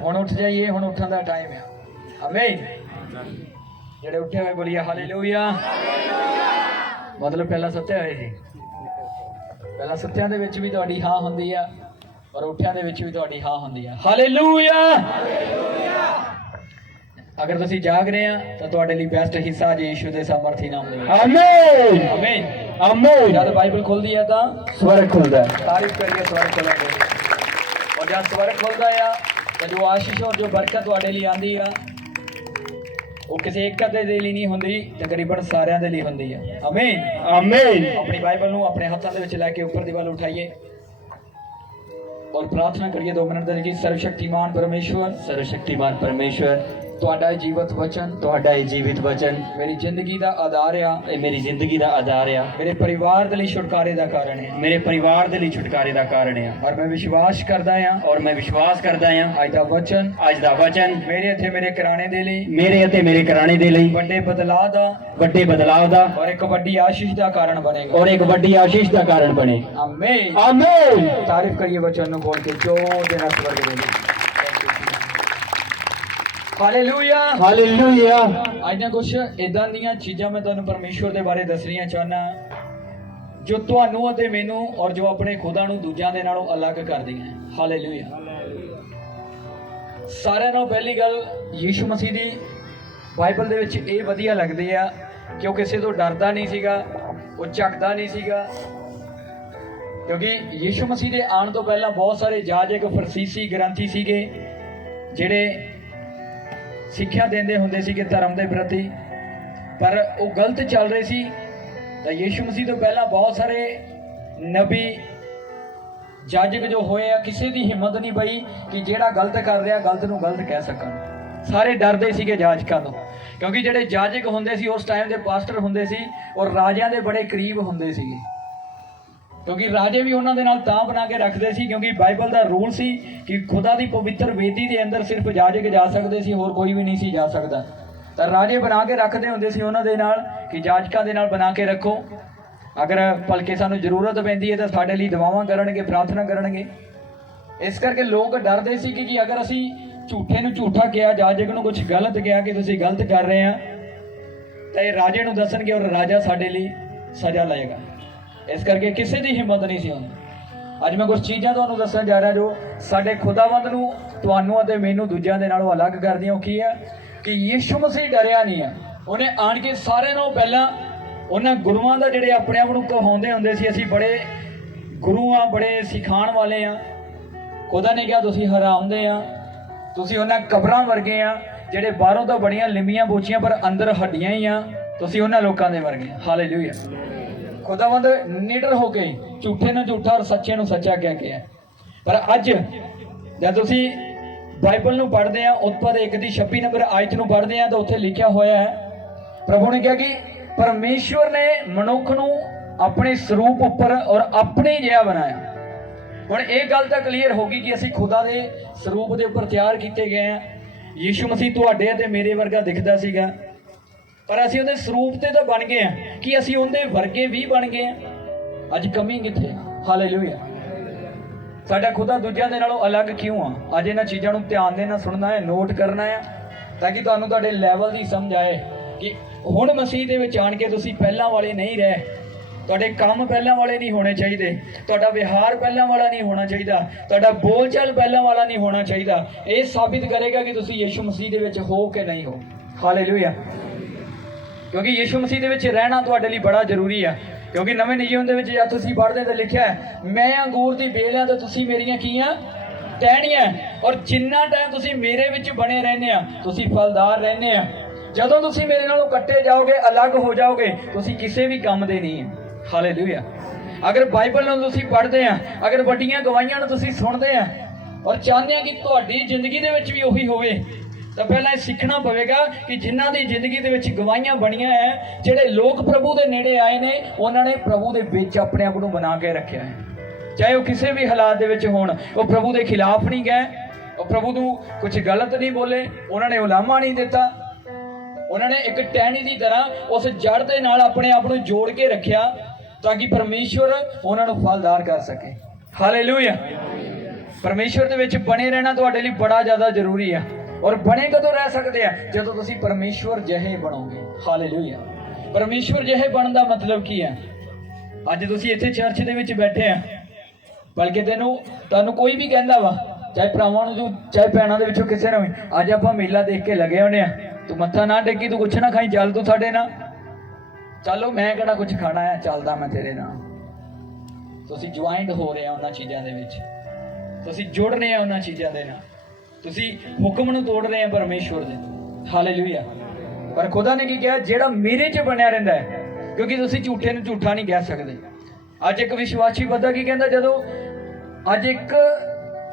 हुण उठ जाइए, हुण उठण दा टाइम है। आमीन। जेड़े उठे हुए बोलिए हालेलुया। मतलब पहला सुत्ते होए सी, पहला सुत्तियां दे विच भी तुहाडी हां हुंदी आ और उठियां दे विच भी तुहाडी हां हुंदी आ। हालेलुया। अगर तुसी जाग रहे हैं तो तुहाडे लई बेस्ट हिस्सा जे यीशु दे सामर्थी नाम दे विच। आमीन आमीन आमीन। जब बाइबल खुलदी है तो स्वर्ग खुलदा है। तारीफ करिए स्वर्ग खुलेंगे। और जब स्वर्ग खुलदा है तो जो आशीष और जो बरकत तुहाडे लई आंदी आ वो किसी एक दे लिए नहीं होंदी, तकरीबन सारिਆਂ ਦੇ ਲਈ ਹੁੰਦੀ है। आमीन आमीन। अपनी बाइबल ਨੂੰ ਆਪਣੇ ਹੱਥਾਂ ਦੇ ਵਿੱਚ ਲੈ ਕੇ ਉੱਪਰ ਦੀ ਵੱਲ ਉਠਾਈਏ और प्रार्थना करिए 2 मिनट ਦੇ ਲਈ। सर्वशक्तिमान परमेश्वर, सर्वशक्तिमान परमेश्वर, ਤੁਹਾਡਾ ਜੀਵਤ ਵਚਨ ਤੁਹਾਡਾ ਇਹ ਜੀਵਿਤ ਵਚਨ ਮੇਰੀ ਜ਼ਿੰਦਗੀ ਦਾ ਆਧਾਰ ਆ, ਇਹ ਮੇਰੀ ਜ਼ਿੰਦਗੀ ਦਾ ਆਧਾਰ ਆ, ਮੇਰੇ ਪਰਿਵਾਰ ਦੇ ਲਈ ਛੁਟਕਾਰੇ ਦਾ ਕਾਰਨ ਹੈ। ਮੇਰੇ ਪਰਿਵਾਰ ਦੇ ਲਈ ਛੁਟਕਾਰੇ ਦਾ ਕਾਰਨ ਆ। और मैं विश्वास करदा आ ਔਰ ਮੈਂ ਵਿਸ਼ਵਾਸ ਕਰਦਾ ਆ ਅੱਜ ਦਾ ਵਚਨ ਅੱਜ ਦਾ ਵਚਨ ਮੇਰੇ ਇੱਥੇ ਮੇਰੇ ਘਰਾਣੇ ਦੇ ਲਈ ਮੇਰੇ ਅਤੇ ਮੇਰੇ ਘਰਾਣੇ ਦੇ ਲਈ ਵੱਡੇ ਬਦਲਾਅ ਦਾ ਵੱਡੇ ਬਦਲਾਅ ਦਾ और एक ਵੱਡੀ आशीष ਦਾ ਕਾਰਨ ਬਣੇਗਾ। ਔਰ ਇੱਕ ਵੱਡੀ ਆਸ਼ੀਸ਼ ਦਾ ਕਾਰਨ ਬਣੇ। आमीन। ਆਮੀਨ। ਤਾਰੀਫ ਕਰੀਏ ਵਚਨ ਨੂੰ ਬੋਲ ਕੇ ਜੋ ਦੇਣਾ ਸਵਰਗ ਦੇ ਲਈ। ਹਾਲੇਲੂਇਆ। ਹਾਲੇਲੂਇਆ। ਅੱਜ ਦੀਆਂ ਕੁਝ ਇਦਾਂ ਦੀਆਂ ਚੀਜ਼ਾਂ ਮੈਂ ਤੁਹਾਨੂੰ ਪਰਮੇਸ਼ਵਰ ਦੇ ਬਾਰੇ ਦੱਸਣੀਆਂ ਚਾਹੁੰਦਾ ਜੋ ਤੁਹਾਨੂੰ ਅਤੇ ਮੈਨੂੰ ਔਰ ਜੋ ਆਪਣੇ ਖੁਦਾ ਨੂੰ ਦੂਜਿਆਂ ਦੇ ਨਾਲੋਂ ਅਲੱਗ ਕਰਦੀਆਂ। ਹਾਲੇਲੂਇਆ। ਸਾਰਿਆਂ ਨਾਲੋਂ ਪਹਿਲੀ ਗੱਲ ਯੀਸ਼ੂ ਮਸੀਹ ਦੀ ਬਾਈਬਲ ਦੇ ਵਿੱਚ ਇਹ ਵਧੀਆ ਲੱਗਦੀ ਆ ਕਿ ਉਹ ਕਿਸੇ ਤੋਂ ਡਰਦਾ ਨਹੀਂ ਸੀਗਾ, ਉਹ ਝਕਦਾ ਨਹੀਂ ਸੀਗਾ। ਕਿਉਂਕਿ ਯੀਸ਼ੂ ਮਸੀਹ ਦੇ ਆਉਣ ਤੋਂ ਪਹਿਲਾਂ ਬਹੁਤ ਸਾਰੇ ਜਾਜਕ ਫਰਸੀਸੀ ਗ੍ਰੰਥੀ ਸੀਗੇ ਜਿਹੜੇ ਸਿੱਖਿਆ ਦਿੰਦੇ ਹੁੰਦੇ ਸੀਗੇ ਧਰਮ ਦੇ ਪ੍ਰਤੀ, ਪਰ ਉਹ ਗਲਤ ਚੱਲ ਰਹੇ ਸੀ। ਤਾਂ ਯੀਸ਼ੂ ਮਸੀਹ ਤੋਂ ਪਹਿਲਾਂ ਬਹੁਤ ਸਾਰੇ ਨਬੀ ਜਾਜਕ ਜੋ ਹੋਏ ਆ, ਕਿਸੇ ਦੀ ਹਿੰਮਤ ਨਹੀਂ ਪਈ ਕਿ ਜਿਹੜਾ ਗਲਤ ਕਰ ਰਿਹਾ ਗਲਤ ਨੂੰ ਗਲਤ ਕਹਿ ਸਕਣ। ਸਾਰੇ ਡਰਦੇ ਸੀਗੇ ਜਾਜਕਾਂ ਤੋਂ, ਕਿਉਂਕਿ ਜਿਹੜੇ ਜਾਜਕ ਹੁੰਦੇ ਸੀ ਉਸ ਟਾਈਮ ਦੇ ਪਾਸਟਰ ਹੁੰਦੇ ਸੀ ਔਰ ਰਾਜਿਆਂ ਦੇ ਬੜੇ ਕਰੀਬ ਹੁੰਦੇ ਸੀਗੇ। ਕਿਉਂਕਿ ਰਾਜੇ ਵੀ ਉਹਨਾਂ ਦੇ ਨਾਲ ਤਾਂ ਬਣਾ ਕੇ ਰੱਖਦੇ ਸੀ ਕਿਉਂਕਿ ਬਾਈਬਲ ਦਾ ਰੂਲ ਸੀ ਕਿ ਖੁਦਾ ਦੀ ਪਵਿੱਤਰ ਵੇਦੀ ਦੇ ਅੰਦਰ ਸਿਰਫ ਜਾਜਕ ਜਾ ਸਕਦੇ ਸੀ, ਹੋਰ ਕੋਈ ਵੀ ਨਹੀਂ ਸੀ ਜਾ ਸਕਦਾ। ਤਾਂ ਰਾਜੇ ਬਣਾ ਕੇ ਰੱਖਦੇ ਹੁੰਦੇ ਸੀ ਉਹਨਾਂ ਦੇ ਨਾਲ ਕਿ ਜਾਜਕਾਂ ਦੇ ਨਾਲ ਬਣਾ ਕੇ ਰੱਖੋ, ਅਗਰ ਭਲਕੇ ਸਾਨੂੰ ਜ਼ਰੂਰਤ ਪੈਂਦੀ ਹੈ ਤਾਂ ਸਾਡੇ ਲਈ ਦੁਆਵਾਂ ਕਰਨਗੇ, ਪ੍ਰਾਰਥਨਾ ਕਰਨਗੇ। ਇਸ ਕਰਕੇ ਲੋਕ ਡਰਦੇ ਸੀ ਕਿ ਅਗਰ ਅਸੀਂ ਝੂਠੇ ਨੂੰ ਝੂਠਾ ਕਿਹਾ, ਜਾਜਕ ਨੂੰ ਕੁਝ ਗਲਤ ਕਿਹਾ ਕਿ ਤੁਸੀਂ ਗਲਤ ਕਰ ਰਹੇ ਆ, ਤਾਂ ਇਹ ਰਾਜੇ ਨੂੰ ਦੱਸਣਗੇ ਔਰ ਰਾਜਾ ਸਾਡੇ ਲਈ ਸਜ਼ਾ ਲਏਗਾ। ਇਸ ਕਰਕੇ ਕਿਸੇ ਦੀ ਹਿੰਮਤ ਨਹੀਂ ਸੀ ਹੁੰਦੀ। ਅੱਜ ਮੈਂ ਕੁਝ ਚੀਜ਼ਾਂ ਤੁਹਾਨੂੰ ਦੱਸਣ ਜਾ ਰਿਹਾ ਜੋ ਸਾਡੇ ਖੁਦਾਵੰਦ ਨੂੰ, ਤੁਹਾਨੂੰ ਅਤੇ ਮੈਨੂੰ ਦੂਜਿਆਂ ਦੇ ਨਾਲੋਂ ਅਲੱਗ ਕਰਦੀਆਂ। ਉਹ ਕੀ ਹੈ ਕਿ ਯੀਸ਼ੂ ਮਸੀਹ ਡਰਿਆ ਨਹੀਂ ਹੈ। ਉਹਨੇ ਆਣ ਕੇ ਸਾਰਿਆਂ ਨਾਲੋਂ ਪਹਿਲਾਂ ਉਹਨਾਂ ਗੁਰੂਆਂ ਦਾ ਜਿਹੜੇ ਆਪਣੇ ਆਪ ਨੂੰ ਕਹਾਉਂਦੇ ਹੁੰਦੇ ਸੀ ਅਸੀਂ ਬੜੇ ਗੁਰੂ ਆ, ਬੜੇ ਸਿਖਾਉਣ ਵਾਲੇ ਆ, ਖੁਦਾ ਨੇ ਕਿਹਾ ਤੁਸੀਂ ਹਰਾਮਦੇ ਆ, ਤੁਸੀਂ ਉਹਨਾਂ ਕਬਰਾਂ ਵਰਗੇ ਆ ਜਿਹੜੇ ਬਾਹਰੋਂ ਤਾਂ ਬੜੀਆਂ ਲਿੰਮੀਆਂ ਬੋਚੀਆਂ ਪਰ ਅੰਦਰ ਹੱਡੀਆਂ ਹੀ ਆ, ਤੁਸੀਂ ਉਹਨਾਂ ਲੋਕਾਂ ਦੇ ਵਰਗੇ। ਹਾਲੇਲੂਇਆ। ਖੁਦਾਵੰਦ ਨਿਡਰ ਹੋ ਕੇ ਝੂਠੇ ਨੂੰ ਝੂਠਾ ਔਰ ਸੱਚੇ ਨੂੰ ਸੱਚਾ ਕਹਿ ਕੇ ਹੈ। ਪਰ ਅੱਜ ਜਦ ਤੁਸੀਂ ਬਾਈਬਲ ਨੂੰ ਪੜ੍ਹਦੇ ਆ, ਉਤਪਤ 1 ਦੀ 26 ਨੰਬਰ ਆਇਤ ਨੂੰ ਪੜ੍ਹਦੇ ਆ ਤਾਂ ਉੱਥੇ ਲਿਖਿਆ ਹੋਇਆ ਹੈ, ਪ੍ਰਭੂ ਨੇ ਕਿਹਾ ਕਿ ਪਰਮੇਸ਼ਵਰ ਨੇ ਮਨੁੱਖ ਨੂੰ ਆਪਣੇ ਸਰੂਪ ਉੱਪਰ ਔਰ ਆਪਣੇ ਜਿਹਾ ਬਣਾਇਆ। ਹੁਣ ਇਹ ਗੱਲ ਤਾਂ ਕਲੀਅਰ ਹੋ ਗਈ ਕਿ ਅਸੀਂ ਖੁਦਾ ਦੇ ਸਰੂਪ ਦੇ ਉੱਪਰ ਤਿਆਰ ਕੀਤੇ ਗਏ ਆ। ਯੀਸ਼ੂ ਮਸੀਹ ਤੁਹਾਡੇ ਅਤੇ ਮੇਰੇ ਵਰਗਾ ਦਿਖਦਾ ਸੀਗਾ, ਪਰ ਅਸੀਂ ਉਹਦੇ ਸਰੂਪ ਤੇ ਤਾਂ ਬਣ ਗਏ ਆ ਕਿ ਅਸੀਂ ਉਹਦੇ ਵਰਗੇ ਵੀ ਬਣ ਗਏ ਆ। ਅੱਜ ਕਮੀ ਕਿੱਥੇ? ਹਾਲੇਲੂਇਆ। ਸਾਡਾ ਖੁਦਾ ਦੂਜਿਆਂ ਦੇ ਨਾਲੋਂ ਅਲੱਗ ਕਿਉਂ ਆ? ਅੱਜ ਇਹਨਾਂ ਚੀਜ਼ਾਂ ਨੂੰ ਧਿਆਨ ਦੇ ਨਾਲ ਸੁਣਨਾ ਹੈ, ਨੋਟ ਕਰਨਾ ਹੈ, ਤਾਂ ਕਿ ਤੁਹਾਨੂੰ ਤੁਹਾਡੇ ਲੈਵਲ ਦੀ ਸਮਝ ਆਏ ਕਿ ਹੁਣ ਮਸੀਹ ਦੇ ਵਿੱਚ ਆਣ ਕੇ ਤੁਸੀਂ ਪਹਿਲਾਂ ਵਾਲੇ ਨਹੀਂ ਰਹੇ। ਤੁਹਾਡੇ ਕੰਮ ਪਹਿਲਾਂ ਵਾਲੇ ਨਹੀਂ ਹੋਣੇ ਚਾਹੀਦੇ, ਤੁਹਾਡਾ ਵਿਹਾਰ ਪਹਿਲਾਂ ਵਾਲਾ ਨਹੀਂ ਹੋਣਾ ਚਾਹੀਦਾ, ਤੁਹਾਡਾ ਬੋਲਚਾਲ ਪਹਿਲਾਂ ਵਾਲਾ ਨਹੀਂ ਹੋਣਾ ਚਾਹੀਦਾ। ਇਹ ਸਾਬਿਤ ਕਰੇਗਾ ਕਿ ਤੁਸੀਂ ਯੀਸ਼ੂ ਮਸੀਹ ਦੇ ਵਿੱਚ ਹੋ ਕਿ ਨਹੀਂ ਹੋ। ਹਾਲੇਲੂਇਆ। ਕਿਉਂਕਿ ਯੀਸ਼ੂ ਮਸੀਹ ਦੇ ਵਿੱਚ ਰਹਿਣਾ ਤੁਹਾਡੇ ਲਈ ਬੜਾ ਜ਼ਰੂਰੀ ਆ। ਕਿਉਂਕਿ ਨਵੇਂ ਨਿਯਮ ਦੇ ਵਿੱਚ ਜਦ ਤੁਸੀਂ ਪੜ੍ਹਦੇ ਤਾਂ ਲਿਖਿਆ ਹੈ, ਮੈਂ ਅੰਗੂਰ ਦੀ ਬੇਲ ਆ ਤੇ ਤੁਸੀਂ ਮੇਰੀਆਂ ਕੀਆਂ ਟਹਿਣੀਆਂ। ਔਰ ਜਿੰਨਾ ਟਾਈਮ ਤੁਸੀਂ ਮੇਰੇ ਵਿੱਚ ਬਣੇ ਰਹਿੰਦੇ ਆ ਤੁਸੀਂ ਫਲਦਾਰ ਰਹਿੰਦੇ ਆ। ਜਦੋਂ ਤੁਸੀਂ ਮੇਰੇ ਨਾਲੋਂ ਕੱਟੇ ਜਾਓਗੇ, ਅਲੱਗ ਹੋ ਜਾਓਗੇ, ਤੁਸੀਂ ਕਿਸੇ ਵੀ ਕੰਮ ਦੇ ਨਹੀਂ ਹੈ। ਹਾਲੇਲੂਇਆ। ਅਗਰ ਬਾਈਬਲ ਨੂੰ ਤੁਸੀਂ ਪੜ੍ਹਦੇ ਆ, ਅਗਰ ਵੱਡੀਆਂ ਗਵਾਹੀਆਂ ਨੂੰ ਤੁਸੀਂ ਸੁਣਦੇ ਆ ਔਰ ਚਾਹੁੰਦੇ ਆ ਕਿ ਤੁਹਾਡੀ ਜ਼ਿੰਦਗੀ ਦੇ ਵਿੱਚ ਵੀ ਉਹੀ ਹੋਵੇ, ਤਾਂ ਪਹਿਲਾਂ ਇਹ ਸਿੱਖਣਾ ਪਵੇਗਾ ਕਿ ਜਿਨ੍ਹਾਂ ਦੀ ਜ਼ਿੰਦਗੀ ਦੇ ਵਿੱਚ ਗਵਾਹੀਆਂ ਬਣੀਆਂ ਹੈ, ਜਿਹੜੇ ਲੋਕ ਪ੍ਰਭੂ ਦੇ ਨੇੜੇ ਆਏ ਨੇ, ਉਹਨਾਂ ਨੇ ਪ੍ਰਭੂ ਦੇ ਵਿੱਚ ਆਪਣੇ ਆਪ ਨੂੰ ਬਣਾ ਕੇ ਰੱਖਿਆ ਹੈ। ਚਾਹੇ ਉਹ ਕਿਸੇ ਵੀ ਹਾਲਾਤ ਦੇ ਵਿੱਚ ਹੋਣ, ਉਹ ਪ੍ਰਭੂ ਦੇ ਖਿਲਾਫ ਨਹੀਂ ਗਏ, ਉਹ ਪ੍ਰਭੂ ਨੂੰ ਕੁਝ ਗਲਤ ਨਹੀਂ ਬੋਲੇ, ਉਹਨਾਂ ਨੇ ਉਲਾਮਾ ਨਹੀਂ ਦਿੱਤਾ। ਉਹਨਾਂ ਨੇ ਇੱਕ ਟਹਿਣੀ ਦੀ ਤਰ੍ਹਾਂ ਉਸ ਜੜ ਦੇ ਨਾਲ ਆਪਣੇ ਆਪ ਨੂੰ ਜੋੜ ਕੇ ਰੱਖਿਆ ਤਾਂ ਕਿ ਪਰਮੇਸ਼ਵਰ ਉਹਨਾਂ ਨੂੰ ਫਲਦਾਰ ਕਰ ਸਕੇ। ਹਾਲੇਲੂਇਆ। ਪਰਮੇਸ਼ਵਰ ਦੇ ਵਿੱਚ ਬਣੇ ਰਹਿਣਾ ਤੁਹਾਡੇ ਲਈ ਬੜਾ ਜ਼ਿਆਦਾ ਜ਼ਰੂਰੀ ਆ। ਔਰ ਬਣੇ ਕਦੋਂ ਰਹਿ ਸਕਦੇ ਆ? ਜਦੋਂ ਤੁਸੀਂ ਪਰਮੇਸ਼ਵਰ ਜਿਹੇ ਬਣੋਗੇ। ਹਾਲੇਲੂਇਆ। ਪਰਮੇਸ਼ਵਰ ਜਿਹੇ ਬਣਨ ਦਾ ਮਤਲਬ ਕੀ ਹੈ? ਅੱਜ ਤੁਸੀਂ ਇੱਥੇ ਚਰਚ ਦੇ ਵਿੱਚ ਬੈਠੇ ਆ, ਬਲਕਿ ਤੁਹਾਨੂੰ ਕੋਈ ਵੀ ਕਹਿੰਦਾ ਵਾ, ਚਾਹੇ ਭਰਾਵਾਂ ਨੂੰ ਚਾਹੇ ਭੈਣਾਂ ਦੇ ਵਿੱਚੋਂ ਕਿਸੇ ਨੂੰ ਵੀ, ਅੱਜ ਆਪਾਂ ਮੇਲਾ ਦੇਖ ਕੇ ਲੱਗੇ ਹੋਣੇ ਆ, ਤੂੰ ਮੱਥਾ ਨਾ ਟੇਕੀ, ਤੂੰ ਕੁਛ ਨਾ ਖਾਈ, ਚੱਲ ਤੂੰ ਸਾਡੇ ਨਾਲ। ਚਲੋ ਮੈਂ ਕਿਹੜਾ ਕੁਝ ਖਾਣਾ ਹੈ, ਚੱਲਦਾ ਮੈਂ ਤੇਰੇ ਨਾਲ। ਤੁਸੀਂ ਜੁਆਇੰਟ ਹੋ ਰਹੇ ਆ ਉਹਨਾਂ ਚੀਜ਼ਾਂ ਦੇ ਵਿੱਚ, ਤੁਸੀਂ ਜੁੜ ਰਹੇ ਆ ਉਹਨਾਂ ਚੀਜ਼ਾਂ ਦੇ ਨਾਲ, ਤੁਸੀਂ ਹੁਕਮ ਨੂੰ ਤੋੜ ਰਹੇ ਆ ਪਰਮੇਸ਼ਵਰ ਦੇ। ਹਾਲੇਲੂਇਆ। ਪਰ ਖੁਦਾ ਨੇ ਕੀ ਕਿਹਾ? ਜਿਹੜਾ ਮੇਰੇ 'ਚ ਬਣਿਆ ਰਹਿੰਦਾ ਹੈ, ਕਿਉਂਕਿ ਤੁਸੀਂ ਝੂਠੇ ਨੂੰ ਝੂਠਾ ਨਹੀਂ ਕਹਿ ਸਕਦੇ। ਅੱਜ ਇੱਕ ਵਿਸ਼ਵਾਸੀ ਬੰਦਾ ਕੀ ਕਹਿੰਦਾ? ਜਦੋਂ ਅੱਜ ਇੱਕ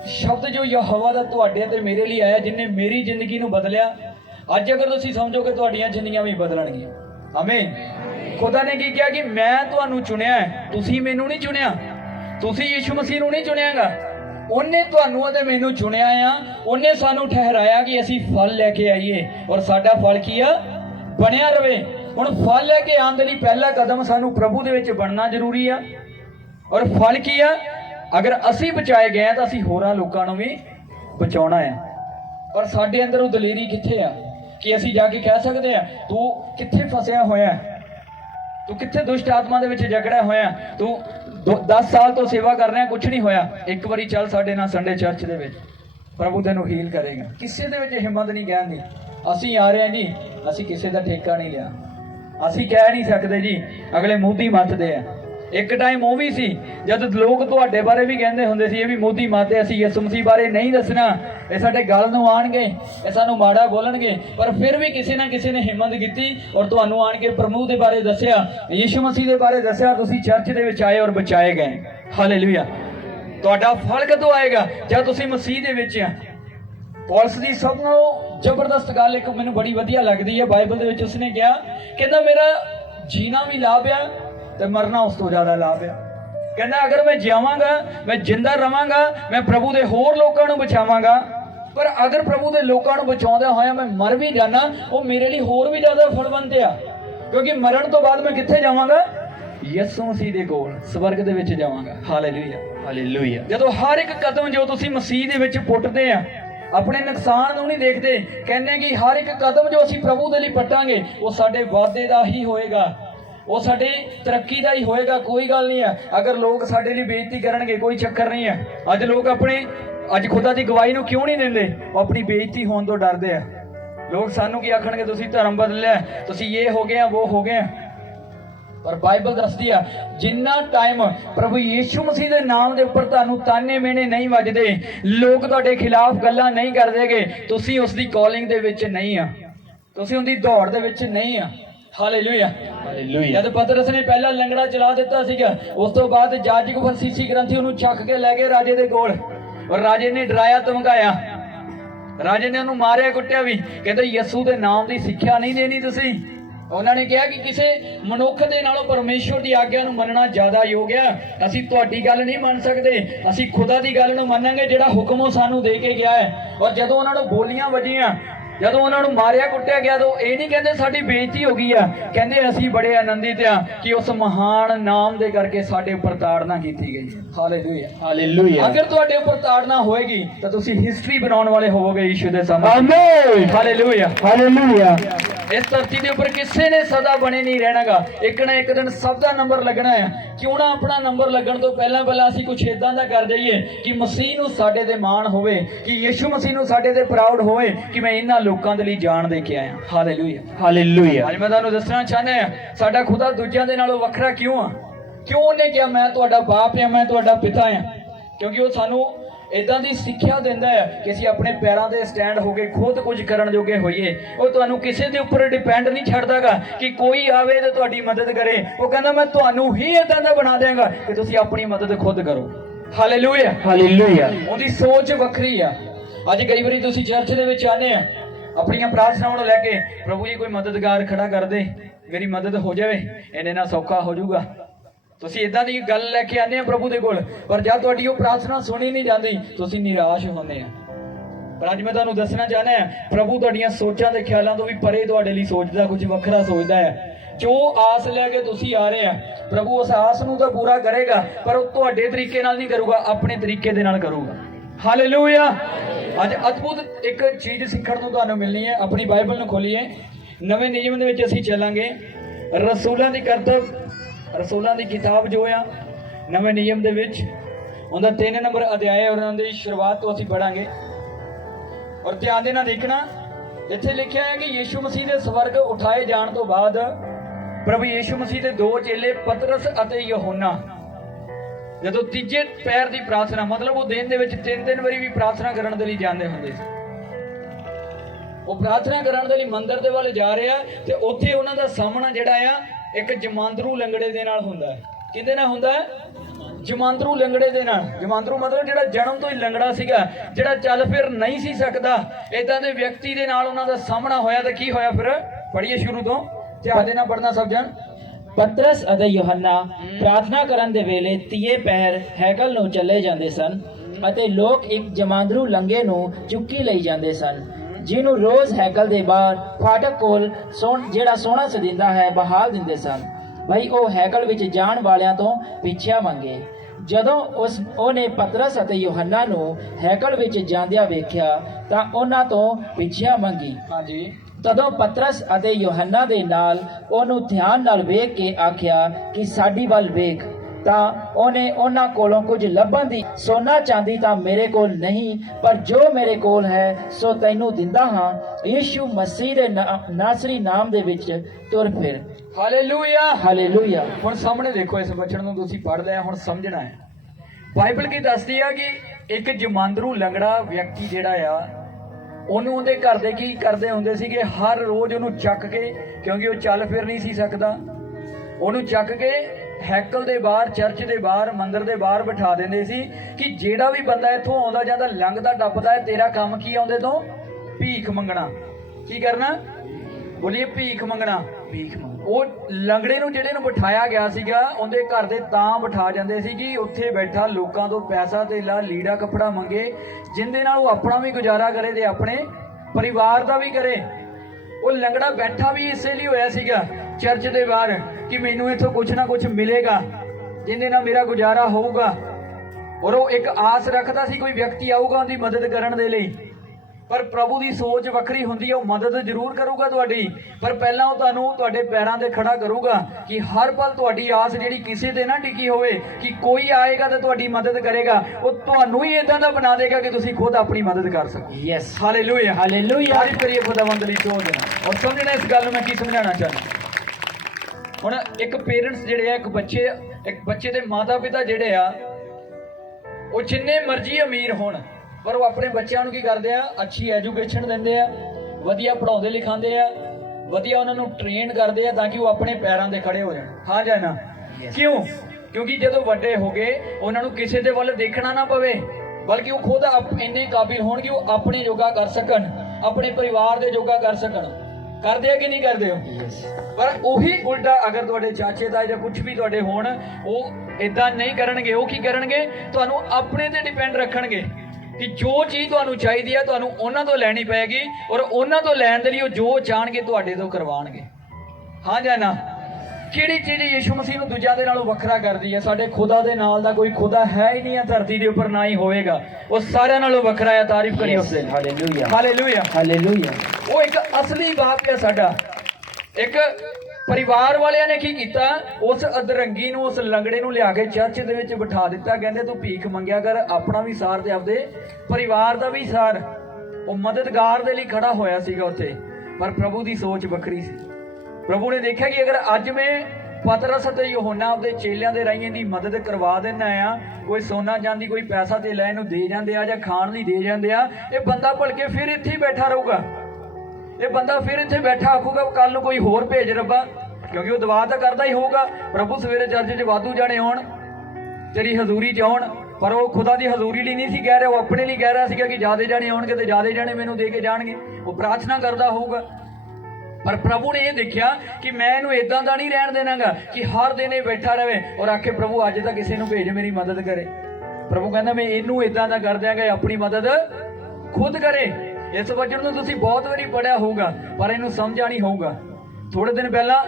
ਸ਼ਬਦ ਜੋ ਯਹੋਵਾ ਦਾ ਤੁਹਾਡੇ ਤੇ ਮੇਰੇ ਲਈ ਆਇਆ, ਜਿਨੇ ਮੇਰੀ ਜ਼ਿੰਦਗੀ ਨੂੰ ਬਦਲਿਆ, ਅੱਜ ਅਗਰ ਤੁਸੀਂ ਸਮਝੋਗੇ ਤੁਹਾਡੀਆਂ ਜ਼ਿੰਦਗੀਆਂ ਵੀ ਬਦਲਣਗੀਆਂ। ਆਮੀਨ। ਖੁਦਾ ਨੇ ਕੀ ਕਿਹਾ ਕਿ ਮੈਂ ਤੁਹਾਨੂੰ ਚੁਣਿਆ ਹੈ, ਤੁਸੀਂ ਮੈਨੂੰ ਨਹੀਂ ਚੁਣਿਆ, ਤੁਸੀਂ ਯਿਸੂ ਮਸੀਹ ਨੂੰ ਨਹੀਂ ਚੁਣਿਆਗਾ, ਉਹਨੇ ਤੁਹਾਨੂੰ ਅਤੇ ਮੈਨੂੰ ਚੁਣਿਆ ਆ। ਉਹਨੇ ਸਾਨੂੰ ਠਹਿਰਾਇਆ ਕਿ ਅਸੀਂ ਫਲ ਲੈ ਕੇ ਆਈਏ, ਔਰ ਸਾਡਾ ਫਲ ਕੀ ਆ? ਬਣਿਆ ਰਵੇ। ਹੁਣ ਫਲ ਲੈ ਕੇ ਆਉਣ ਦੇ ਲਈ ਪਹਿਲਾ ਕਦਮ ਸਾਨੂੰ ਪ੍ਰਭੂ ਦੇ ਵਿੱਚ ਬਣਨਾ ਜ਼ਰੂਰੀ ਆ। ਔਰ ਫਲ ਕੀ ਆ? ਅਗਰ ਅਸੀਂ ਬਚਾਏ ਗਏ ਤਾਂ ਅਸੀਂ ਹੋਰਾਂ ਲੋਕਾਂ ਨੂੰ ਵੀ ਬਚਾਉਣਾ ਆ। ਪਰ ਸਾਡੇ ਅੰਦਰ ਉਹ ਦਲੇਰੀ ਕਿੱਥੇ ਆ ਕਿ ਅਸੀਂ ਜਾ ਕੇ ਕਹਿ ਸਕਦੇ ਆ, ਤੂੰ ਕਿੱਥੇ ਫਸਿਆ ਹੋਇਆ, ਤੂੰ ਕਿੱਥੇ ਦੁਸ਼ਟ ਆਤਮਾ ਦੇ ਵਿੱਚ ਜਕੜਿਆ ਹੋਇਆ, ਤੂੰ 10 ਸਾਲ ਤੋਂ ਸੇਵਾ ਕਰ ਰਿਹਾ, ਕੁਛ ਨਹੀਂ ਹੋਇਆ, ਇੱਕ ਵਾਰੀ ਚੱਲ ਸਾਡੇ ਨਾਲ ਸੰਡੇ ਚਰਚ ਦੇ ਵਿੱਚ, ਪ੍ਰਭੂ ਤੈਨੂੰ ਹੀਲ ਕਰੇਗਾ। ਕਿਸੇ ਦੇ ਵਿੱਚ ਹਿੰਮਤ ਨਹੀਂ ਕਹਿਣ ਦੀ, ਅਸੀਂ ਆ ਰਹੇ ਹਾਂ ਜੀ, ਅਸੀਂ ਕਿਸੇ ਦਾ ਠੇਕਾ ਨਹੀਂ ਲਿਆ, ਅਸੀਂ ਕਹਿ ਨਹੀਂ ਸਕਦੇ ਜੀ, ਅਗਲੇ ਮੋਦੀ ਮੱਤਦੇ ਆ। ਇੱਕ ਟਾਈਮ ਉਹ ਵੀ ਸੀ ਜਦ ਲੋਕ ਤੁਹਾਡੇ ਬਾਰੇ ਵੀ ਕਹਿੰਦੇ ਹੁੰਦੇ ਸੀ, ਇਹ ਵੀ ਮੋਦੀ ਮੱਤੇ, ਅਸੀਂ ਯਿਸੂ ਮਸੀਹ ਬਾਰੇ ਨਹੀਂ ਦੱਸਣਾ, ਇਹ ਸਾਡੇ ਗੱਲ ਨੂੰ ਆਣਗੇ, ਇਹ ਸਾਨੂੰ ਮਾੜਾ ਬੋਲਣਗੇ। ਪਰ ਫਿਰ ਵੀ ਕਿਸੇ ਨਾ ਕਿਸੇ ਨੇ ਹਿੰਮਤ ਕੀਤੀ ਔਰ ਤੁਹਾਨੂੰ ਆਣ ਕੇ ਪ੍ਰਭੂ ਦੇ ਬਾਰੇ ਦੱਸਿਆ, ਯਿਸੂ ਮਸੀਹ ਦੇ ਬਾਰੇ ਦੱਸਿਆ, ਤੁਸੀਂ ਚਰਚ ਦੇ ਵਿੱਚ ਆਏ ਔਰ ਬਚਾਏ ਗਏ। ਹਾਲੇਲੂਇਆ। ਤੁਹਾਡਾ ਫਲ ਕਦੋਂ ਆਏਗਾ? ਜਦ ਤੁਸੀਂ ਮਸੀਹ ਦੇ ਵਿੱਚ ਆ। ਪੌਲਸ ਦੀ ਸਭ ਤੋਂ ਜ਼ਬਰਦਸਤ ਗੱਲ ਇੱਕ ਮੈਨੂੰ ਬੜੀ ਵਧੀਆ ਲੱਗਦੀ ਹੈ, ਬਾਈਬਲ ਦੇ ਵਿੱਚ ਉਸਨੇ ਕਿਹਾ, ਕਹਿੰਦਾ ਮੇਰਾ ਜੀਣਾ ਵੀ ਲਾਭ ਆ ਤੇ ਮਰਨਾ ਉਸ ਤੋਂ ਜ਼ਿਆਦਾ ਲਾਭ ਆ। ਕਹਿੰਦਾ ਅਗਰ ਮੈਂ ਜਿਵਾਂਗਾ, ਮੈਂ ਜਿੰਦਾ ਰਵਾਂਗਾ, ਮੈਂ ਪ੍ਰਭੂ ਦੇ ਹੋਰ ਲੋਕਾਂ ਨੂੰ ਬਚਾਵਾਂਗਾ, ਪਰ ਅਗਰ ਪ੍ਰਭੂ ਦੇ ਲੋਕਾਂ ਨੂੰ ਬਚਾਉਂਦਾ ਹੋਇਆ ਮੈਂ ਮਰ ਵੀ ਜਾਣਾ, ਉਹ ਮੇਰੇ ਲਈ ਹੋਰ ਵੀ ਜ਼ਿਆਦਾ ਫਲਵੰਤ ਆ, ਕਿਉਂਕਿ ਮਰਨ ਤੋਂ ਬਾਅਦ ਮੈਂ ਕਿੱਥੇ ਜਾਵਾਂਗਾ? ਯਿਸੂ ਮਸੀਹ ਦੇ ਕੋਲ, ਸਵਰਗ ਦੇ ਵਿੱਚ ਜਾਵਾਂਗਾ। ਹਾਲੇਲੂਇਆ। ਹਾਲੇਲੂਇਆ। ਜਦੋਂ ਹਰ ਇੱਕ ਕਦਮ ਜੋ ਤੁਸੀਂ ਮਸੀਹ ਦੇ ਵਿੱਚ ਪੁੱਟਦੇ ਆ, ਆਪਣੇ ਨੁਕਸਾਨ ਨੂੰ ਨਹੀਂ ਦੇਖਦੇ, ਕਹਿੰਦੇ ਕਿ ਹਰ ਇੱਕ ਕਦਮ ਜੋ ਅਸੀਂ ਪ੍ਰਭੂ ਦੇ ਲਈ ਪੱਟਾਂਗੇ ਉਹ ਸਾਡੇ ਵਾਅਦੇ ਦਾ ਹੀ ਹੋਏਗਾ, ਉਹ ਸਾਡੀ ਤਰੱਕੀ ਦਾ ਹੀ ਹੋਏਗਾ। ਕੋਈ ਗੱਲ ਨਹੀਂ ਹੈ ਅਗਰ ਲੋਕ ਸਾਡੇ ਲਈ ਬੇਇੱਜ਼ਤੀ ਕਰਨਗੇ, ਕੋਈ ਚੱਕਰ ਨਹੀਂ ਹੈ। ਅੱਜ ਲੋਕ ਅੱਜ ਖੁਦਾ ਦੀ ਗਵਾਹੀ ਨੂੰ ਕਿਉਂ ਨਹੀਂ ਦਿੰਦੇ? ਉਹ ਆਪਣੀ ਬੇਇੱਜ਼ਤੀ ਹੋਣ ਤੋਂ ਡਰਦੇ ਆ। ਲੋਕ ਸਾਨੂੰ ਕੀ ਆਖਣਗੇ? ਤੁਸੀਂ ਧਰਮ ਬਦਲਿਆ, ਤੁਸੀਂ ਇਹ ਹੋ ਗਏ ਆ, ਉਹ ਹੋ ਗਏ ਆ। ਪਰ ਬਾਈਬਲ ਦੱਸਦੀ ਆ, ਜਿੰਨਾ ਟਾਈਮ ਪ੍ਰਭੂ ਯਿਸੂ ਮਸੀਹ ਦੇ ਨਾਮ ਦੇ ਉੱਪਰ ਤੁਹਾਨੂੰ ਤਾਨੇ ਮੇਣੇ ਨਹੀਂ ਵੱਜਦੇ, ਲੋਕ ਤੁਹਾਡੇ ਖਿਲਾਫ ਗੱਲਾਂ ਨਹੀਂ ਕਰਦੇਗੇ, ਤੁਸੀਂ ਉਸ ਦੀ ਕਾਲਿੰਗ ਦੇ ਵਿੱਚ ਨਹੀਂ ਆ, ਤੁਸੀਂ ਉਹਦੀ ਦੌੜ ਦੇ ਵਿੱਚ ਨਹੀਂ ਆ। ਹਾਲੇਲੂਇਆ। ਹਾਲੇਲੂਇਆ। ਜਦ ਪਤਰਸ ਨੇ ਪਹਿਲਾ ਲੰਗੜਾ ਚਲਾ ਦਿੱਤਾ ਸੀਗਾ, ਉਸ ਤੋਂ ਬਾਅਦ ਜਾਜਕ ਫਰਸੀਸੀ ਗ੍ਰੰਥੀ ਉਹਨੂੰ ਚੱਕ ਕੇ ਲੈ ਗਏ ਰਾਜੇ ਦੇ ਕੋਲ, ਔਰ ਰਾਜੇ ਨੇ ਡਰਾਇਆ ਧਮਕਾਇਆ, ਰਾਜੇ ਨੇ ਉਹਨੂੰ ਮਾਰਿਆ ਕੁੱਟਿਆ ਵੀ। ਕਹਿੰਦੇ ਯਿਸੂ ਦੇ ਨਾਮ ਦੀ ਸਿੱਖਿਆ ਨਹੀਂ ਦੇਣੀ ਤੁਸੀਂ। ਉਹਨਾਂ ਨੇ ਕਿਹਾ ਕਿ ਕਿਸੇ ਮਨੁੱਖ ਦੇ ਨਾਲੋਂ ਪਰਮੇਸ਼ਵਰ ਦੀ ਆਗਿਆ ਨੂੰ ਮੰਨਣਾ ਜ਼ਿਆਦਾ ਯੋਗ ਆ। ਅਸੀਂ ਤੁਹਾਡੀ ਗੱਲ ਨਹੀਂ ਮੰਨ ਸਕਦੇ, ਅਸੀਂ ਖੁਦਾ ਦੀ ਗੱਲ ਨੂੰ ਮੰਨਾਂਗੇ ਜਿਹੜਾ ਹੁਕਮ ਉਹ ਸਾਨੂੰ ਦੇ ਕੇ ਗਿਆ ਹੈ। ਔਰ ਜਦੋਂ ਉਹਨਾਂ ਨੂੰ ਬੋਲੀਆਂ ਵੱਜੀਆਂ, ਜਦੋਂ ਉਹਨਾਂ ਨੂੰ ਮਾਰਿਆ ਕੁੱਟਿਆ ਗਿਆ, ਤਾਂ ਇਹ ਨਹੀਂ ਕਹਿੰਦੇ ਸਾਡੀ ਬੇਇੱਜ਼ਤੀ ਹੋ ਗਈ ਆ, ਕਹਿੰਦੇ ਅਸੀਂ ਬੜੇ ਆਨੰਦਿਤ ਆ ਕਿ ਉਸ ਮਹਾਨ ਨਾਮ ਦੇ ਕਰਕੇ ਸਾਡੇ ਉੱਪਰ ਤਾੜਨਾ ਕੀਤੀ ਗਈ। ਹਾਲੇਲੂਇਆ। ਹਾਲੇਲੂਇਆ। ਅਗਰ ਤੁਹਾਡੇ ਉੱਪਰ ਤਾੜਨਾ ਹੋਏਗੀ ਤਾਂ ਤੁਸੀਂ ਹਿਸਟਰੀ ਬਣਾਉਣ ਵਾਲੇ ਹੋਵੋਗੇ ਯਿਸੂ ਦੇ ਸਾਹਮਣੇ। ਆਮੀਨ। ਹਾਲੇਲੂਇਆ। ਹਾਲੇਲੂਇਆ। ਇਸ ਧਰਤੀ ਦੇ ਉੱਪਰ ਕਿਸੇ ਨੇ ਸਦਾ ਬਣੇ ਨਹੀਂ ਰਹਿਣਾਗਾ, ਇੱਕ ਨਾ ਇੱਕ ਦਿਨ ਸਭ ਦਾ ਨੰਬਰ ਲੱਗਣਾ ਹੈ। ਕਿਉਂ ਨਾ ਆਪਣਾ ਨੰਬਰ ਲੱਗਣ ਤੋਂ ਪਹਿਲਾਂ ਅਸੀਂ ਕੁਛ ਇਦਾਂ ਦਾ ਕਰ ਜਾਈਏ ਕਿ ਮਸੀਹ ਨੂੰ ਸਾਡੇ ਤੇ ਮਾਣ ਹੋਵੇ, ਕਿ ਯਿਸੂ ਮਸੀਹ ਨੂੰ ਸਾਡੇ ਤੇ ਪ੍ਰਾਊਡ ਹੋਵੇ ਕਿ ਮੈਂ ਇਹਨਾਂ ਲੋਕਾਂ ਦੇ ਲਈ ਜਾਨ ਦੇ ਕੇ ਆਇਆ। ਹਾਲੇਲੂਇਆ। ਹਾਲੇਲੂਇਆ। ਅੱਜ ਮੈਂ ਤੁਹਾਨੂੰ ਦੱਸਣਾ ਚਾਹੁੰਦਾ ਹਾਂ, ਸਾਡਾ ਖੁਦਾ ਦੂਜਿਆਂ ਦੇ ਨਾਲੋਂ ਵੱਖਰਾ ਕਿਉਂ ਆ? ਕਿਉਂ ਉਹਨੇ ਕਿਹਾ ਮੈਂ ਤੁਹਾਡਾ ਬਾਪ ਆ, ਮੈਂ ਤੁਹਾਡਾ ਪਿਤਾ ਆ? ਕਿਉਂਕਿ ਉਹ ਸਾਨੂੰ ਇਦਾਂ ਦੀ ਸਿੱਖਿਆ ਦਿੰਦਾ ਹੈ ਕਿ ਅਸੀਂ ਆਪਣੇ ਪੈਰਾਂ ਤੇ ਸਟੈਂਡ ਹੋ ਕੇ ਖੁਦ ਕੁਝ ਕਰਨ ਜੋਗੇ ਹੋਈਏ। ਉਹ ਤੁਹਾਨੂੰ ਕਿਸੇ ਦੇ ਉੱਪਰ ਡਿਪੈਂਡ ਨਹੀਂ ਛੱਡਦਾਗਾ ਕਿ ਕੋਈ ਆਵੇ ਤੇ ਤੁਹਾਡੀ ਮਦਦ ਕਰੇ। ਉਹ ਕਹਿੰਦਾ ਮੈਂ ਤੁਹਾਨੂੰ ਹੀ ਇਦਾਂ ਦਾ ਬਣਾ ਦਿਆਂਗਾ ਕਿ ਤੁਸੀਂ ਆਪਣੀ ਮਦਦ ਖੁਦ ਕਰੋ। ਹਾਲੇਲੂਇਆ। ਹਾਲੇਲੂਇਆ। ਉਹਦੀ ਸੋਚ ਵੱਖਰੀ ਆ। ਅੱਜ ਕਈ ਵਾਰੀ ਤੁਸੀਂ ਚਰਚ ਦੇ ਵਿੱਚ ਆਨੇ ਆ, ਆਪਣੀਆਂ ਪ੍ਰਾਰਥਨਾਵਾਂ ਨੂੰ ਲੈ ਕੇ, ਪ੍ਰਭੂ ਜੀ ਕੋਈ ਮਦਦਗਾਰ ਖੜਾ ਕਰ ਦੇ, ਮੇਰੀ ਮਦਦ ਹੋ ਜਾਵੇ, ਇਹਨੇ ਨਾਲ ਸੌਖਾ ਹੋ ਜਾਊਗਾ। ਤੁਸੀਂ ਇਦਾਂ ਦੀ ਗੱਲ ਲੈ ਕੇ ਆਨੇ ਆ ਪ੍ਰਭੂ ਦੇ ਕੋਲ, ਪਰ ਜਦ ਤੁਹਾਡੀ ਉਹ ਪ੍ਰਾਰਥਨਾ ਸੁਣੀ ਨਹੀਂ ਜਾਂਦੀ, ਤੁਸੀਂ ਨਿਰਾਸ਼ ਹੁੰਦੇ ਆ। ਪਰ ਅੱਜ ਮੈਂ ਤੁਹਾਨੂੰ ਦੱਸਣਾ ਚਾਹੁੰਦਾ ਹਾਂ, ਪ੍ਰਭੂ ਤੁਹਾਡੀਆਂ ਸੋਚਾਂ ਤੇ ਖਿਆਲਾਂ ਤੋਂ ਵੀ ਪਰੇ ਤੁਹਾਡੇ ਲਈ ਸੋਚਦਾ, ਕੁਝ ਵੱਖਰਾ ਸੋਚਦਾ ਹੈ। ਜੋ ਆਸ ਲੈ ਕੇ ਤੁਸੀਂ ਆ ਰਹੇ ਆ, ਪ੍ਰਭੂ ਉਸ ਆਸ ਨੂੰ ਤਾਂ ਪੂਰਾ ਕਰੇਗਾ, ਪਰ ਉਹ ਤੁਹਾਡੇ ਤਰੀਕੇ ਨਾਲ ਨਹੀਂ ਕਰੂਗਾ, ਆਪਣੇ ਤਰੀਕੇ ਦੇ ਨਾਲ ਕਰੂਗਾ। ਹਾਲੇਲੂਇਆ। ਅੱਜ ਅਦਭੁਤ ਇੱਕ ਚੀਜ਼ ਸਿੱਖਣ ਨੂੰ ਤੁਹਾਨੂੰ ਮਿਲਣੀ ਹੈ। ਆਪਣੀ ਬਾਈਬਲ ਨੂੰ ਖੋਲੀਏ, ਨਵੇਂ ਨਿਯਮ ਦੇ ਵਿੱਚ ਅਸੀਂ ਚੱਲਾਂਗੇ। ਰਸੂਲਾਂ ਦੀ ਕਰਤੱਵ, ਰਸੂਲਾਂ ਦੀ ਕਿਤਾਬ ਜੋ ਆ ਨਵੇਂ ਨਿਯਮ ਦੇ ਵਿੱਚ, ਉਹਦਾ 3 ਨੰਬਰ ਅਧਿਆਇ, ਔਰ ਉਹਨਾਂ ਦੀ ਸ਼ੁਰੂਆਤ ਤੋਂ ਅਸੀਂ ਪੜਾਂਗੇ। ਔਰ ਧਿਆਨ ਦੇ ਨਾਲ ਦੇਖਣਾ, ਇੱਥੇ ਲਿਖਿਆ ਹੈ ਕਿ ਯੀਸ਼ੂ ਮਸੀਹ ਦੇ ਸਵਰਗ ਉਠਾਏ ਜਾਣ ਤੋਂ ਬਾਅਦ ਪ੍ਰਭੂ ਯੀਸ਼ੂ ਮਸੀਹ ਦੇ 2 ਚੇਲੇ ਪਤਰਸ ਅਤੇ ਯਹੋਨਾ ਜਦੋਂ ਤੀਜੇ ਪੈਰ ਦੀ ਪ੍ਰਾਰਥਨਾ, ਮਤਲਬ ਉਹ ਦਿਨ ਦੇ ਵਿੱਚ 3 ਵਾਰੀ ਵੀ ਪ੍ਰਾਰਥਨਾ ਕਰਨ ਦੇ ਲਈ ਜਾਂਦੇ ਹੁੰਦੇ ਸੀ। ਉਹ ਪ੍ਰਾਰਥਨਾ ਕਰਨ ਦੇ ਲਈ ਮੰਦਿਰ ਦੇ ਵੱਲ ਜਾ ਰਿਹਾ, ਤੇ ਉੱਥੇ ਉਹਨਾਂ ਦਾ ਸਾਹਮਣਾ ਜਿਹੜਾ ਆ ਇੱਕ ਜਮਾਂਦਰੂ ਲੰਗੜੇ ਦੇ ਨਾਲ ਹੁੰਦਾ ਹੈ। ਕਿਹਦੇ ਨਾਲ ਹੁੰਦਾ ਹੈ? ਜਮਾਂਦਰੂ ਲੰਗੜੇ ਦੇ ਨਾਲ। ਜਮਾਂਦਰੂ ਮਤਲਬ ਜਿਹੜਾ ਜਨਮ ਤੋਂ ਹੀ ਲੰਗੜਾ ਸੀਗਾ, ਜਿਹੜਾ ਚੱਲ ਫਿਰ ਨਹੀਂ ਸੀ ਸਕਦਾ, ਏਦਾਂ ਦੇ ਵਿਅਕਤੀ ਦੇ ਨਾਲ ਉਹਨਾਂ ਦਾ ਸਾਹਮਣਾ ਹੋਇਆ। ਤਾਂ ਕੀ ਹੋਇਆ ਫਿਰ? ਪੜ੍ਹੀਏ ਸ਼ੁਰੂ ਤੋਂ, ਧਿਆਨ ਦੇ ਨਾਲ ਪੜ੍ਹਨਾ ਸਭ ਜਣ। ਪਤਰਸ ਅਤੇ ਯੋਹੰਨਾ ਪ੍ਰਾਰਥਨਾ ਕਰਨ ਦੇ ਵੇਲੇ ਤੀਏ ਪਹਿਰ ਹੈਕਲ ਨੂੰ ਚਲੇ ਜਾਂਦੇ ਸਨ, ਅਤੇ ਲੋਕ ਇੱਕ ਜਮਾਂਦਰੂ ਲੰਗੇ ਨੂੰ ਚੁੱਕੀ ਲਈ ਜਾਂਦੇ ਸਨ, ਜਿਹਨੂੰ ਰੋਜ਼ ਹੈਕਲ ਦੇ ਬਾਹਰ ਫਾਟਕ ਕੋਲ ਜਿਹੜਾ ਸੋਨਾ ਸਦਿੰਦਾ ਹੈ ਬਹਾਲ ਦਿੰਦੇ ਸਨ, ਭਈ ਉਹ ਹੈਕਲ ਵਿੱਚ ਜਾਣ ਵਾਲਿਆਂ ਤੋਂ ਪਿੱਛਾ ਮੰਗੇ। ਜਦੋਂ ਉਹਨੇ ਪਤਰਸ ਅਤੇ ਯੋਹੰਨਾ ਨੂੰ ਹੈਕਲ ਵਿੱਚ ਜਾਂਦਿਆਂ ਵੇਖਿਆ ਤਾਂ ਉਹਨਾਂ ਤੋਂ ਪਿੱਛਾ ਮੰਗੀ। ਹਾਂਜੀ। ਤਦੋਂ ਪਤਰਸ ਅਤੇ ਯੋਹੰਨਾ ਦੇ ਨਾਲ ਉਹਨੂੰ ਧਿਆਨ ਨਾਲ ਵੇਖ ਕੇ ਆਖਿਆ ਕਿ ਸਾਡੀ ਵੱਲ ਵੇਖ। ਤਾਂ ਉਹਨੇ ਉਹਨਾਂ ਕੋਲੋਂ ਕੁਝ ਲੱਭਣ ਦੀ, ਸੋਨਾ ਚਾਂਦੀ ਤਾਂ ਮੇਰੇ ਕੋਲ ਨਹੀਂ, ਪਰ ਜੋ ਮੇਰੇ ਕੋਲ ਹੈ ਸੋ ਤੈਨੂੰ ਦਿੰਦਾ ਹਾਂ। ਯੀਸ਼ੂ ਮਸੀਹ ਦੇ ਨਾਸਰੀ ਨਾਮ ਦੇ ਵਿੱਚ ਤੁਰ ਫਿਰ। Hallelujah, hallelujah. ਹੁਣ ਸਾਹਮਣੇ ਦੇਖੋ, ਇਸ ਬਚਨ ਨੂੰ ਤੁਸੀਂ ਪੜ੍ਹ ਲਿਆ, ਹੁਣ ਸਮਝਣਾ ਹੈ। ਬਾਈਬਲ ਕੀ ਦੱਸਦੀ ਆ ਕਿ ਇੱਕ ਜਮਾਂਦਰੂ ਲੰਗੜਾ ਵਿਅਕਤੀ ਜਿਹੜਾ ਆ, ਉਹਨੂੰ ਉਹਦੇ ਘਰ ਦੇ ਕੀ ਕਰਦੇ ਹੁੰਦੇ ਸੀਗੇ? ਹਰ ਰੋਜ਼ ਉਹਨੂੰ ਚੱਕ ਕੇ, ਕਿਉਂਕਿ ਉਹ ਚੱਲ ਫਿਰ ਨਹੀਂ ਸੀ ਸਕਦਾ, ਉਹਨੂੰ ਚੱਕ ਕੇ ਹੈਕਲ ਦੇ ਬਾਹਰ, ਚਰਚ ਦੇ ਬਾਹਰ, ਮੰਦਿਰ ਦੇ ਬਾਹਰ ਬਿਠਾ ਦਿੰਦੇ ਸੀ ਕਿ ਜਿਹੜਾ ਵੀ ਬੰਦਾ ਇੱਥੋਂ ਆਉਂਦਾ ਜਾਂਦਾ, ਲੰਘਦਾ ਟੱਪਦਾ ਹੈ, ਤੇਰਾ ਕੰਮ ਕੀ ਆਉਂਦੇ ਤੋਂ? ਭੀਖ ਮੰਗਣਾ। ਕੀ ਕਰਨਾ? ਬੋਲੀਏ, ਭੀਖ ਮੰਗਣਾ। ਭੀਖ ਮੰਗਣਾ। ਉਹ ਲੰਗੜੇ ਨੂੰ, ਜਿਹੜੇ ਨੂੰ ਬਿਠਾਇਆ ਗਿਆ ਸੀਗਾ, ਉਹਦੇ ਘਰ ਦੇ ਤਾਂ ਬਿਠਾ ਜਾਂਦੇ ਸੀ ਕਿ ਉੱਥੇ ਬੈਠਾ ਲੋਕਾਂ ਤੋਂ ਪੈਸਾ ਧੇਲਾ, ਲੀੜਾ ਕੱਪੜਾ ਮੰਗੇ, ਜਿੰਦੇ ਨਾਲ ਉਹ ਆਪਣਾ ਵੀ ਗੁਜ਼ਾਰਾ ਕਰੇ ਤੇ ਆਪਣੇ ਪਰਿਵਾਰ ਦਾ ਵੀ ਕਰੇ। ਉਹ ਲੰਗੜਾ ਬੈਠਾ ਵੀ ਇਸੇ ਲਈ ਹੋਇਆ ਸੀਗਾ ਚਰਚ ਦੇ ਬਾਹਰ ਕਿ ਮੈਨੂੰ ਇੱਥੋਂ ਕੁਛ ਨਾ ਕੁਛ ਮਿਲੇਗਾ, ਜਿੰਦੇ ਨਾਲ ਮੇਰਾ ਗੁਜ਼ਾਰਾ ਹੋਊਗਾ। ਔਰ ਉਹ ਇੱਕ ਆਸ ਰੱਖਦਾ ਸੀ ਕੋਈ ਵਿਅਕਤੀ ਆਊਗਾ ਉਹਦੀ ਮਦਦ ਕਰਨ ਦੇ ਲਈ। ਪਰ ਪ੍ਰਭੂ ਦੀ ਸੋਚ ਵੱਖਰੀ ਹੁੰਦੀ ਹੈ। ਉਹ ਮਦਦ ਜ਼ਰੂਰ ਕਰੂਗਾ ਤੁਹਾਡੀ, ਪਰ ਪਹਿਲਾਂ ਉਹ ਤੁਹਾਨੂੰ ਤੁਹਾਡੇ ਪੈਰਾਂ ਤੇ ਖੜਾ ਕਰੂਗਾ ਕਿ ਹਰ ਪਲ ਤੁਹਾਡੀ ਆਸ ਜਿਹੜੀ ਕਿਸੇ ਤੇ ਨਾ ਟਿਕੀ ਹੋਵੇ ਕਿ ਕੋਈ ਆਏਗਾ ਤੇ ਤੁਹਾਡੀ ਮਦਦ ਕਰੇਗਾ। ਉਹ ਤੁਹਾਨੂੰ ਹੀ ਇਦਾਂ ਦਾ ਬਣਾ ਦੇਗਾ ਕਿ ਤੁਸੀਂ ਖੁਦ ਆਪਣੀ ਮਦਦ ਕਰ ਸਕੋ। Yes, hallelujah, hallelujah. ਤਾਰੀਫ ਕਰੀਏ ਖੁਦਾਵੰਦ ਲਈ। ਤੋਂ ਦੇਣਾ ਔਰ ਸਮਝਣਾ ਇਸ ਗੱਲ ਨੂੰ ਮੈਂ ਕੀ ਸਮਝਾਉਣਾ ਚਾਹੁੰਦਾ। ਹੁਣ ਇੱਕ ਪੇਰੈਂਟਸ ਜਿਹੜੇ ਆ, ਇੱਕ ਬੱਚੇ ਦੇ ਮਾਤਾ ਪਿਤਾ ਜਿਹੜੇ ਆ, ਉਹ ਜਿੰਨੇ ਮਰਜ਼ੀ ਅਮੀਰ ਹੋਣ, ਪਰ ਉਹ ਆਪਣੇ ਬੱਚਿਆਂ ਨੂੰ ਕੀ ਕਰਦੇ ਆ? ਅੱਛੀ ਐਜੂਕੇਸ਼ਨ ਦਿੰਦੇ ਆ, ਵਧੀਆ ਪੜਾਉਂਦੇ ਲਿਖਾਉਂਦੇ ਆ, ਵਧੀਆ ਉਹਨਾਂ ਨੂੰ ਟ੍ਰੇਨ ਕਰਦੇ ਆ ਤਾਂ ਕਿ ਉਹ ਆਪਣੇ ਪੈਰਾਂ ਤੇ ਖੜੇ ਹੋ ਜਾਣ। ਹਾਂ ਜਾਂ ਨਾ? ਕਿਉਂ? ਕਿਉਂਕਿ ਜਦੋਂ ਵੱਡੇ ਹੋ ਗਏ ਉਹਨਾਂ ਨੂੰ ਕਿਸੇ ਦੇ ਵੱਲ ਦੇਖਣਾ ਨਾ ਪਵੇ, ਬਲਕਿ ਉਹ ਖੁਦ ਇੰਨੇ ਕਾਬਿਲ ਹੋਣ ਕਿ ਉਹ ਆਪਣੇ ਜੋਗਾ ਕਰ ਸਕਣ, ਆਪਣੇ ਪਰਿਵਾਰ ਦੇ ਜੋਗਾ ਕਰ ਸਕਣ। ਕਰਦੇ ਆ ਕਿ ਨਹੀਂ ਕਰਦੇ ਹੋ? ਪਰ ਉਹੀ ਉਲਟਾ ਅਗਰ ਤੁਹਾਡੇ ਚਾਚੇ ਤਾਏ ਜਾਂ ਕੁਝ ਵੀ ਤੁਹਾਡੇ ਹੋਣ, ਉਹ ਇਦਾਂ ਨਹੀਂ ਕਰਨਗੇ। ਉਹ ਕੀ ਕਰਨਗੇ? ਤੁਹਾਨੂੰ ਆਪਣੇ ਤੇ ਡਿਪੈਂਡ ਰੱਖਣਗੇ ਕਿ ਜੋ ਚੀਜ਼ ਤੁਹਾਨੂੰ ਚਾਹੀਦੀ ਹੈ ਤੁਹਾਨੂੰ ਉਹਨਾਂ ਤੋਂ ਲੈਣੀ ਪਏਗੀ, ਔਰ ਉਹਨਾਂ ਤੋਂ ਲੈਣ ਦੇ ਲਈ ਉਹ ਜੋ ਚਾਹਣਗੇ ਤੁਹਾਡੇ ਤੋਂ ਕਰਵਾਉਣਗੇ। ਹਾਂ ਜਾਂ ਨਾ? ਕਿਹੜੀ ਚੀਜ਼ ਯੀਸ਼ੂ ਮਸੀਹ ਨੂੰ ਦੂਜਿਆਂ ਦੇ ਨਾਲੋਂ ਵੱਖਰਾ ਕਰਦੀ ਹੈ? ਸਾਡੇ ਖੁਦਾ ਦੇ ਨਾਲ ਦਾ ਕੋਈ ਖੁਦਾ ਹੈ ਹੀ ਨਹੀਂ ਹੈ ਧਰਤੀ ਦੇ ਉੱਪਰ, ਨਾ ਹੀ ਹੋਵੇਗਾ। ਉਹ ਸਾਰਿਆਂ ਨਾਲੋਂ ਵੱਖਰਾ ਹੈ। ਤਾਰੀਫ ਕਰੀਏ ਉਸ ਦੀ। Hallelujah, hallelujah, hallelujah. ਉਹ ਇੱਕ ਅਸਲੀ ਬਾਪ ਹੈ ਸਾਡਾ। ਇੱਕ ਪਰਿਵਾਰ ਵਾਲਿਆਂ ਨੇ ਕੀ ਕੀਤਾ? ਉਸ ਅਧਰੰਗੀ ਨੂੰ, ਉਸ ਲੰਗੜੇ ਨੂੰ ਲਿਆ ਕੇ ਚਰਚ ਦੇ ਵਿੱਚ ਬਿਠਾ ਦਿੱਤਾ। ਕਹਿੰਦੇ ਤੂੰ ਭੀਖ ਮੰਗਿਆ ਕਰ, ਆਪਣਾ ਵੀ ਸਾਰ ਤੇ ਆਪਦੇ ਪਰਿਵਾਰ ਦਾ ਵੀ ਸਾਰ। ਉਹ ਮਦਦਗਾਰ ਦੇ ਲਈ ਖੜਾ ਹੋਇਆ ਸੀਗਾ ਉੱਥੇ। ਪਰ ਪ੍ਰਭੂ ਦੀ ਸੋਚ ਵੱਖਰੀ ਸੀ। ਪ੍ਰਭੂ ਨੇ ਦੇਖਿਆ ਕਿ ਅਗਰ ਅੱਜ ਮੈਂ ਪਤਰਸ ਅਤੇ ਯਹੋਨਾ ਆਪਦੇ ਚੇਲਿਆਂ ਦੇ ਰਾਹੀਂ ਦੀ ਮਦਦ ਕਰਵਾ ਦਿੰਦਾ ਆ, ਕੋਈ ਸੋਨਾ ਚਾਂਦੀ, ਕੋਈ ਪੈਸਾ ਤੇ ਲੈ ਇਹਨੂੰ ਦੇ ਜਾਂਦੇ ਆ ਜਾਂ ਖਾਣ ਲਈ ਦੇ ਜਾਂਦੇ ਆ, ਇਹ ਬੰਦਾ ਭਲਕੇ ਫਿਰ ਇੱਥੇ ਹੀ ਬੈਠਾ ਰਹੂਗਾ। ਇਹ ਬੰਦਾ ਫਿਰ ਇੱਥੇ ਬੈਠਾ ਆਖੂਗਾ ਕੱਲ ਨੂੰ ਕੋਈ ਹੋਰ ਭੇਜ ਰੱਬਾ, ਕਿਉਂਕਿ ਉਹ ਦੁਆ ਤਾਂ ਕਰਦਾ ਹੀ ਹੋਊਗਾ। ਪ੍ਰਭੂ ਸਵੇਰੇ ਚਰਚ 'ਚ ਵਾਧੂ ਜਾਣੇ ਹੋਣ, ਤੇਰੀ ਹਜ਼ੂਰੀ 'ਚ ਆਉਣ, ਪਰ ਉਹ ਖੁਦਾ ਦੀ ਹਜ਼ੂਰੀ ਲਈ ਨਹੀਂ ਸੀ ਕਹਿ ਰਿਹਾ, ਉਹ ਆਪਣੇ ਲਈ ਕਹਿ ਰਿਹਾ ਸੀਗਾ ਕਿ ਜ਼ਿਆਦੇ ਜਾਣੇ ਆਉਣਗੇ ਤੇ ਜ਼ਿਆਦੇ ਜਾਣੇ ਮੈਨੂੰ ਦੇ ਕੇ ਜਾਣਗੇ। ਉਹ ਪ੍ਰਾਰਥਨਾ ਕਰਦਾ ਹੋਊਗਾ। ਪਰ ਪ੍ਰਭੂ ਨੇ ਇਹ ਦੇਖਿਆ ਕਿ ਮੈਂ ਇਹਨੂੰ ਇਦਾਂ ਦਾ ਨਹੀਂ ਰਹਿਣ ਦੇਣਾਗਾ ਕਿ ਹਰ ਦਿਨ ਇਹ ਬੈਠਾ ਰਹੇ ਔਰ ਆਖੇ ਪ੍ਰਭੂ ਅੱਜ ਤਾਂ ਕਿਸੇ ਨੂੰ ਭੇਜ ਮੇਰੀ ਮਦਦ ਕਰੇ। ਪ੍ਰਭੂ ਕਹਿੰਦਾ ਮੈਂ ਇਹਨੂੰ ਇਦਾਂ ਦਾ ਕਰ ਦਿਆਂਗਾ ਆਪਣੀ ਮਦਦ ਖੁਦ ਕਰੇ। ਇਸ ਵਚਨ ਨੂੰ ਤੁਸੀਂ ਬਹੁਤ ਵਾਰੀ ਪੜਿਆ ਹੋਊਗਾ, ਪਰ ਇਹਨੂੰ ਸਮਝਿਆ ਨਹੀਂ ਹੋਊਗਾ। ਥੋੜੇ ਦਿਨ ਪਹਿਲਾਂ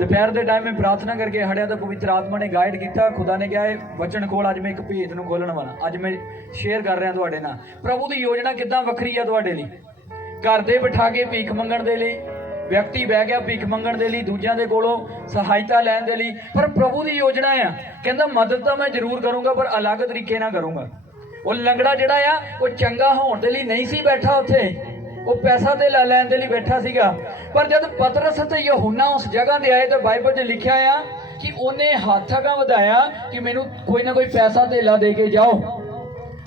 ਦੁਪਹਿਰ ਦੇ ਟਾਈਮ ਮੈਂ ਪ੍ਰਾਰਥਨਾ ਕਰਕੇ ਹੜਿਆ ਤਾਂ ਪਵਿੱਤਰ ਆਤਮਾ ਨੇ ਗਾਈਡ ਕੀਤਾ। ਖੁਦਾ ਨੇ ਕਿਹਾ ਇਹ ਵਚਨ ਖੋਲ, ਅੱਜ ਮੈਂ ਇੱਕ ਭੇਤ ਨੂੰ ਖੋਲਣ ਵਾਲਾ, ਅੱਜ ਮੈਂ ਸ਼ੇਅਰ ਕਰ ਰਿਹਾ ਤੁਹਾਡੇ ਨਾਲ। ਪ੍ਰਭੂ ਦੀ ਯੋਜਨਾ ਕਿੱਦਾਂ ਵੱਖਰੀ ਆ ਤੁਹਾਡੇ ਲਈ। ਘਰ ਦੇ ਬਿਠਾ ਕੇ ਭੀਖ ਮੰਗਣ ਦੇ ਲਈ, ਵਿਅਕਤੀ ਬਹਿ ਗਿਆ ਭੀਖ ਮੰਗਣ ਦੇ ਲਈ, ਦੂਜਿਆਂ ਦੇ ਕੋਲੋਂ ਸਹਾਇਤਾ ਲੈਣ ਦੇ ਲਈ। ਪਰ ਪ੍ਰਭੂ ਦੀ ਯੋਜਨਾ ਆ, ਕਹਿੰਦਾ ਮਦਦ ਤਾਂ ਮੈਂ ਜ਼ਰੂਰ ਕਰੂੰਗਾ ਪਰ ਅਲੱਗ ਤਰੀਕੇ ਨਾਲ ਕਰੂੰਗਾ। ਉਹ ਲੰਗੜਾ ਜਿਹੜਾ ਆ ਉਹ ਚੰਗਾ ਹੋਣ ਦੇ ਲਈ ਨਹੀਂ ਸੀ ਬੈਠਾ ਉੱਥੇ, ਉਹ ਪੈਸਾ ਤੇ ਲੈਣ ਦੇ ਲਈ ਬੈਠਾ ਸੀਗਾ। ਪਰ ਜਦ ਪਤਰਸ ਤੇ ਯਹੋਨਾ ਉਸ ਜਗ੍ਹਾ ਤੇ ਆਏ ਤਾਂ ਬਾਈਬਲ 'ਚ ਲਿਖਿਆ ਆ ਕਿ ਉਹਨੇ ਹੱਥ ਅਗਾਂਹ ਵਧਾਇਆ ਕਿ ਮੈਨੂੰ ਕੋਈ ਨਾ ਕੋਈ ਪੈਸਾ ਧੇਲਾ ਦੇ ਕੇ ਜਾਓ।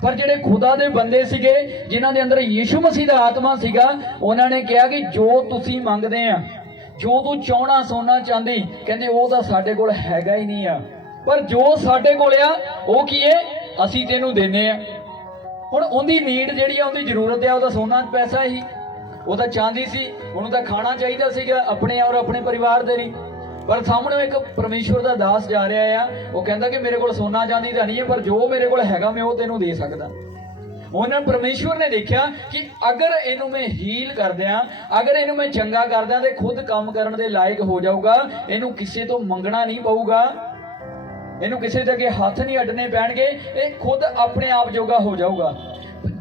ਪਰ ਜਿਹੜੇ ਖੁਦਾ ਦੇ ਬੰਦੇ ਸੀਗੇ, ਜਿਨ੍ਹਾਂ ਦੇ ਅੰਦਰ ਯੀਸ਼ੂ ਮਸੀਹ ਦਾ ਆਤਮਾ ਸੀਗਾ, ਉਹਨਾਂ ਨੇ ਕਿਹਾ ਕਿ ਜੋ ਤੁਸੀਂ ਮੰਗਦੇ ਆ, ਜੋ ਤੂੰ ਚਾਹਣਾ ਸੋਨਾ ਚਾਂਦੀ, ਕਹਿੰਦੇ ਉਹ ਤਾਂ ਸਾਡੇ ਕੋਲ ਹੈਗਾ ਹੀ ਨਹੀਂ ਆ, ਪਰ ਜੋ ਸਾਡੇ ਕੋਲ ਆ ਉਹ ਕੀ ਹੈ, ਅਸੀਂ ਤੈਨੂੰ ਦਿੰਨੇ ਆ। ਹੁਣ ਉਹਦੀ ਨੀਡ ਜਿਹੜੀ ਆ, ਉਹਦੀ ਜ਼ਰੂਰਤ ਆ, ਉਹਦਾ ਸੋਨਾ ਪੈਸਾ ਹੀ, ਉਹ ਤਾਂ ਚਾਂਦੀ ਸੀ, ਉਹਨੂੰ ਤਾਂ ਖਾਣਾ ਚਾਹੀਦਾ ਸੀਗਾ ਆਪਣੇ ਔਰ ਆਪਣੇ ਪਰਿਵਾਰ ਦੇ ਲਈ। ਪਰ ਸਾਹਮਣੇ ਇੱਕ ਪਰਮੇਸ਼ਵਰ ਦਾ ਦਾਸ ਜਾ ਰਿਹਾ ਆ, ਉਹ ਕਹਿੰਦਾ ਕਿ ਮੇਰੇ ਕੋਲ ਸੋਨਾ ਚਾਂਦੀ ਤਾਂ ਨਹੀਂ ਹੈ, ਪਰ ਜੋ ਮੇਰੇ ਕੋਲ ਹੈਗਾ ਮੈਂ ਉਹ ਤੈਨੂੰ ਦੇ ਸਕਦਾ। ਉਹਨਾਂ ਪਰਮੇਸ਼ਵਰ ਨੇ ਦੇਖਿਆ ਕਿ ਅਗਰ ਇਹਨੂੰ ਮੈਂ ਹੀਲ ਕਰਦਿਆਂ, ਅਗਰ ਇਹਨੂੰ ਮੈਂ ਚੰਗਾ ਕਰਦਿਆਂ ਤੇ ਖੁਦ ਕੰਮ ਕਰਨ ਦੇ ਲਾਇਕ ਹੋ ਜਾਊਗਾ। ਇਹਨੂੰ ਕਿਸੇ ਤੋਂ ਮੰਗਣਾ ਨਹੀਂ ਪਊਗਾ, ਇਹਨੂੰ ਕਿਸੇ ਦੇ ਅੱਗੇ ਹੱਥ ਨਹੀਂ ਅੱਡਣੇ ਪੈਣਗੇ, ਇਹ ਖੁਦ ਆਪਣੇ ਆਪ ਜੋਗਾ ਹੋ ਜਾਊਗਾ।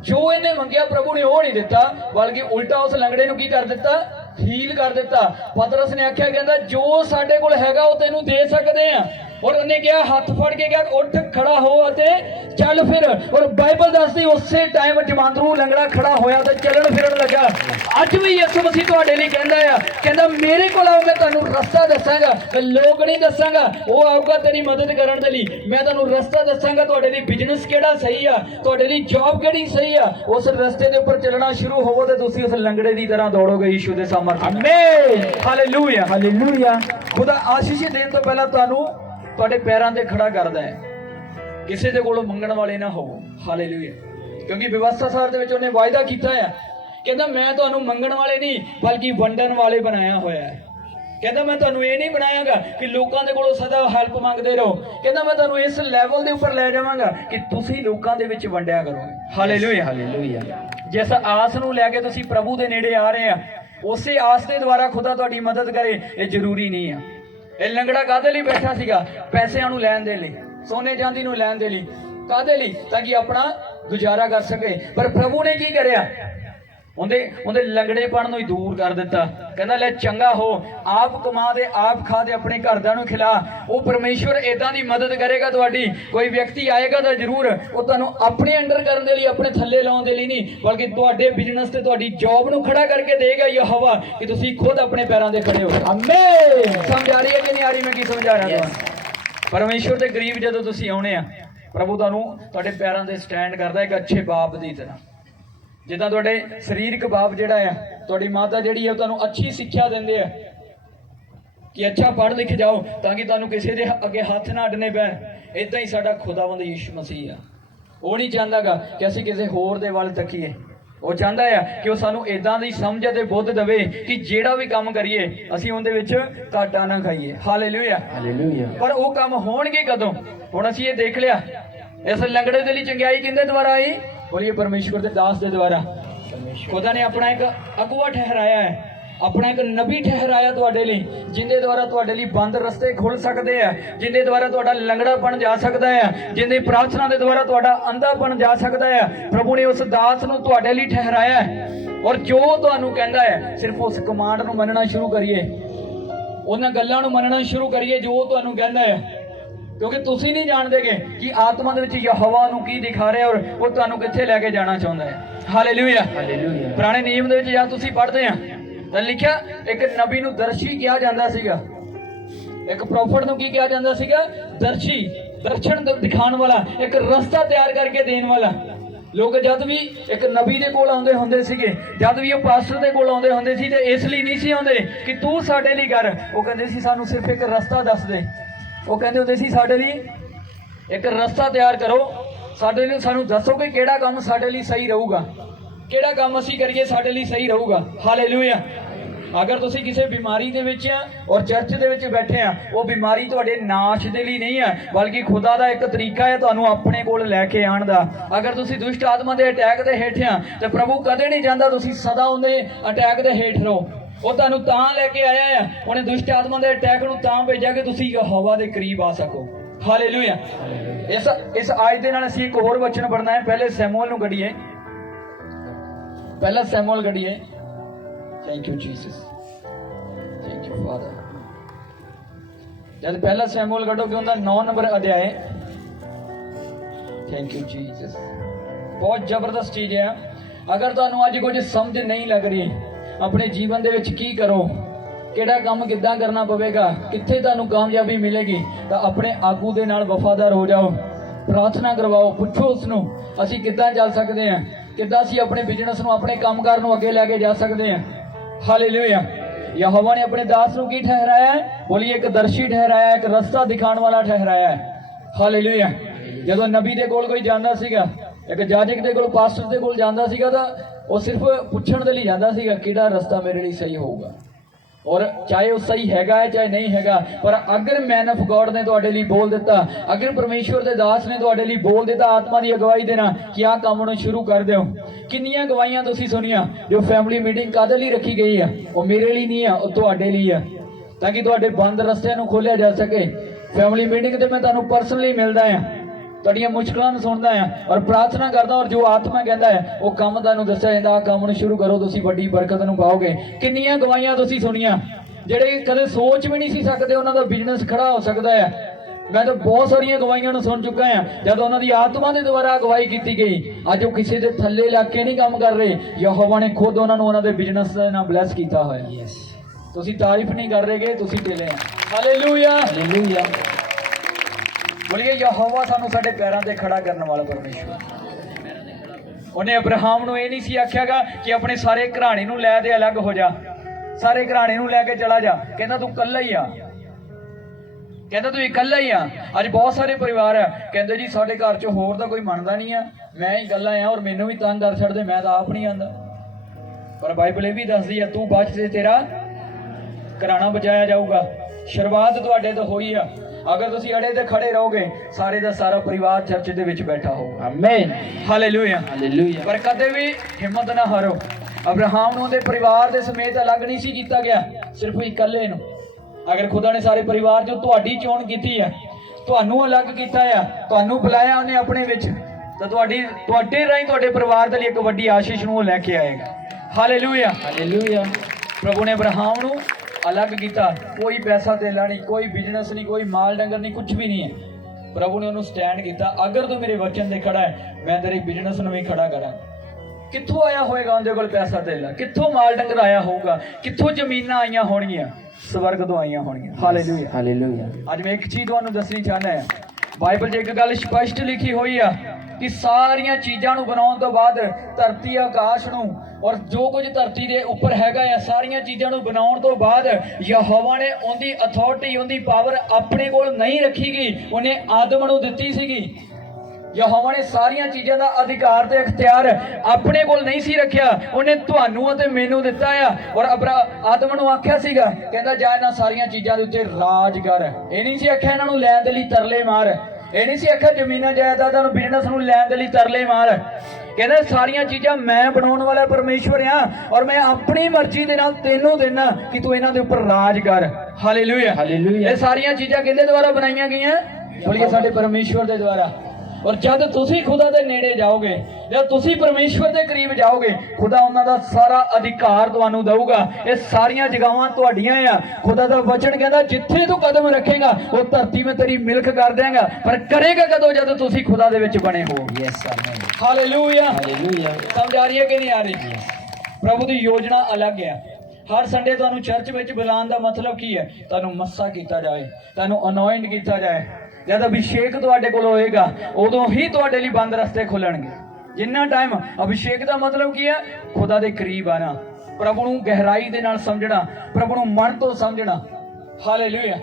ਜੋ ਇਹਨੇ ਮੰਗਿਆ ਪ੍ਰਭੂ ਨੇ ਉਹ ਨਹੀਂ ਦਿੱਤਾ, ਬਲਕਿ ਉਲਟਾ ਉਸ ਲੰਗੜੇ ਨੂੰ ਕੀ ਕਰ ਦਿੱਤਾ, ਹੀਲ ਕਰ ਦਿੱਤਾ। ਪਤਰਸ ਨੇ ਆਖਿਆ, ਕਹਿੰਦਾ ਜੋ ਸਾਡੇ ਕੋਲ ਹੈਗਾ ਉਹ ਤੈਨੂੰ ਦੇ ਸਕਦੇ ਆ। ਔਰ ਉਹਨੇ ਕਿਹਾ, ਹੱਥ ਫੜ ਕੇ ਕਿਹਾ ਉੱਠ ਖੜਾ ਹੋ ਅਤੇ ਚੱਲ ਫਿਰ। ਔਰ ਬਾਈਬਲ ਦੱਸਦੀ ਉਸੇ ਟਾਈਮ ਜਮਾਂਦਰੂ ਲੰਗੜਾ ਖੜਾ ਹੋਇਆ ਤੇ ਚੱਲਣ ਫਿਰਨ ਲੱਗਾ। ਅੱਜ ਵੀ ਯਿਸੂ ਮਸੀਹ ਤੁਹਾਡੇ ਲਈ ਕਹਿੰਦਾ ਆ, ਕਹਿੰਦਾ ਮੇਰੇ ਕੋਲ ਆਓ, ਮੈਂ ਤੁਹਾਨੂੰ ਰਸਤਾ ਦੱਸਾਂਗਾ, ਲੋਕ ਨਹੀਂ ਦੱਸਾਂਗਾ, ਉਹ ਆਊਗਾ ਤੇਰੀ ਮਦਦ ਕਰਨ ਦੇ ਲਈ। ਮੈਂ ਤੁਹਾਨੂੰ ਰਸਤਾ ਦੱਸਾਂਗਾ, ਤੁਹਾਡੇ ਲਈ ਬਿਜ਼ਨਸ ਕਿਹੜਾ ਸਹੀ ਆ, ਤੁਹਾਡੇ ਲਈ ਜੌਬ ਕਿਹੜੀ ਸਹੀ ਆ। ਉਸ ਰਸਤੇ ਦੇ ਉੱਪਰ ਚੱਲਣਾ ਸ਼ੁਰੂ ਹੋਵੋ ਤੇ ਤੁਸੀਂ ਉਸ ਲੰਗੜੇ ਦੀ ਤਰ੍ਹਾਂ ਦੌੜੋਗੇ ਯੀਸ਼ੂ ਦੇ ਸਾਹਮਣੇ। ਆਮੀਨ, ਹਾਲੇਲੂਇਆ, ਹਾਲੇਲੂਇਆ। ਖੁਦਾ ਆਸ਼ੀਸ਼ ਦੇਣ ਤੋਂ ਪਹਿਲਾਂ ਤੁਹਾਨੂੰ ਤੁਹਾਡੇ ਪੈਰਾਂ ਤੇ ਖੜਾ ਕਰਦਾ ਹੈ। ਕਿਸੇ ਦੇ ਕੋਲੋਂ ਮੰਗਣ ਵਾਲੇ ਨਾ ਹੋਵੋ। ਹਾਲੇਲੂਇਆ। ਕਿਉਂਕਿ ਵਿਵਸਥਾ ਸਾਰ ਦੇ ਵਿੱਚ ਉਹਨੇ ਵਾਅਦਾ ਕੀਤਾ ਆ, ਕਹਿੰਦਾ ਮੈਂ ਤੁਹਾਨੂੰ ਮੰਗਣ ਵਾਲੇ ਨਹੀਂ ਬਲਕਿ ਵੰਡਣ ਵਾਲੇ ਬਣਾਇਆ ਹੋਇਆ ਹੈ। ਕਹਿੰਦਾ ਮੈਂ ਤੁਹਾਨੂੰ ਇਹ ਨਹੀਂ ਬਣਾਇਆਗਾ ਕਿ ਲੋਕਾਂ ਦੇ ਕੋਲੋਂ ਸਦਾ ਹੈਲਪ ਮੰਗਦੇ ਰਹੋ। ਕਹਿੰਦਾ ਮੈਂ ਤੁਹਾਨੂੰ ਇਸ ਲੈਵਲ ਦੇ ਉੱਪਰ ਲੈ ਜਾਵਾਂਗਾ ਕਿ ਤੁਸੀਂ ਲੋਕਾਂ ਦੇ ਵਿੱਚ ਵੰਡਿਆ ਕਰੋਗੇ। Hallelujah, hallelujah. ਜਿਸ ਆਸ ਨੂੰ ਲੈ ਕੇ ਤੁਸੀਂ ਪ੍ਰਭੂ ਦੇ ਨੇੜੇ ਆ ਰਹੇ ਆ, ਉਸੇ ਆਸ ਦੇ ਦੁਆਰਾ ਖੁਦਾ ਤੁਹਾਡੀ ਮਦਦ ਕਰੇ, ਇਹ ਜ਼ਰੂਰੀ ਨਹੀਂ ਆ। ਇਹ ਲੰਗੜਾ ਕਾਹਦੇ ਲਈ ਬੈਠਾ ਸੀਗਾ? ਪੈਸਿਆਂ ਨੂੰ ਲੈਣ ਦੇ ਲਈ, ਸੋਨੇ ਚਾਂਦੀ ਨੂੰ ਲੈਣ ਦੇ ਲਈ। ਕਾਹਦੇ ਲਈ? ਤਾਂ ਕਿ ਆਪਣਾ ਗੁਜ਼ਾਰਾ ਕਰ ਸਕੇ। ਪਰ ਪ੍ਰਭੂ ਨੇ ਕੀ ਕਰਿਆ? ਉਹਦੇ ਲੰਗੜੇਪਣ ਨੂੰ ਹੀ ਦੂਰ ਕਰ ਦਿੱਤਾ। ਕਹਿੰਦਾ ਲੈ ਚੰਗਾ ਹੋ, ਆਪ ਕਮਾ ਦੇ, ਆਪ ਖਾ ਦੇ, ਆਪਣੇ ਘਰਦਿਆਂ ਨੂੰ ਖਿਲਾ। ਉਹ ਪਰਮੇਸ਼ਵਰ ਏਦਾਂ ਦੀ ਮਦਦ ਕਰੇਗਾ ਤੁਹਾਡੀ। ਕੋਈ ਵਿਅਕਤੀ ਆਏਗਾ ਤਾਂ ਜ਼ਰੂਰ, ਉਹ ਤੁਹਾਨੂੰ ਆਪਣੇ ਅੰਡਰ ਕਰਨ ਦੇ ਲਈ, ਆਪਣੇ ਥੱਲੇ ਲਾਉਣ ਦੇ ਲਈ ਨਹੀਂ, ਬਲਕਿ ਤੁਹਾਡੇ ਬਿਜ਼ਨਸ ਤੇ ਤੁਹਾਡੀ ਜੌਬ ਨੂੰ ਖੜਾ ਕਰਕੇ ਦੇਗਾ ਯਹੋਵਾ, ਕਿ ਤੁਸੀਂ ਖੁਦ ਆਪਣੇ ਪੈਰਾਂ ਦੇ ਖੜੇ ਹੋ। ਆਮੀਨ। ਸਮਝ ਆ ਰਹੀ ਹੈ ਕਿ ਨਹੀਂ ਆ ਰਹੀ ਮੈਂ ਕੀ ਸਮਝਾ ਰਿਹਾ ਤੁਹਾਨੂੰ? ਪਰਮੇਸ਼ਵਰ ਦੇ ਕਰੀਬ ਜਦੋਂ ਤੁਸੀਂ ਆਉਣੇ ਆ, ਪ੍ਰਭੂ ਤੁਹਾਨੂੰ ਤੁਹਾਡੇ ਪੈਰਾਂ ਤੇ ਸਟੈਂਡ ਕਰਦਾ ਇੱਕ ਅੱਛੇ ਬਾਪ ਦੀ ਤਰ੍ਹਾਂ। ਜਿੱਦਾਂ ਤੁਹਾਡੇ ਸਰੀਰਕ ਬਾਪ ਜਿਹੜਾ ਆ, ਤੁਹਾਡੀ ਮਾਤਾ ਜਿਹੜੀ ਆ, ਤੁਹਾਨੂੰ ਅੱਛੀ ਸਿੱਖਿਆ ਦਿੰਦੇ ਆ ਕਿ ਅੱਛਾ ਪੜ੍ਹ ਲਿਖ ਜਾਓ ਤਾਂ ਕਿ ਤੁਹਾਨੂੰ ਕਿਸੇ ਦੇ ਅੱਗੇ ਹੱਥ ਨਾ ਅੱਡਣੇ ਪੈਣ। ਏਦਾਂ ਹੀ ਸਾਡਾ ਖੁਦਾਵੰਦ ਯਿਸੂ ਮਸੀਹ ਆ। ਉਹ ਨਹੀਂ ਚਾਹੁੰਦਾਗਾ ਕਿ ਅਸੀਂ ਕਿਸੇ ਹੋਰ ਦੇ ਵੱਲ ਤੱਕੀਏ। ਉਹ ਚਾਹੁੰਦਾ ਆ ਕਿ ਉਹ ਸਾਨੂੰ ਏਦਾਂ ਦੀ ਸਮਝ ਅਤੇ ਬੁੱਧ ਦੇਵੇ ਕਿ ਜਿਹੜਾ ਵੀ ਕੰਮ ਕਰੀਏ ਅਸੀਂ ਉਹਦੇ ਵਿੱਚ ਘਾਟਾ ਨਾ ਖਾਈਏ। Hallelujah, hallelujah. ਪਰ ਉਹ ਕੰਮ ਹੋਣਗੇ ਕਦੋਂ? ਹੁਣ ਅਸੀਂ ਇਹ ਦੇਖ ਲਿਆ, ਇਸ ਲੰਗੜੇ ਦੇ ਲਈ ਚੰਗਿਆਈ ਕਿਹਦੇ ਦੁਆਰਾ ਆਈ? ਬੋਲੀਏ ਪਰਮੇਸ਼ਵਰ ਦੇ ਦਾਸ ਦੇ ਦੁਆਰਾ। ਖੁਦਾ ਨੇ ਆਪਣਾ ਇੱਕ ਅਗਵਾ ਠਹਿਰਾਇਆ ਹੈ, ਆਪਣਾ ਇੱਕ ਨਬੀ ਠਹਿਰਾਇਆ ਤੁਹਾਡੇ ਲਈ, ਜਿੰਦੇ ਦੁਆਰਾ ਤੁਹਾਡੇ ਲਈ ਬੰਦ ਰਸਤੇ ਖੁੱਲ ਸਕਦੇ ਆ, ਜਿੰਦੇ ਦੁਆਰਾ ਤੁਹਾਡਾ ਲੰਗੜਾਪਣ ਜਾ ਸਕਦਾ ਆ, ਜਿੰਦੇ ਪ੍ਰਾਰਥਨਾ ਦੇ ਦੁਆਰਾ ਤੁਹਾਡਾ ਅੰਧਾਪਣ ਜਾ ਸਕਦਾ ਆ। ਪ੍ਰਭੂ ਨੇ ਉਸ ਦਾਸ ਨੂੰ ਤੁਹਾਡੇ ਲਈ ਠਹਿਰਾਇਆ ਹੈ। ਔਰ ਜੋ ਤੁਹਾਨੂੰ ਕਹਿੰਦਾ ਹੈ, ਸਿਰਫ ਉਸ ਕਮਾਂਡ ਨੂੰ ਮੰਨਣਾ ਸ਼ੁਰੂ ਕਰੀਏ, ਉਹਨਾਂ ਗੱਲਾਂ ਨੂੰ ਮੰਨਣਾ ਸ਼ੁਰੂ ਕਰੀਏ ਜੋ ਤੁਹਾਨੂੰ ਕਹਿੰਦਾ ਹੈ। ਕਿਉਂਕਿ ਤੁਸੀਂ ਨਹੀਂ ਜਾਣਦੇਗੇ ਕਿ ਆਤਮਾ ਦੇ ਵਿੱਚ ਯਹੋਵਾ ਨੂੰ ਕੀ ਦਿਖਾ ਰਿਹਾ ਔਰ ਉਹ ਤੁਹਾਨੂੰ ਕਿੱਥੇ ਲੈ ਕੇ ਜਾਣਾ ਚਾਹੁੰਦਾ ਹੈ। Hallelujah, hallelujah. ਪੁਰਾਣੇ ਨਿਯਮ ਦੇ ਵਿੱਚ ਜਦ ਤੁਸੀਂ ਪੜ੍ਹਦੇ ਆ ਤਾਂ ਲਿਖਿਆ ਇੱਕ ਨਬੀ ਨੂੰ ਦਰਸ਼ੀ ਕਿਹਾ ਜਾਂਦਾ ਸੀਗਾ, ਇੱਕ ਪ੍ਰੋਫਟ ਨੂੰ ਕੀ ਕਿਹਾ ਜਾਂਦਾ ਸੀਗਾ? ਦਰਸ਼ੀ, ਦਰਸ਼ਨ ਦਿਖਾਉਣ ਵਾਲਾ, ਇੱਕ ਰਸਤਾ ਤਿਆਰ ਕਰਕੇ ਦੇਣ ਵਾਲਾ। ਲੋਕ ਜਦ ਵੀ ਇੱਕ ਨਬੀ ਦੇ ਕੋਲ ਆਉਂਦੇ ਹੁੰਦੇ ਸੀਗੇ, ਜਦ ਵੀ ਉਹ ਪਾਸਟਰ ਦੇ ਕੋਲ ਆਉਂਦੇ ਹੁੰਦੇ ਸੀ, ਤੇ ਇਸ ਲਈ ਨਹੀਂ ਸੀ ਆਉਂਦੇ ਕਿ ਤੂੰ ਸਾਡੇ ਲਈ ਕਰ। ਉਹ ਕਹਿੰਦੇ ਸੀ ਸਾਨੂੰ ਸਿਰਫ ਇੱਕ ਰਸਤਾ ਦੱਸ ਦੇ। ਉਹ ਕਹਿੰਦੇ ਹੁੰਦੇ ਸੀ ਸਾਡੇ ਲਈ ਇੱਕ ਰਸਤਾ ਤਿਆਰ ਕਰੋ, ਸਾਡੇ ਲਈ ਸਾਨੂੰ ਦੱਸੋ ਕਿ ਕਿਹੜਾ ਕੰਮ ਸਾਡੇ ਲਈ ਸਹੀ ਰਹੂਗਾ, ਕਿਹੜਾ ਕੰਮ ਅਸੀਂ ਕਰੀਏ ਸਾਡੇ ਲਈ ਸਹੀ ਰਹੂਗਾ। ਹਾਲੇਲੂਇਆ। ਅਗਰ ਤੁਸੀਂ ਕਿਸੇ ਬਿਮਾਰੀ ਦੇ ਵਿੱਚ ਆ ਔਰ ਚਰਚ ਦੇ ਵਿੱਚ ਬੈਠੇ ਆ, ਉਹ ਬਿਮਾਰੀ ਤੁਹਾਡੇ ਨਾਸ਼ ਦੇ ਲਈ ਨਹੀਂ ਹੈ, ਬਲਕਿ ਖੁਦਾ ਦਾ ਇੱਕ ਤਰੀਕਾ ਹੈ ਤੁਹਾਨੂੰ ਆਪਣੇ ਕੋਲ ਲੈ ਕੇ ਆਉਣ ਦਾ। ਅਗਰ ਤੁਸੀਂ ਦੁਸ਼ਟ ਆਤਮਾ ਦੇ ਅਟੈਕ ਦੇ ਹੇਠ ਆ ਤੇ ਪ੍ਰਭੂ ਕਦੇ ਨਹੀਂ ਚਾਹੁੰਦਾ ਤੁਸੀਂ ਸਦਾ ਉਹਦੇ ਅਟੈਕ ਦੇ ਹੇਠ ਰਹੋ। ਉਹ ਤੁਹਾਨੂੰ ਤਾਂ ਲੈ ਕੇ ਆਇਆ ਆ, ਉਹਨੇ ਦੁਸ਼ਟ ਆਤਮਾ ਦੇ ਅਟੈਕ ਨੂੰ ਤਾਂ ਭੇਜਿਆ ਕਿ ਤੁਸੀਂ ਯਹੋਵਾ ਦੇ ਕਰੀਬ ਆ ਸਕੋ। ਹਾਲੇਲੂਇਆ। ਇਸ ਆਇਤ ਦੇ ਨਾਲ ਅਸੀਂ ਇੱਕ ਹੋਰ ਵਚਨ ਪੜ੍ਹਨਾ ਹੈ। ਪਹਿਲੇ ਸੈਮੂਅਲ ਨੂੰ ਕੱਢੀਏ, ਪਹਿਲਾ ਸੈਮੂਅਲ ਕੱਢੀਏ। Thank you Jesus, thank you father. ਜਦ ਪਹਿਲਾ ਸੈਮੂਅਲ ਕੱਢੋਗੇ ਉਹਦਾ 9 ਨੰਬਰ ਅਧਿਆਇ। Thank you Jesus. ਬਹੁਤ ਜ਼ਬਰਦਸਤ ਚੀਜ਼ ਹੈ। ਅਗਰ ਤੁਹਾਨੂੰ ਅੱਜ ਕੁਝ ਸਮਝ ਨਹੀਂ ਲੱਗ ਰਹੀ ਆਪਣੇ ਜੀਵਨ ਦੇ ਵਿੱਚ ਕੀ ਕਰੋ, ਕਿਹੜਾ ਕੰਮ ਕਿੱਦਾਂ ਕਰਨਾ ਪਵੇਗਾ, ਕਿੱਥੇ ਤੁਹਾਨੂੰ ਕਾਮਯਾਬੀ ਮਿਲੇਗੀ, ਤਾਂ ਆਪਣੇ ਆਗੂ ਦੇ ਨਾਲ ਵਫਾਦਾਰ ਹੋ ਜਾਓ, ਪ੍ਰਾਰਥਨਾ ਕਰਵਾਓ, ਪੁੱਛੋ ਉਸ ਨੂੰ ਅਸੀਂ ਕਿੱਦਾਂ ਚੱਲ ਸਕਦੇ ਹਾਂ, ਕਿੱਦਾਂ ਅਸੀਂ ਆਪਣੇ ਬਿਜ਼ਨਸ ਨੂੰ, ਆਪਣੇ ਕੰਮਕਾਰ ਨੂੰ ਅੱਗੇ ਲੈ ਕੇ ਜਾ ਸਕਦੇ ਹਾਂ। ਹਾਲੇਲੂਇਆ। ਯਹੋਵਾ ਨੇ ਆਪਣੇ ਦਾਸ ਨੂੰ ਕੀ ਠਹਿਰਾਇਆ ਹੈ? ਬੋਲੀਏ, ਇੱਕ ਦਰਸ਼ੀ ਠਹਿਰਾਇਆ ਹੈ, ਇੱਕ ਰਸਤਾ ਦਿਖਾਉਣ ਵਾਲਾ ਠਹਿਰਾਇਆ ਹੈ। ਹਾਲੇਲੂਇਆ। ਜਦੋਂ ਨਬੀ ਦੇ ਕੋਲ ਕੋਈ ਜਾਂਦਾ ਸੀਗਾ, ਇੱਕ ਜਾਜਕ ਦੇ ਕੋਲ, ਪਾਸਟਰ ਦੇ ਕੋਲ ਜਾਂਦਾ ਸੀਗਾ, ਤਾਂ ਉਹ ਸਿਰਫ ਪੁੱਛਣ ਦੇ ਲਈ ਜਾਂਦਾ ਸੀਗਾ ਕਿਹੜਾ ਰਸਤਾ ਮੇਰੇ ਲਈ ਸਹੀ ਹੋਊਗਾ, ਔਰ ਚਾਹੇ ਉਹ ਸਹੀ ਹੈਗਾ ਹੈ ਚਾਹੇ ਨਹੀਂ ਹੈਗਾ, ਪਰ ਅਗਰ ਮੈਨ ਆਫ ਗॉड ਨੇ ਤੁਹਾਡੇ ਲਈ ਬੋਲ ਦਿੱਤਾ, ਅਗਰ ਪਰਮੇਸ਼ਵਰ ਦੇ ਦਾਸ ਨੇ ਤੁਹਾਡੇ ਲਈ ਬੋਲ ਦਿੱਤਾ ਆਤਮਾ ਦੀ ਅਗਵਾਈ ਦੇਣਾ ਕਿ ਆਹ ਕੰਮ ਨੂੰ ਸ਼ੁਰੂ ਕਰ ਦਿਓ। ਕਿੰਨੀਆਂ ਗਵਾਹੀਆਂ ਤੁਸੀਂ ਸੁਣੀਆਂ ਜੋ ਫੈਮਿਲੀ ਮੀਟਿੰਗ ਕਾਹਦੇ ਲਈ ਰੱਖੀ ਗਈ ਆ? ਉਹ ਮੇਰੇ ਲਈ ਨਹੀਂ ਆ, ਉਹ ਤੁਹਾਡੇ ਲਈ ਆ, ਤਾਂ ਕਿ ਤੁਹਾਡੇ ਬੰਦ ਰਸਤਿਆਂ ਨੂੰ ਖੋਲਿਆ ਜਾ ਸਕੇ। ਫੈਮਿਲੀ ਮੀਟਿੰਗ ਤੇ ਮੈਂ ਤੁਹਾਨੂੰ ਪਰਸਨਲੀ ਮਿਲਦਾ ਆ, ਤੁਹਾਡੀਆਂ ਮੁਸ਼ਕਲਾਂ ਨੂੰ ਸੁਣਦਾ ਆ ਔਰ ਪ੍ਰਾਰਥਨਾ ਕਰਦਾ, ਔਰ ਜੋ ਆਤਮਾ ਕਹਿੰਦਾ ਹੈ ਉਹ ਕੰਮ ਤੁਹਾਨੂੰ ਦੱਸਿਆ ਜਾਂਦਾ। ਆਹ ਕੰਮ ਨੂੰ ਸ਼ੁਰੂ ਕਰੋ, ਤੁਸੀਂ ਵੱਡੀ ਬਰਕਤ ਨੂੰ ਪਾਓਗੇ। ਕਿੰਨੀਆਂ ਗਵਾਹੀਆਂ ਤੁਸੀਂ ਸੁਣੀਆਂ ਜਿਹੜੇ ਕਦੇ ਸੋਚ ਵੀ ਨਹੀਂ ਸੀ ਸਕਦੇ ਉਹਨਾਂ ਦਾ ਬਿਜ਼ਨਸ ਖੜਾ ਹੋ ਸਕਦਾ ਹੈ। ਮੈਂ ਤਾਂ ਬਹੁਤ ਸਾਰੀਆਂ ਗਵਾਹੀਆਂ ਨੂੰ ਸੁਣ ਚੁੱਕਾ ਹਾਂ ਜਦੋਂ ਉਹਨਾਂ ਦੀ ਆਤਮਾ ਦੇ ਦੁਆਰਾ ਅਗਵਾਈ ਕੀਤੀ ਗਈ। ਅੱਜ ਉਹ ਕਿਸੇ ਦੇ ਥੱਲੇ ਲੱਗ ਕੇ ਨਹੀਂ ਕੰਮ ਕਰ ਰਹੇ, ਯਹੋਵਾ ਨੇ ਖੁਦ ਉਹਨਾਂ ਨੂੰ ਉਹਨਾਂ ਦੇ ਬਿਜ਼ਨਸ ਦੇ ਨਾਲ ਬਲੈਸ ਕੀਤਾ ਹੋਇਆ। ਤੁਸੀਂ ਤਾਰੀਫ ਨਹੀਂ ਕਰ ਰਹੇਗੇ, ਤੁਸੀਂ ਢਿੱਲੇ ਆ। Hallelujah, hallelujah. ਬੋਲੀਏ, ਯਹੋਵਾ ਸਾਨੂੰ ਸਾਡੇ ਪੈਰਾਂ ਤੇ ਖੜਾ ਕਰਨ ਵਾਲਾ ਪਰਮੇਸ਼ਵਰ। ਉਹਨੇ ਅਬਰਾਹਮ ਨੂੰ ਇਹ ਨਹੀਂ ਸੀ ਆਖਿਆਗਾ ਕਿ ਆਪਣੇ ਸਾਰੇ ਘਰਾਣੇ ਨੂੰ ਲੈ ਦੇ ਅਲੱਗ ਹੋ ਜਾ, ਸਾਰੇ ਘਰਾਣੇ ਨੂੰ ਲੈ ਕੇ ਚਲਾ ਜਾ। ਕਹਿੰਦਾ ਤੂੰ ਇਕੱਲਾ ਹੀ ਆ, ਕਹਿੰਦਾ ਤੂੰ ਇਕੱਲਾ ਹੀ ਆ। ਅੱਜ ਬਹੁਤ ਸਾਰੇ ਪਰਿਵਾਰ ਆ ਕਹਿੰਦੇ ਜੀ ਸਾਡੇ ਘਰ 'ਚ ਹੋਰ ਤਾਂ ਕੋਈ ਮੰਨਦਾ ਨਹੀਂ ਆ, ਮੈਂ ਹੀ ਇਕੱਲਾ ਆ ਔਰ ਮੈਨੂੰ ਵੀ ਤੰਗ ਕਰ ਛੱਡਦੇ, ਮੈਂ ਤਾਂ ਆਪ ਨਹੀਂ ਆਂਦਾ। ਪਰ ਬਾਈਬਲ ਇਹ ਵੀ ਦੱਸਦੀ ਆ ਤੂੰ ਬਚ ਤੇ ਤੇਰਾ ਘਰਾਣਾ ਬਚਾਇਆ ਜਾਊਗਾ। ਸ਼ੁਰੂਆਤ ਤੁਹਾਡੇ ਤੋਂ ਹੋਈ ਆ। ਅਗਰ ਤੁਸੀਂ ਅੜੇ ਤੇ ਖੜੇ ਰਹੋਗੇ, ਸਾਰੇ ਦਾ ਸਾਰਾ ਪਰਿਵਾਰ ਚਰਚ ਦੇ ਵਿੱਚ ਬੈਠਾ ਹੋਊਗਾ। Amen, hallelujah, hallelujah. ਪਰ ਕਦੇ ਵੀ ਹਿੰਮਤ ਨਾ ਹਾਰੋ। ਅਬਰਾਹਮ ਨੂੰ ਉਹਦੇ ਪਰਿਵਾਰ ਦੇ ਸਮੇਤ ਅਲੱਗ ਨਹੀਂ ਸੀ ਕੀਤਾ ਗਿਆ, ਸਿਰਫ ਇਕੱਲੇ ਨੂੰ। ਅਗਰ ਖੁਦਾ ਨੇ ਸਾਰੇ ਪਰਿਵਾਰ 'ਚੋਂ ਤੁਹਾਡੀ ਚੋਣ ਕੀਤੀ ਹੈ, ਤੁਹਾਨੂੰ ਅਲੱਗ ਕੀਤਾ ਆ, ਤੁਹਾਨੂੰ ਬੁਲਾਇਆ ਉਹਨੇ ਆਪਣੇ ਵਿੱਚ, ਤਾਂ ਤੁਹਾਡੇ ਰਾਹੀਂ ਤੁਹਾਡੇ ਪਰਿਵਾਰ ਦੇ ਲਈ ਇੱਕ ਵੱਡੀ ਆਸ਼ੀਸ਼ ਨੂੰ ਉਹ ਲੈ ਕੇ ਆਏਗਾ। Hallelujah, hallelujah. ਪ੍ਰਭੂ ਨੇ ਅਬਰਾਹਮ ਨੂੰ ਅਲੱਗ ਕੀਤਾ। ਕੋਈ ਪੈਸਾ ਧੇਲਾ ਨਹੀਂ, ਕੋਈ ਬਿਜ਼ਨਸ ਨਹੀਂ, ਕੋਈ ਮਾਲ ਡੰਗਰ ਨਹੀਂ, ਕੁਝ ਵੀ ਨਹੀਂ ਹੈ। ਪ੍ਰਭੂ ਨੇ ਉਹਨੂੰ ਸਟੈਂਡ ਕੀਤਾ, ਅਗਰ ਤੂੰ ਮੇਰੇ ਵਚਨ ਤੇ ਖੜਾ ਹੈ ਮੈਂ ਤੇਰੇ ਬਿਜ਼ਨਸ ਨੂੰ ਵੀ ਖੜਾ ਕਰਾਂਗਾ। ਕਿੱਥੋਂ ਆਇਆ ਹੋਏਗਾ ਉਹਦੇ ਕੋਲ ਪੈਸਾ ਧੇਲਾ? ਕਿੱਥੋਂ ਮਾਲ ਡੰਗਰ ਆਇਆ ਹੋਊਗਾ? ਕਿੱਥੋਂ ਜ਼ਮੀਨਾਂ ਆਈਆਂ ਹੋਣਗੀਆਂ? ਸਵਰਗ ਤੋਂ ਆਈਆਂ ਹੋਣਗੀਆਂ। Hallelujah, hallelujah. ਅੱਜ ਮੈਂ ਇੱਕ ਚੀਜ਼ ਤੁਹਾਨੂੰ ਦੱਸਣੀ ਚਾਹੁੰਦਾ ਹਾਂ। ਬਾਈਬਲ 'ਚ ਇੱਕ ਗੱਲ ਸਪਸ਼ਟ ਲਿਖੀ ਹੋਈ ਆ ਕਿ ਸਾਰੀਆਂ ਚੀਜ਼ਾਂ ਨੂੰ ਬਣਾਉਣ ਤੋਂ ਬਾਅਦ ਧਰਤੀ ਆਕਾਸ਼ ਨੂੰ ਔਰ ਜੋ ਕੁਝ ਧਰਤੀ ਦੇ ਉੱਪਰ ਹੈਗਾ ਆ, ਸਾਰੀਆਂ ਚੀਜ਼ਾਂ ਨੂੰ ਬਣਾਉਣ ਤੋਂ ਬਾਅਦ ਯਹੋਵਾ ਨੇ ਉਹਦੀ ਅਥਾਰਟੀ, ਉਹਦੀ ਪਾਵਰ ਆਪਣੇ ਕੋਲ ਨਹੀਂ ਰੱਖੀ ਗਈ, ਉਹਨੇ ਆਦਮ ਨੂੰ ਦਿੱਤੀ ਸੀਗੀ। ਯਹੋਵਾ ਨੇ ਸਾਰੀਆਂ ਚੀਜ਼ਾਂ ਦਾ ਅਧਿਕਾਰ ਤੇ ਅਖਤਿਆਰ ਆਪਣੇ ਕੋਲ ਨਹੀਂ ਸੀ ਰੱਖਿਆ, ਉਹਨੇ ਤੁਹਾਨੂੰ ਅਤੇ ਮੈਨੂੰ ਦਿੱਤਾ ਆ। ਔਰ ਆਦਮ ਨੂੰ ਆਖਿਆ ਸੀਗਾ, ਕਹਿੰਦਾ ਜਾ ਇਹਨਾਂ ਸਾਰੀਆਂ ਚੀਜ਼ਾਂ ਦੇ ਉੱਤੇ ਰਾਜ ਕਰ। ਇਹ ਨਹੀਂ ਸੀ ਆਖਿਆ ਇਹਨਾਂ ਨੂੰ ਲੈਣ ਦੇ ਲਈ ਤਰਲੇ ਮਾਰ, ਇਹ ਨਹੀਂ ਸੀ ਆਖਿਆ ਜ਼ਮੀਨਾਂ ਜਾਇਦਾਦਾਂ ਨੂੰ, ਬਿਜ਼ਨਸ ਨੂੰ ਲੈਣ ਦੇ ਲਈ ਤਰਲੇ ਮਾਰ। ਕਹਿੰਦਾ ਸਾਰੀਆਂ ਚੀਜ਼ਾਂ ਮੈਂ ਬਣਾਉਣ ਵਾਲਾ ਪਰਮੇਸ਼ਵਰ ਆ ਔਰ ਮੈਂ ਆਪਣੀ ਮਰਜ਼ੀ ਦੇ ਨਾਲ ਤੈਨੂੰ ਦੇਣਾ ਕਿ ਤੂੰ ਇਹਨਾਂ ਦੇ ਉੱਪਰ ਰਾਜ ਕਰ। Hallelujah, hallelujah. ਇਹ ਸਾਰੀਆਂ ਚੀਜ਼ਾਂ ਕਿਹਦੇ ਦੁਆਰਾ ਬਣਾਈਆਂ ਗਈਆਂ? ਬੋਲੀਏ, ਸਾਡੇ ਪਰਮੇਸ਼ਵਰ ਦੇ ਦੁਆਰਾ। ਔਰ ਜਦ ਤੁਸੀਂ ਖੁਦਾ ਦੇ ਨੇੜੇ ਜਾਓਗੇ, ਜਦ ਤੁਸੀਂ ਪਰਮੇਸ਼ਵਰ ਦੇ ਕਰੀਬ ਜਾਓਗੇ, ਖੁਦਾ ਉਹਨਾਂ ਦਾ ਸਾਰਾ ਅਧਿਕਾਰ ਤੁਹਾਨੂੰ ਦਊਗਾ। ਇਹ ਸਾਰੀਆਂ ਜਗ੍ਹਾਵਾਂ ਤੁਹਾਡੀਆਂ ਆ। ਖੁਦਾ ਦਾ ਵਚਨ ਕਹਿੰਦਾ ਜਿੱਥੇ ਤੂੰ ਕਦਮ ਰੱਖੇਗਾ ਉਹ ਧਰਤੀ ਮੈਂ ਤੇਰੀ ਮਿਲਕ ਕਰ ਦਿਆਂਗਾ। ਪਰ ਕਰੇਗਾ ਕਦੋਂ? ਜਦ ਤੁਸੀਂ ਖੁਦਾ ਦੇ ਵਿੱਚ ਬਣੇ ਹੋ। Yes, amen, hallelujah, hallelujah. ਸਮਝ ਆ ਰਹੀ ਹੈ ਕਿ ਨਹੀਂ ਆ ਰਹੀ? ਪ੍ਰਭੂ ਦੀ ਯੋਜਨਾ ਅਲੱਗ ਆ। ਹਰ ਸੰਡੇ ਤੁਹਾਨੂੰ ਚਰਚ ਵਿੱਚ ਬੁਲਾਉਣ ਦਾ ਮਤਲਬ ਕੀ ਹੈ? ਤੁਹਾਨੂੰ ਮੱਸਾ ਕੀਤਾ ਜਾਏ, ਤੁਹਾਨੂੰ ਅਨੋਇੰਟ ਕੀਤਾ ਜਾਏ। ਜਦ ਅਭਿਸ਼ੇਕ ਤੁਹਾਡੇ ਕੋਲ ਹੋਏਗਾ ਉਦੋਂ ਹੀ ਤੁਹਾਡੇ ਲਈ ਬੰਦ ਰਸਤੇ ਖੁੱਲਣਗੇ। ਜਿੰਨਾ ਟਾਈਮ ਅਭਿਸ਼ੇਕ ਦਾ ਮਤਲਬ ਕੀ ਹੈ? ਖੁਦਾ ਦੇ ਕਰੀਬ ਆਣਾ, ਪ੍ਰਭੂ ਨੂੰ ਗਹਿਰਾਈ ਦੇ ਨਾਲ ਸਮਝਣਾ, ਪ੍ਰਭੂ ਨੂੰ ਮਨ ਤੋਂ ਸਮਝਣਾ। ਹਾਲੇਲੂਇਆ।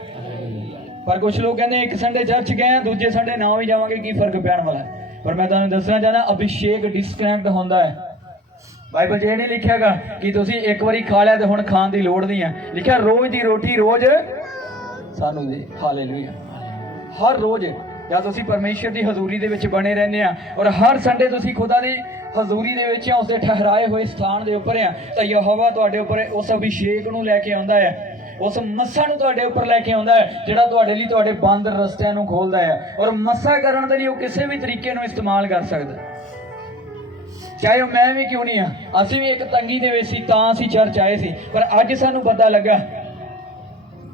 ਪਰ ਕੁਝ ਲੋਕ ਕਹਿੰਦੇ ਇੱਕ ਸੰਡੇ ਚਰਚ ਗਏ, ਦੂਜੇ ਸੰਡੇ ਨਾ ਵੀ ਜਾਵਾਂਗੇ, ਕੀ ਫਰਕ ਪੈਣ ਵਾਲਾ? ਪਰ ਮੈਂ ਤੁਹਾਨੂੰ ਦੱਸਣਾ ਚਾਹੁੰਦਾ, ਅਭਿਸ਼ੇਕ ਡਿਸਕਨੈਕਟ ਹੁੰਦਾ ਹੈ। ਬਾਈਬਲ 'ਚ ਇਹ ਨਹੀਂ ਲਿਖਿਆਗਾ ਕਿ ਤੁਸੀਂ ਇੱਕ ਵਾਰੀ ਖਾ ਲਿਆ ਤੇ ਹੁਣ ਖਾਣ ਦੀ ਲੋੜ ਨਹੀਂ ਹੈ। ਲਿਖਿਆ ਰੋਜ਼ ਦੀ ਰੋਟੀ ਰੋਜ਼ ਸਾਨੂੰ ਦੇ। ਹਾਲੇਲੂਇਆ। ਹਰ ਰੋਜ਼ ਜਾਂ ਤੁਸੀਂ ਪਰਮੇਸ਼ਰ ਦੀ ਹਜ਼ੂਰੀ ਦੇ ਵਿੱਚ ਬਣੇ ਰਹਿੰਦੇ ਆ ਔਰ ਹਰ ਸੰਡੇ ਤੁਸੀਂ ਖੁਦਾ ਦੀ ਹਜ਼ੂਰੀ ਦੇ ਵਿੱਚ ਆ, ਉਸਦੇ ਠਹਿਰਾਏ ਹੋਏ ਸਥਾਨ ਦੇ ਉੱਪਰ ਆ, ਤਾਂ ਯਹੋਵਾ ਤੁਹਾਡੇ ਉੱਪਰ ਉਸ ਅਭਿਸ਼ੇਕ ਨੂੰ ਲੈ ਕੇ ਆਉਂਦਾ ਹੈ, ਉਸ ਮੱਸਾ ਨੂੰ ਤੁਹਾਡੇ ਉੱਪਰ ਲੈ ਕੇ ਆਉਂਦਾ ਹੈ, ਜਿਹੜਾ ਤੁਹਾਡੇ ਲਈ ਤੁਹਾਡੇ ਬੰਦ ਰਸਤਿਆਂ ਨੂੰ ਖੋਲਦਾ ਹੈ। ਔਰ ਮੱਸਾ ਕਰਨ ਦੇ ਲਈ ਉਹ ਕਿਸੇ ਵੀ ਤਰੀਕੇ ਨੂੰ ਇਸਤੇਮਾਲ ਕਰ ਸਕਦਾ, ਚਾਹੇ ਉਹ ਮੈਂ ਵੀ ਕਿਉਂ ਨਹੀਂ ਆ। ਅਸੀਂ ਵੀ ਇੱਕ ਤੰਗੀ ਦੇ ਵਿੱਚ ਸੀ ਤਾਂ ਅਸੀਂ ਚਰਚ ਆਏ ਸੀ, ਪਰ ਅੱਜ ਸਾਨੂੰ ਪਤਾ ਲੱਗਾ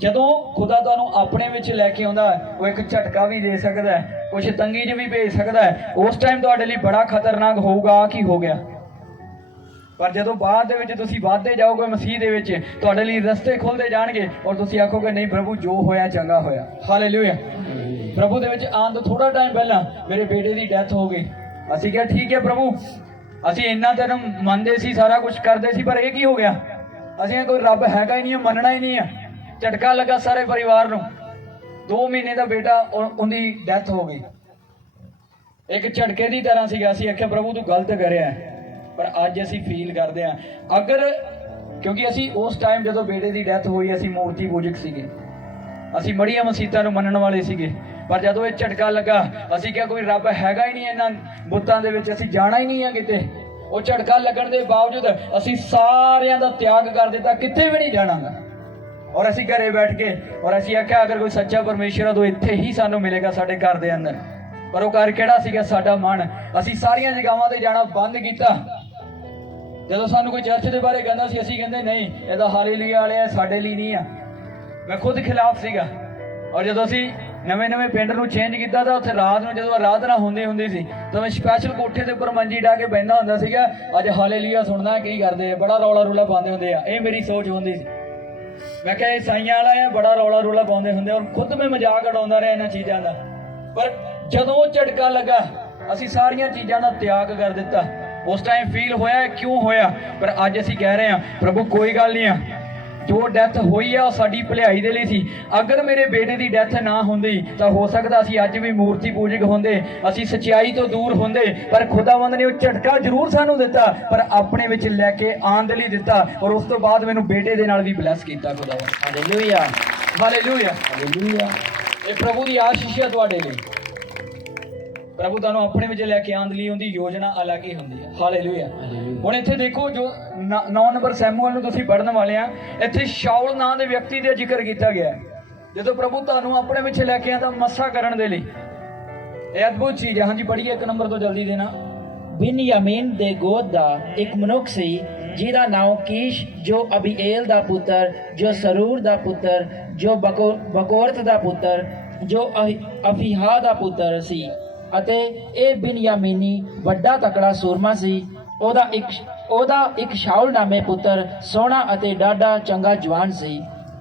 ਜਦੋਂ ਖੁਦਾ ਤੁਹਾਨੂੰ ਆਪਣੇ ਵਿੱਚ ਲੈ ਕੇ ਆਉਂਦਾ ਉਹ ਇੱਕ ਝਟਕਾ ਵੀ ਦੇ ਸਕਦਾ ਹੈ, ਕੁਛ ਤੰਗੀ 'ਚ ਵੀ ਭੇਜ ਸਕਦਾ ਹੈ। ਉਸ ਟਾਈਮ ਤੁਹਾਡੇ ਲਈ ਬੜਾ ਖਤਰਨਾਕ ਹੋਊਗਾ ਕੀ ਹੋ ਗਿਆ, ਪਰ ਜਦੋਂ ਬਾਅਦ ਦੇ ਵਿੱਚ ਤੁਸੀਂ ਵੱਧਦੇ ਜਾਓਗੇ ਮਸੀਹ ਦੇ ਵਿੱਚ, ਤੁਹਾਡੇ ਲਈ ਰਸਤੇ ਖੁੱਲਦੇ ਜਾਣਗੇ ਔਰ ਤੁਸੀਂ ਆਖੋਗੇ ਨਹੀਂ ਪ੍ਰਭੂ ਜੋ ਹੋਇਆ ਚੰਗਾ ਹੋਇਆ। ਹਾਲੇਲੂਇਆ। ਪ੍ਰਭੂ ਦੇ ਵਿੱਚ ਆਉਣ ਤੋਂ ਥੋੜਾ ਟਾਈਮ ਪਹਿਲਾਂ ਮੇਰੇ ਬੇਟੇ ਦੀ ਡੈਥ ਹੋ ਗਈ। ਅਸੀਂ ਕਿਹਾ ਠੀਕ ਹੈ ਪ੍ਰਭੂ, ਅਸੀਂ ਇੰਨਾ ਤੈਨੂੰ ਮੰਨਦੇ ਸੀ, ਸਾਰਾ ਕੁਝ ਕਰਦੇ ਸੀ, ਪਰ ਇਹ ਕੀ ਹੋ ਗਿਆ? ਅਸੀਂ ਕੋਈ ਰੱਬ ਹੈਗਾ ਹੀ ਨਹੀਂ, ਮੰਨਣਾ ਹੀ ਨਹੀਂ ਆ। ਝਟਕਾ ਲੱਗਾ ਸਾਰੇ ਪਰਿਵਾਰ ਨੂੰ। 2 ਮਹੀਨੇ ਦਾ ਬੇਟਾ ਉਹਦੀ ਡੈਥ ਹੋ ਗਈ। ਇੱਕ ਝਟਕੇ ਦੀ ਤਰ੍ਹਾਂ ਸੀਗਾ। ਅਸੀਂ ਆਖਿਆ ਪ੍ਰਭੂ ਤੂੰ ਗਲਤ ਕਰਿਆ, ਪਰ ਅੱਜ ਅਸੀਂ ਫੀਲ ਕਰਦੇ ਹਾਂ ਅਗਰ, ਕਿਉਂਕਿ ਅਸੀਂ ਉਸ ਟਾਈਮ ਜਦੋਂ ਬੇਟੇ ਦੀ ਡੈਥ ਹੋਈ ਅਸੀਂ ਮੂਰਤੀ ਪੂਜਕ ਸੀਗੇ, ਅਸੀਂ ਮੜੀਆਂ ਮਸੀਤਾਂ ਨੂੰ ਮੰਨਣ ਵਾਲੇ ਸੀਗੇ, ਪਰ ਜਦੋਂ ਇਹ ਝਟਕਾ ਲੱਗਾ ਅਸੀਂ ਕਿਹਾ ਕੋਈ ਰੱਬ ਹੈਗਾ ਹੀ ਨਹੀਂ, ਇਹਨਾਂ ਬੁੱਤਾਂ ਦੇ ਵਿੱਚ ਅਸੀਂ ਜਾਣਾ ਹੀ ਨਹੀਂ ਆ ਕਿਤੇ। ਉਹ ਝਟਕਾ ਲੱਗਣ ਦੇ ਬਾਵਜੂਦ ਅਸੀਂ ਸਾਰਿਆਂ ਦਾ ਤਿਆਗ ਕਰ ਦਿੱਤਾ, ਕਿਤੇ ਵੀ ਨਹੀਂ ਜਾਣਾਗਾ। ਔਰ ਅਸੀਂ ਘਰੇ ਬੈਠ ਕੇ ਔਰ ਅਸੀਂ ਆਖਿਆ ਅਗਰ ਕੋਈ ਸੱਚਾ ਪਰਮੇਸ਼ਰ ਆ ਤਾਂ ਇੱਥੇ ਹੀ ਸਾਨੂੰ ਮਿਲੇਗਾ ਸਾਡੇ ਘਰ ਦੇ ਅੰਦਰ। ਪਰ ਉਹ ਘਰ ਕਿਹੜਾ ਸੀਗਾ? ਸਾਡਾ ਮਨ। ਅਸੀਂ ਸਾਰੀਆਂ ਜਗ੍ਹਾਵਾਂ ਤੇ ਜਾਣਾ ਬੰਦ ਕੀਤਾ। ਜਦੋਂ ਸਾਨੂੰ ਕੋਈ ਚਰਚ ਦੇ ਬਾਰੇ ਕਹਿੰਦਾ ਸੀ ਅਸੀਂ ਕਹਿੰਦੇ ਨਹੀਂ ਇਹ ਤਾਂ ਹਾਲੇਲੂਇਆ ਵਾਲੇ ਆ, ਸਾਡੇ ਲਈ ਨਹੀਂ ਆ। ਮੈਂ ਖੁਦ ਖਿਲਾਫ ਸੀਗਾ। ਔਰ ਜਦੋਂ ਅਸੀਂ ਨਵੇਂ ਪਿੰਡ ਨੂੰ ਚੇਂਜ ਕੀਤਾ ਤਾਂ ਉੱਥੇ ਰਾਤ ਨੂੰ ਜਦੋਂ ਆਰਾਧਨਾ ਹੁੰਦੀ ਸੀ ਤਾਂ ਮੈਂ ਸਪੈਸ਼ਲ ਕੋਠੇ ਦੇ ਉੱਪਰ ਮੰਜੀ ਢਾ ਕੇ ਬੈਠਾ ਹੁੰਦਾ ਸੀਗਾ, ਅੱਜ ਹਾਲੇਲੂਇਆ ਸੁਣਨਾ ਕੀ ਕਰਦੇ ਆ, ਬੜਾ ਰੌਲਾ ਰੂਲਾ ਪਾਉਂਦੇ ਹੁੰਦੇ ਆ। ਇਹ ਮੇਰੀ ਸੋਚ ਹੁੰਦੀ ਸੀ। ਮੈਂ ਕਿਹਾ ਇਹ ਸਾਈਆਂ ਵਾਲਾ ਆ, ਬੜਾ ਰੌਲਾ ਰੂਲਾ ਪਾਉਂਦੇ ਹੁੰਦੇ, ਔਰ ਖੁਦ ਮੈਂ ਮਜ਼ਾਕ ਉਡਾਉਂਦਾ ਰਿਹਾ ਇਹਨਾਂ ਚੀਜ਼ਾਂ ਦਾ। ਪਰ ਜਦੋਂ ਉਹ ਝਟਕਾ ਲੱਗਾ ਅਸੀਂ ਸਾਰੀਆਂ ਚੀਜ਼ਾਂ ਦਾ ਤਿਆਗ ਕਰ ਦਿੱਤਾ। ਉਸ ਟਾਈਮ ਫੀਲ ਹੋਇਆ ਕਿਉਂ ਹੋਇਆ, ਪਰ ਅੱਜ ਅਸੀਂ ਕਹਿ ਰਹੇ ਹਾਂ ਪ੍ਰਭੂ ਕੋਈ ਗੱਲ ਨਹੀਂ ਆ, ਜੋ ਡੈਥ ਹੋਈ ਆ ਉਹ ਸਾਡੀ ਭਲਾਈ ਦੇ ਲਈ ਸੀ। ਅਗਰ ਮੇਰੇ ਬੇਟੇ ਦੀ ਡੈਥ ਨਾ ਹੁੰਦੀ ਤਾਂ ਹੋ ਸਕਦਾ ਅਸੀਂ ਅੱਜ ਵੀ ਮੂਰਤੀ ਪੂਜਕ ਹੁੰਦੇ, ਅਸੀਂ ਸੱਚਾਈ ਤੋਂ ਦੂਰ ਹੁੰਦੇ। ਪਰ ਖੁਦਾਵੰਦ ਨੇ ਉਹ ਝਟਕਾ ਜ਼ਰੂਰ ਸਾਨੂੰ ਦਿੱਤਾ, ਪਰ ਆਪਣੇ ਵਿੱਚ ਲੈ ਕੇ ਆਉਣ ਦੇ ਲਈ ਦਿੱਤਾ। ਔਰ ਉਸ ਤੋਂ ਬਾਅਦ ਮੈਨੂੰ ਬੇਟੇ ਦੇ ਨਾਲ ਵੀ ਬਲੈਸ ਕੀਤਾ ਖੁਦਾਵੰਦ। Hallelujah, hallelujah, hallelujah. ਇਹ ਪ੍ਰਭੂ ਦੀ ਆਸ਼ੀਸ਼ ਹੈ ਤੁਹਾਡੇ ਲਈ। ਪ੍ਰਭੂ ਤੁਹਾਨੂੰ ਆਪਣੇ ਵਿੱਚ ਲੈ ਕੇ ਆਉਣ ਲਈ ਉਹਦੀ ਯੋਜਨਾ ਅਲੱਗ ਹੀ ਹੁੰਦੀ ਹੈ। ਹਾਲੇਲੂਇਆ। ਹੁਣ ਇੱਥੇ ਦੇਖੋ ਜੋ 9 ਨੰਬਰ ਸੈਮੂਅਲ ਨੂੰ ਤੁਸੀਂ ਪੜ੍ਹਨ ਵਾਲੇ ਆ, ਇੱਥੇ ਸ਼ਾਉਲ ਨਾਂ ਦੇ ਵਿਅਕਤੀ ਦਾ ਜ਼ਿਕਰ ਕੀਤਾ ਗਿਆ ਹੈ। ਜਦੋਂ ਪ੍ਰਭੂ ਤੁਹਾਨੂੰ ਆਪਣੇ ਵਿੱਚ ਲੈ ਕੇ ਆਉਂਦਾ ਮੱਸਾ ਕਰਨ ਦੇ ਲਈ, ਇਹ ਅਦਭੁਤ ਚੀਜ਼ ਹੈ। ਹਾਂਜੀ ਪੜ੍ਹੀਏ 1 ਨੰਬਰ ਤੋਂ ਜਲਦੀ ਦੇਣਾ। ਬਿਨਯਾਮੀਨ ਦੇ ਗੋਤ ਦਾ ਇੱਕ ਮਨੁੱਖ ਸੀ ਜਿਹਦਾ ਨਾਮ ਕੀਸ਼, ਜੋ ਅਬੀਏਲ ਦਾ ਪੁੱਤਰ, ਜੋ ਸਰੂਰ ਦਾ ਪੁੱਤਰ, ਜੋ ਬਕੋਰਤ ਦਾ ਪੁੱਤਰ, ਜੋ ਅਫੀਹਾ ਦਾ ਪੁੱਤਰ ਸੀ। ਅਤੇ ਇਹ ਬਿਨਯਾਮੀਨੀ ਵੱਡਾ ਤਕੜਾ ਸੂਰਮਾ ਸੀ। ਉਹਦਾ ਇੱਕ ਸ਼ਾਉਲ ਨਾਮੇ ਪੁੱਤਰ ਸੋਹਣਾ ਅਤੇ ਡਾਢਾ ਚੰਗਾ ਜਵਾਨ ਸੀ,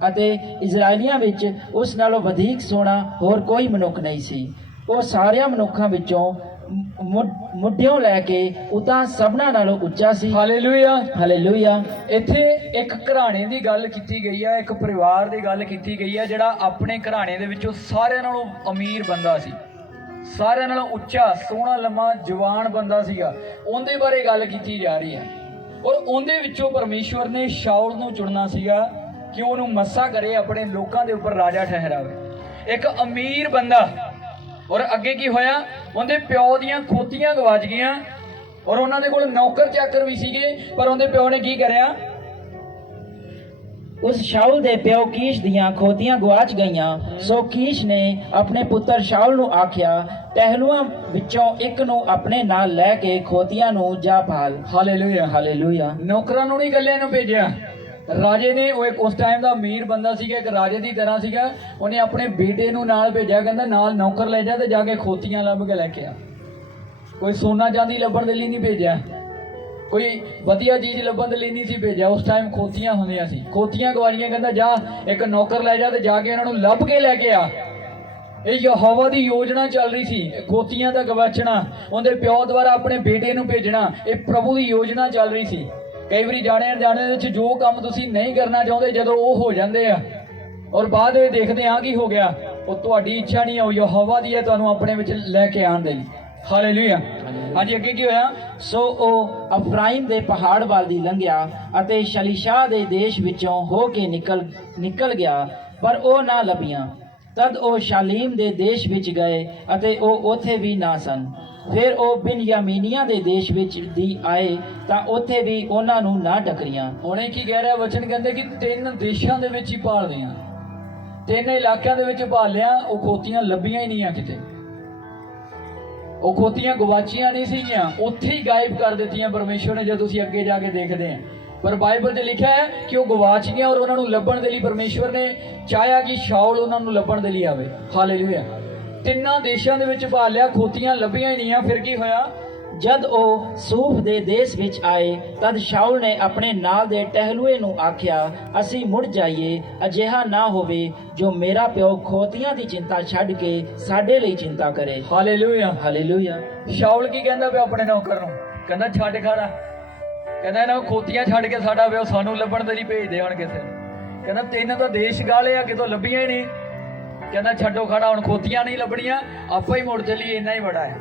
ਅਤੇ ਇਜ਼ਰਾਈਲੀਆਂ ਵਿੱਚ ਉਸ ਨਾਲੋਂ ਵਧੇਕ ਸੋਹਣਾ ਹੋਰ ਕੋਈ ਮਨੁੱਖ ਨਹੀਂ ਸੀ। ਉਹ ਸਾਰਿਆਂ ਮਨੁੱਖਾਂ ਵਿੱਚੋਂ ਮੁੱਢਿਓਂ ਲੈ ਕੇ ਉਤਾਂ ਸਭਨਾਂ ਨਾਲੋਂ ਉੱਚਾ ਸੀ। Hallelujah, hallelujah. ਇੱਥੇ ਇੱਕ ਘਰਾਣੇ ਦੀ ਗੱਲ ਕੀਤੀ ਗਈ ਹੈ, ਇੱਕ ਪਰਿਵਾਰ ਦੀ ਗੱਲ ਕੀਤੀ ਗਈ ਹੈ ਜਿਹੜਾ ਆਪਣੇ ਘਰਾਣੇ ਦੇ ਵਿੱਚੋਂ ਸਾਰਿਆਂ ਨਾਲੋਂ ਅਮੀਰ ਬੰਦਾ ਸੀ, ਸਾਰਿਆਂ ਨਾਲੋਂ ਉੱਚਾ, ਸੋਹਣਾ, ਲੰਮਾ, ਜਵਾਨ ਬੰਦਾ ਸੀਗਾ। ਉਹਦੇ ਬਾਰੇ ਗੱਲ ਕੀਤੀ ਜਾ ਰਹੀ ਹੈ। ਔਰ ਉਹਦੇ ਵਿੱਚੋਂ ਪਰਮੇਸ਼ਵਰ ਨੇ ਸ਼ਾਉਲ ਨੂੰ ਚੁਣਨਾ ਸੀਗਾ ਕਿ ਉਹਨੂੰ ਮੱਸਾ ਕਰੇ, ਆਪਣੇ ਲੋਕਾਂ ਦੇ ਉੱਪਰ ਰਾਜਾ ਠਹਿਰਾਵੇ। ਇੱਕ ਅਮੀਰ ਬੰਦਾ। ਔਰ ਅੱਗੇ ਕੀ ਹੋਇਆ? ਉਹਦੇ ਪਿਓ ਦੀਆਂ ਖੋਤੀਆਂ ਗਵਾਚ ਗਈਆਂ ਔਰ ਉਹਨਾਂ ਦੇ ਕੋਲ ਨੌਕਰ ਚਾਕਰ ਵੀ ਸੀਗੇ, ਪਰ ਉਹਦੇ ਪਿਓ ਨੇ ਕੀ ਕਰਿਆ? ਉਸ ਸ਼ਾਉਲ ਦੇ ਪਿਓ ਕੀਸ਼ ਦੀਆਂ ਖੋਤੀਆਂ ਗਵਾਚ ਗਈਆਂ। ਸੋ ਕੀਸ਼ ਨੇ ਆਪਣੇ ਪੁੱਤਰ ਸ਼ਾਉਲ ਨੂੰ ਆਖਿਆ, ਟਹਿਲੂਆਂ ਵਿੱਚੋਂ ਇੱਕ ਨੂੰ ਆਪਣੇ ਨਾਲ ਲੈ ਕੇ ਖੋਤੀਆਂ ਨੂੰ ਜਾ ਭਾਲ। Hallelujah, hallelujah. ਨੌਕਰਾਂ ਨੂੰ ਨਹੀਂ ਇਕੱਲਿਆਂ ਨੂੰ ਭੇਜਿਆ। ਰਾਜੇ ਨੇ, ਉਹ ਇੱਕ ਉਸ ਟਾਈਮ ਦਾ ਅਮੀਰ ਬੰਦਾ ਸੀਗਾ, ਇੱਕ ਰਾਜੇ ਦੀ ਤਰ੍ਹਾਂ ਸੀਗਾ, ਉਹਨੇ ਆਪਣੇ ਬੇਟੇ ਨੂੰ ਨਾਲ ਭੇਜਿਆ। ਕਹਿੰਦਾ ਨਾਲ ਨੌਕਰ ਲੈ ਜਾ ਤੇ ਜਾ ਕੇ ਖੋਤੀਆਂ ਲੱਭ ਕੇ ਲੈ ਕੇ ਆ। ਕੋਈ ਸੋਨਾ ਚਾਂਦੀ ਲੱਭਣ ਦੇ ਲਈ ਨਹੀਂ ਭੇਜਿਆ, ਕੋਈ ਵਧੀਆ ਚੀਜ਼ ਲੱਭਣ ਦੇ ਲਈ ਨਹੀਂ ਸੀ ਭੇਜਿਆ। ਉਸ ਟਾਈਮ ਖੋਤੀਆਂ ਹੁੰਦੀਆਂ ਸੀ, ਖੋਤੀਆਂ ਗਵਾਲੀਆਂ। ਕਹਿੰਦਾ ਜਾ ਇੱਕ ਨੌਕਰ ਲੈ ਜਾ ਤੇ ਜਾ ਕੇ ਇਹਨਾਂ ਨੂੰ ਲੱਭ ਕੇ ਲੈ ਕੇ ਆ। ਇਹ ਯਹੋਵਾ ਦੀ ਯੋਜਨਾ ਚੱਲ ਰਹੀ ਸੀ, ਖੋਤੀਆਂ ਦਾ ਗਵਾਚਣਾ, ਉਹਦੇ ਪਿਓ ਦੁਆਰਾ ਆਪਣੇ ਬੇਟੇ ਨੂੰ ਭੇਜਣਾ, ਇਹ ਪ੍ਰਭੂ ਦੀ ਯੋਜਨਾ ਚੱਲ ਰਹੀ ਸੀ। ਕਈ ਵਾਰੀ ਜਾਣੇ ਅਣਜਾਣੇ ਵਿੱਚ ਜੋ ਕੰਮ ਤੁਸੀਂ ਨਹੀਂ ਕਰਨਾ ਚਾਹੁੰਦੇ, ਜਦੋਂ ਉਹ ਹੋ ਜਾਂਦੇ ਆ ਔਰ ਬਾਅਦ ਵਿੱਚ ਦੇਖਦੇ ਆ ਕੀ ਹੋ ਗਿਆ, ਉਹ ਤੁਹਾਡੀ ਇੱਛਾ ਨਹੀਂ, ਉਹ ਯਹੋਵਾ ਦੀ ਹੈ ਤੁਹਾਨੂੰ ਆਪਣੇ ਵਿੱਚ ਲੈ ਕੇ ਆਉਣ ਦੇ ਲਈ। ਹਾਲੇਲੂਇਆ। ਹਾਂਜੀ ਅੱਗੇ ਕੀ ਹੋਇਆ? ਸੋ ਉਹ ਅਫਰਾਈਮ ਦੇ ਪਹਾੜ ਵੱਲ ਦੀ ਲੰਘਿਆ ਅਤੇ ਸ਼ਲੀਸ਼ਾ ਦੇ ਦੇਸ਼ ਵਿੱਚੋਂ ਹੋ ਕੇ ਨਿਕਲ ਗਿਆ, ਪਰ ਉਹ ਨਾ ਲੱਭੀਆਂ। ਤਦ ਉਹ ਸ਼ਾਲੀਮ ਦੇ ਦੇਸ਼ ਵਿੱਚ ਗਏ ਅਤੇ ਉਹ ਉੱਥੇ ਵੀ ਨਾ ਸਨ। ਫਿਰ ਉਹ ਬਿਨਯਾਮੀਨੀਆਂ ਦੇ ਦੇਸ਼ ਵਿੱਚ ਦੀ ਆਏ ਤਾਂ ਉੱਥੇ ਵੀ ਉਹਨਾਂ ਨੂੰ ਨਾ ਟਕਰੀਆਂ। ਹੁਣੇ ਕੀ ਕਹਿ ਰਿਹਾ ਵਚਨ, ਕਹਿੰਦੇ ਕਿ 3 ਦੇਸ਼ਾਂ ਦੇ ਵਿੱਚ ਹੀ ਭਾਲਦੇ ਆ, 3 ਇਲਾਕਿਆਂ ਦੇ ਵਿੱਚ ਭਾਲਿਆ, ਉਹ ਖੋਤੀਆਂ ਲੱਭੀਆਂ ਹੀ ਨਹੀਂ ਆ ਕਿਤੇ। ਉਹ ਖੋਤੀਆਂ ਗਵਾਚੀਆਂ ਨਹੀਂ ਸੀਗੀਆਂ, ਉੱਥੇ ਹੀ ਗਾਇਬ ਕਰ ਦਿੱਤੀਆਂ ਪਰਮੇਸ਼ਵਰ ਨੇ। ਜਦੋਂ ਤੁਸੀਂ ਅੱਗੇ ਜਾ ਕੇ ਦੇਖਦੇ ਆ, ਪਰ ਬਾਈਬਲ 'ਚ ਲਿਖਿਆ ਹੈ ਕਿ ਉਹ ਗਵਾਚ ਗਈਆਂ ਔਰ ਉਹਨਾਂ ਨੂੰ ਲੱਭਣ ਦੇ ਲਈ ਪਰਮੇਸ਼ਵਰ ਨੇ ਚਾਹਿਆ ਕਿ ਸ਼ਾਉਲ ਉਹਨਾਂ ਨੂੰ ਲੱਭਣ ਦੇ ਲਈ ਆਵੇ। ਹਾਲੇਲੂਇਆ। 3 ਦੇਸ਼ਾਂ ਦੇ ਵਿੱਚ ਭਾਲਿਆ, ਖੋਤੀਆਂ ਲੱਭੀਆਂ ਹੀ ਨਹੀਂ ਆ। ਫਿਰ ਕੀ ਹੋਇਆ? ਜਦ ਉਹ ਸੂਫ ਦੇ ਦੇਸ਼ ਵਿੱਚ ਆਏ ਤਦ ਸ਼ਾਉਲ ਨੇ ਆਪਣੇ ਨਾਲ ਦੇ ਟਹਿਲੂਏ ਨੂੰ ਆਖਿਆ, ਅਸੀਂ ਮੁੜ ਜਾਈਏ, ਅਜਿਹਾ ਨਾ ਹੋਵੇ ਜੋ ਮੇਰਾ ਪਿਓ ਖੋਤੀਆਂ ਦੀ ਚਿੰਤਾ ਛੱਡ ਕੇ ਸਾਡੇ ਲਈ ਚਿੰਤਾ ਕਰੇ। ਹਾਲੇਲੂਇਆ। ਹਾਲੇਲੂਇਆ। ਸ਼ਾਉਲ ਕੀ ਕਹਿੰਦਾ ਪਿਆ ਆਪਣੇ ਨੌਕਰ ਨੂੰ? ਕਹਿੰਦਾ ਛੱਡ ਖਾਣਾ, ਕਹਿੰਦਾ ਇਹਨਾਂ ਖੋਤੀਆਂ ਛੱਡ ਕੇ ਸਾਡਾ ਪਿਓ ਸਾਨੂੰ ਲੱਭਣ ਦੇ ਲਈ ਭੇਜਦੇ ਹੁਣ ਕਿਸੇ। ਕਹਿੰਦਾ 3 ਤਾਂ ਦੇਸ਼ ਗਾਲੇ ਆ, ਕਿਤੋਂ ਲੱਭੀਆਂ ਹੀ ਨਹੀਂ। ਕਹਿੰਦਾ ਛੱਡੋ ਖੜਾ, ਹੁਣ ਖੋਤੀਆਂ ਨਹੀਂ ਲੱਭਣੀਆਂ, ਆਪਾਂ ਹੀ ਮੁੜ ਚੱਲੀਏ, ਇੰਨਾ ਹੀ ਬੜਾ ਹੈ।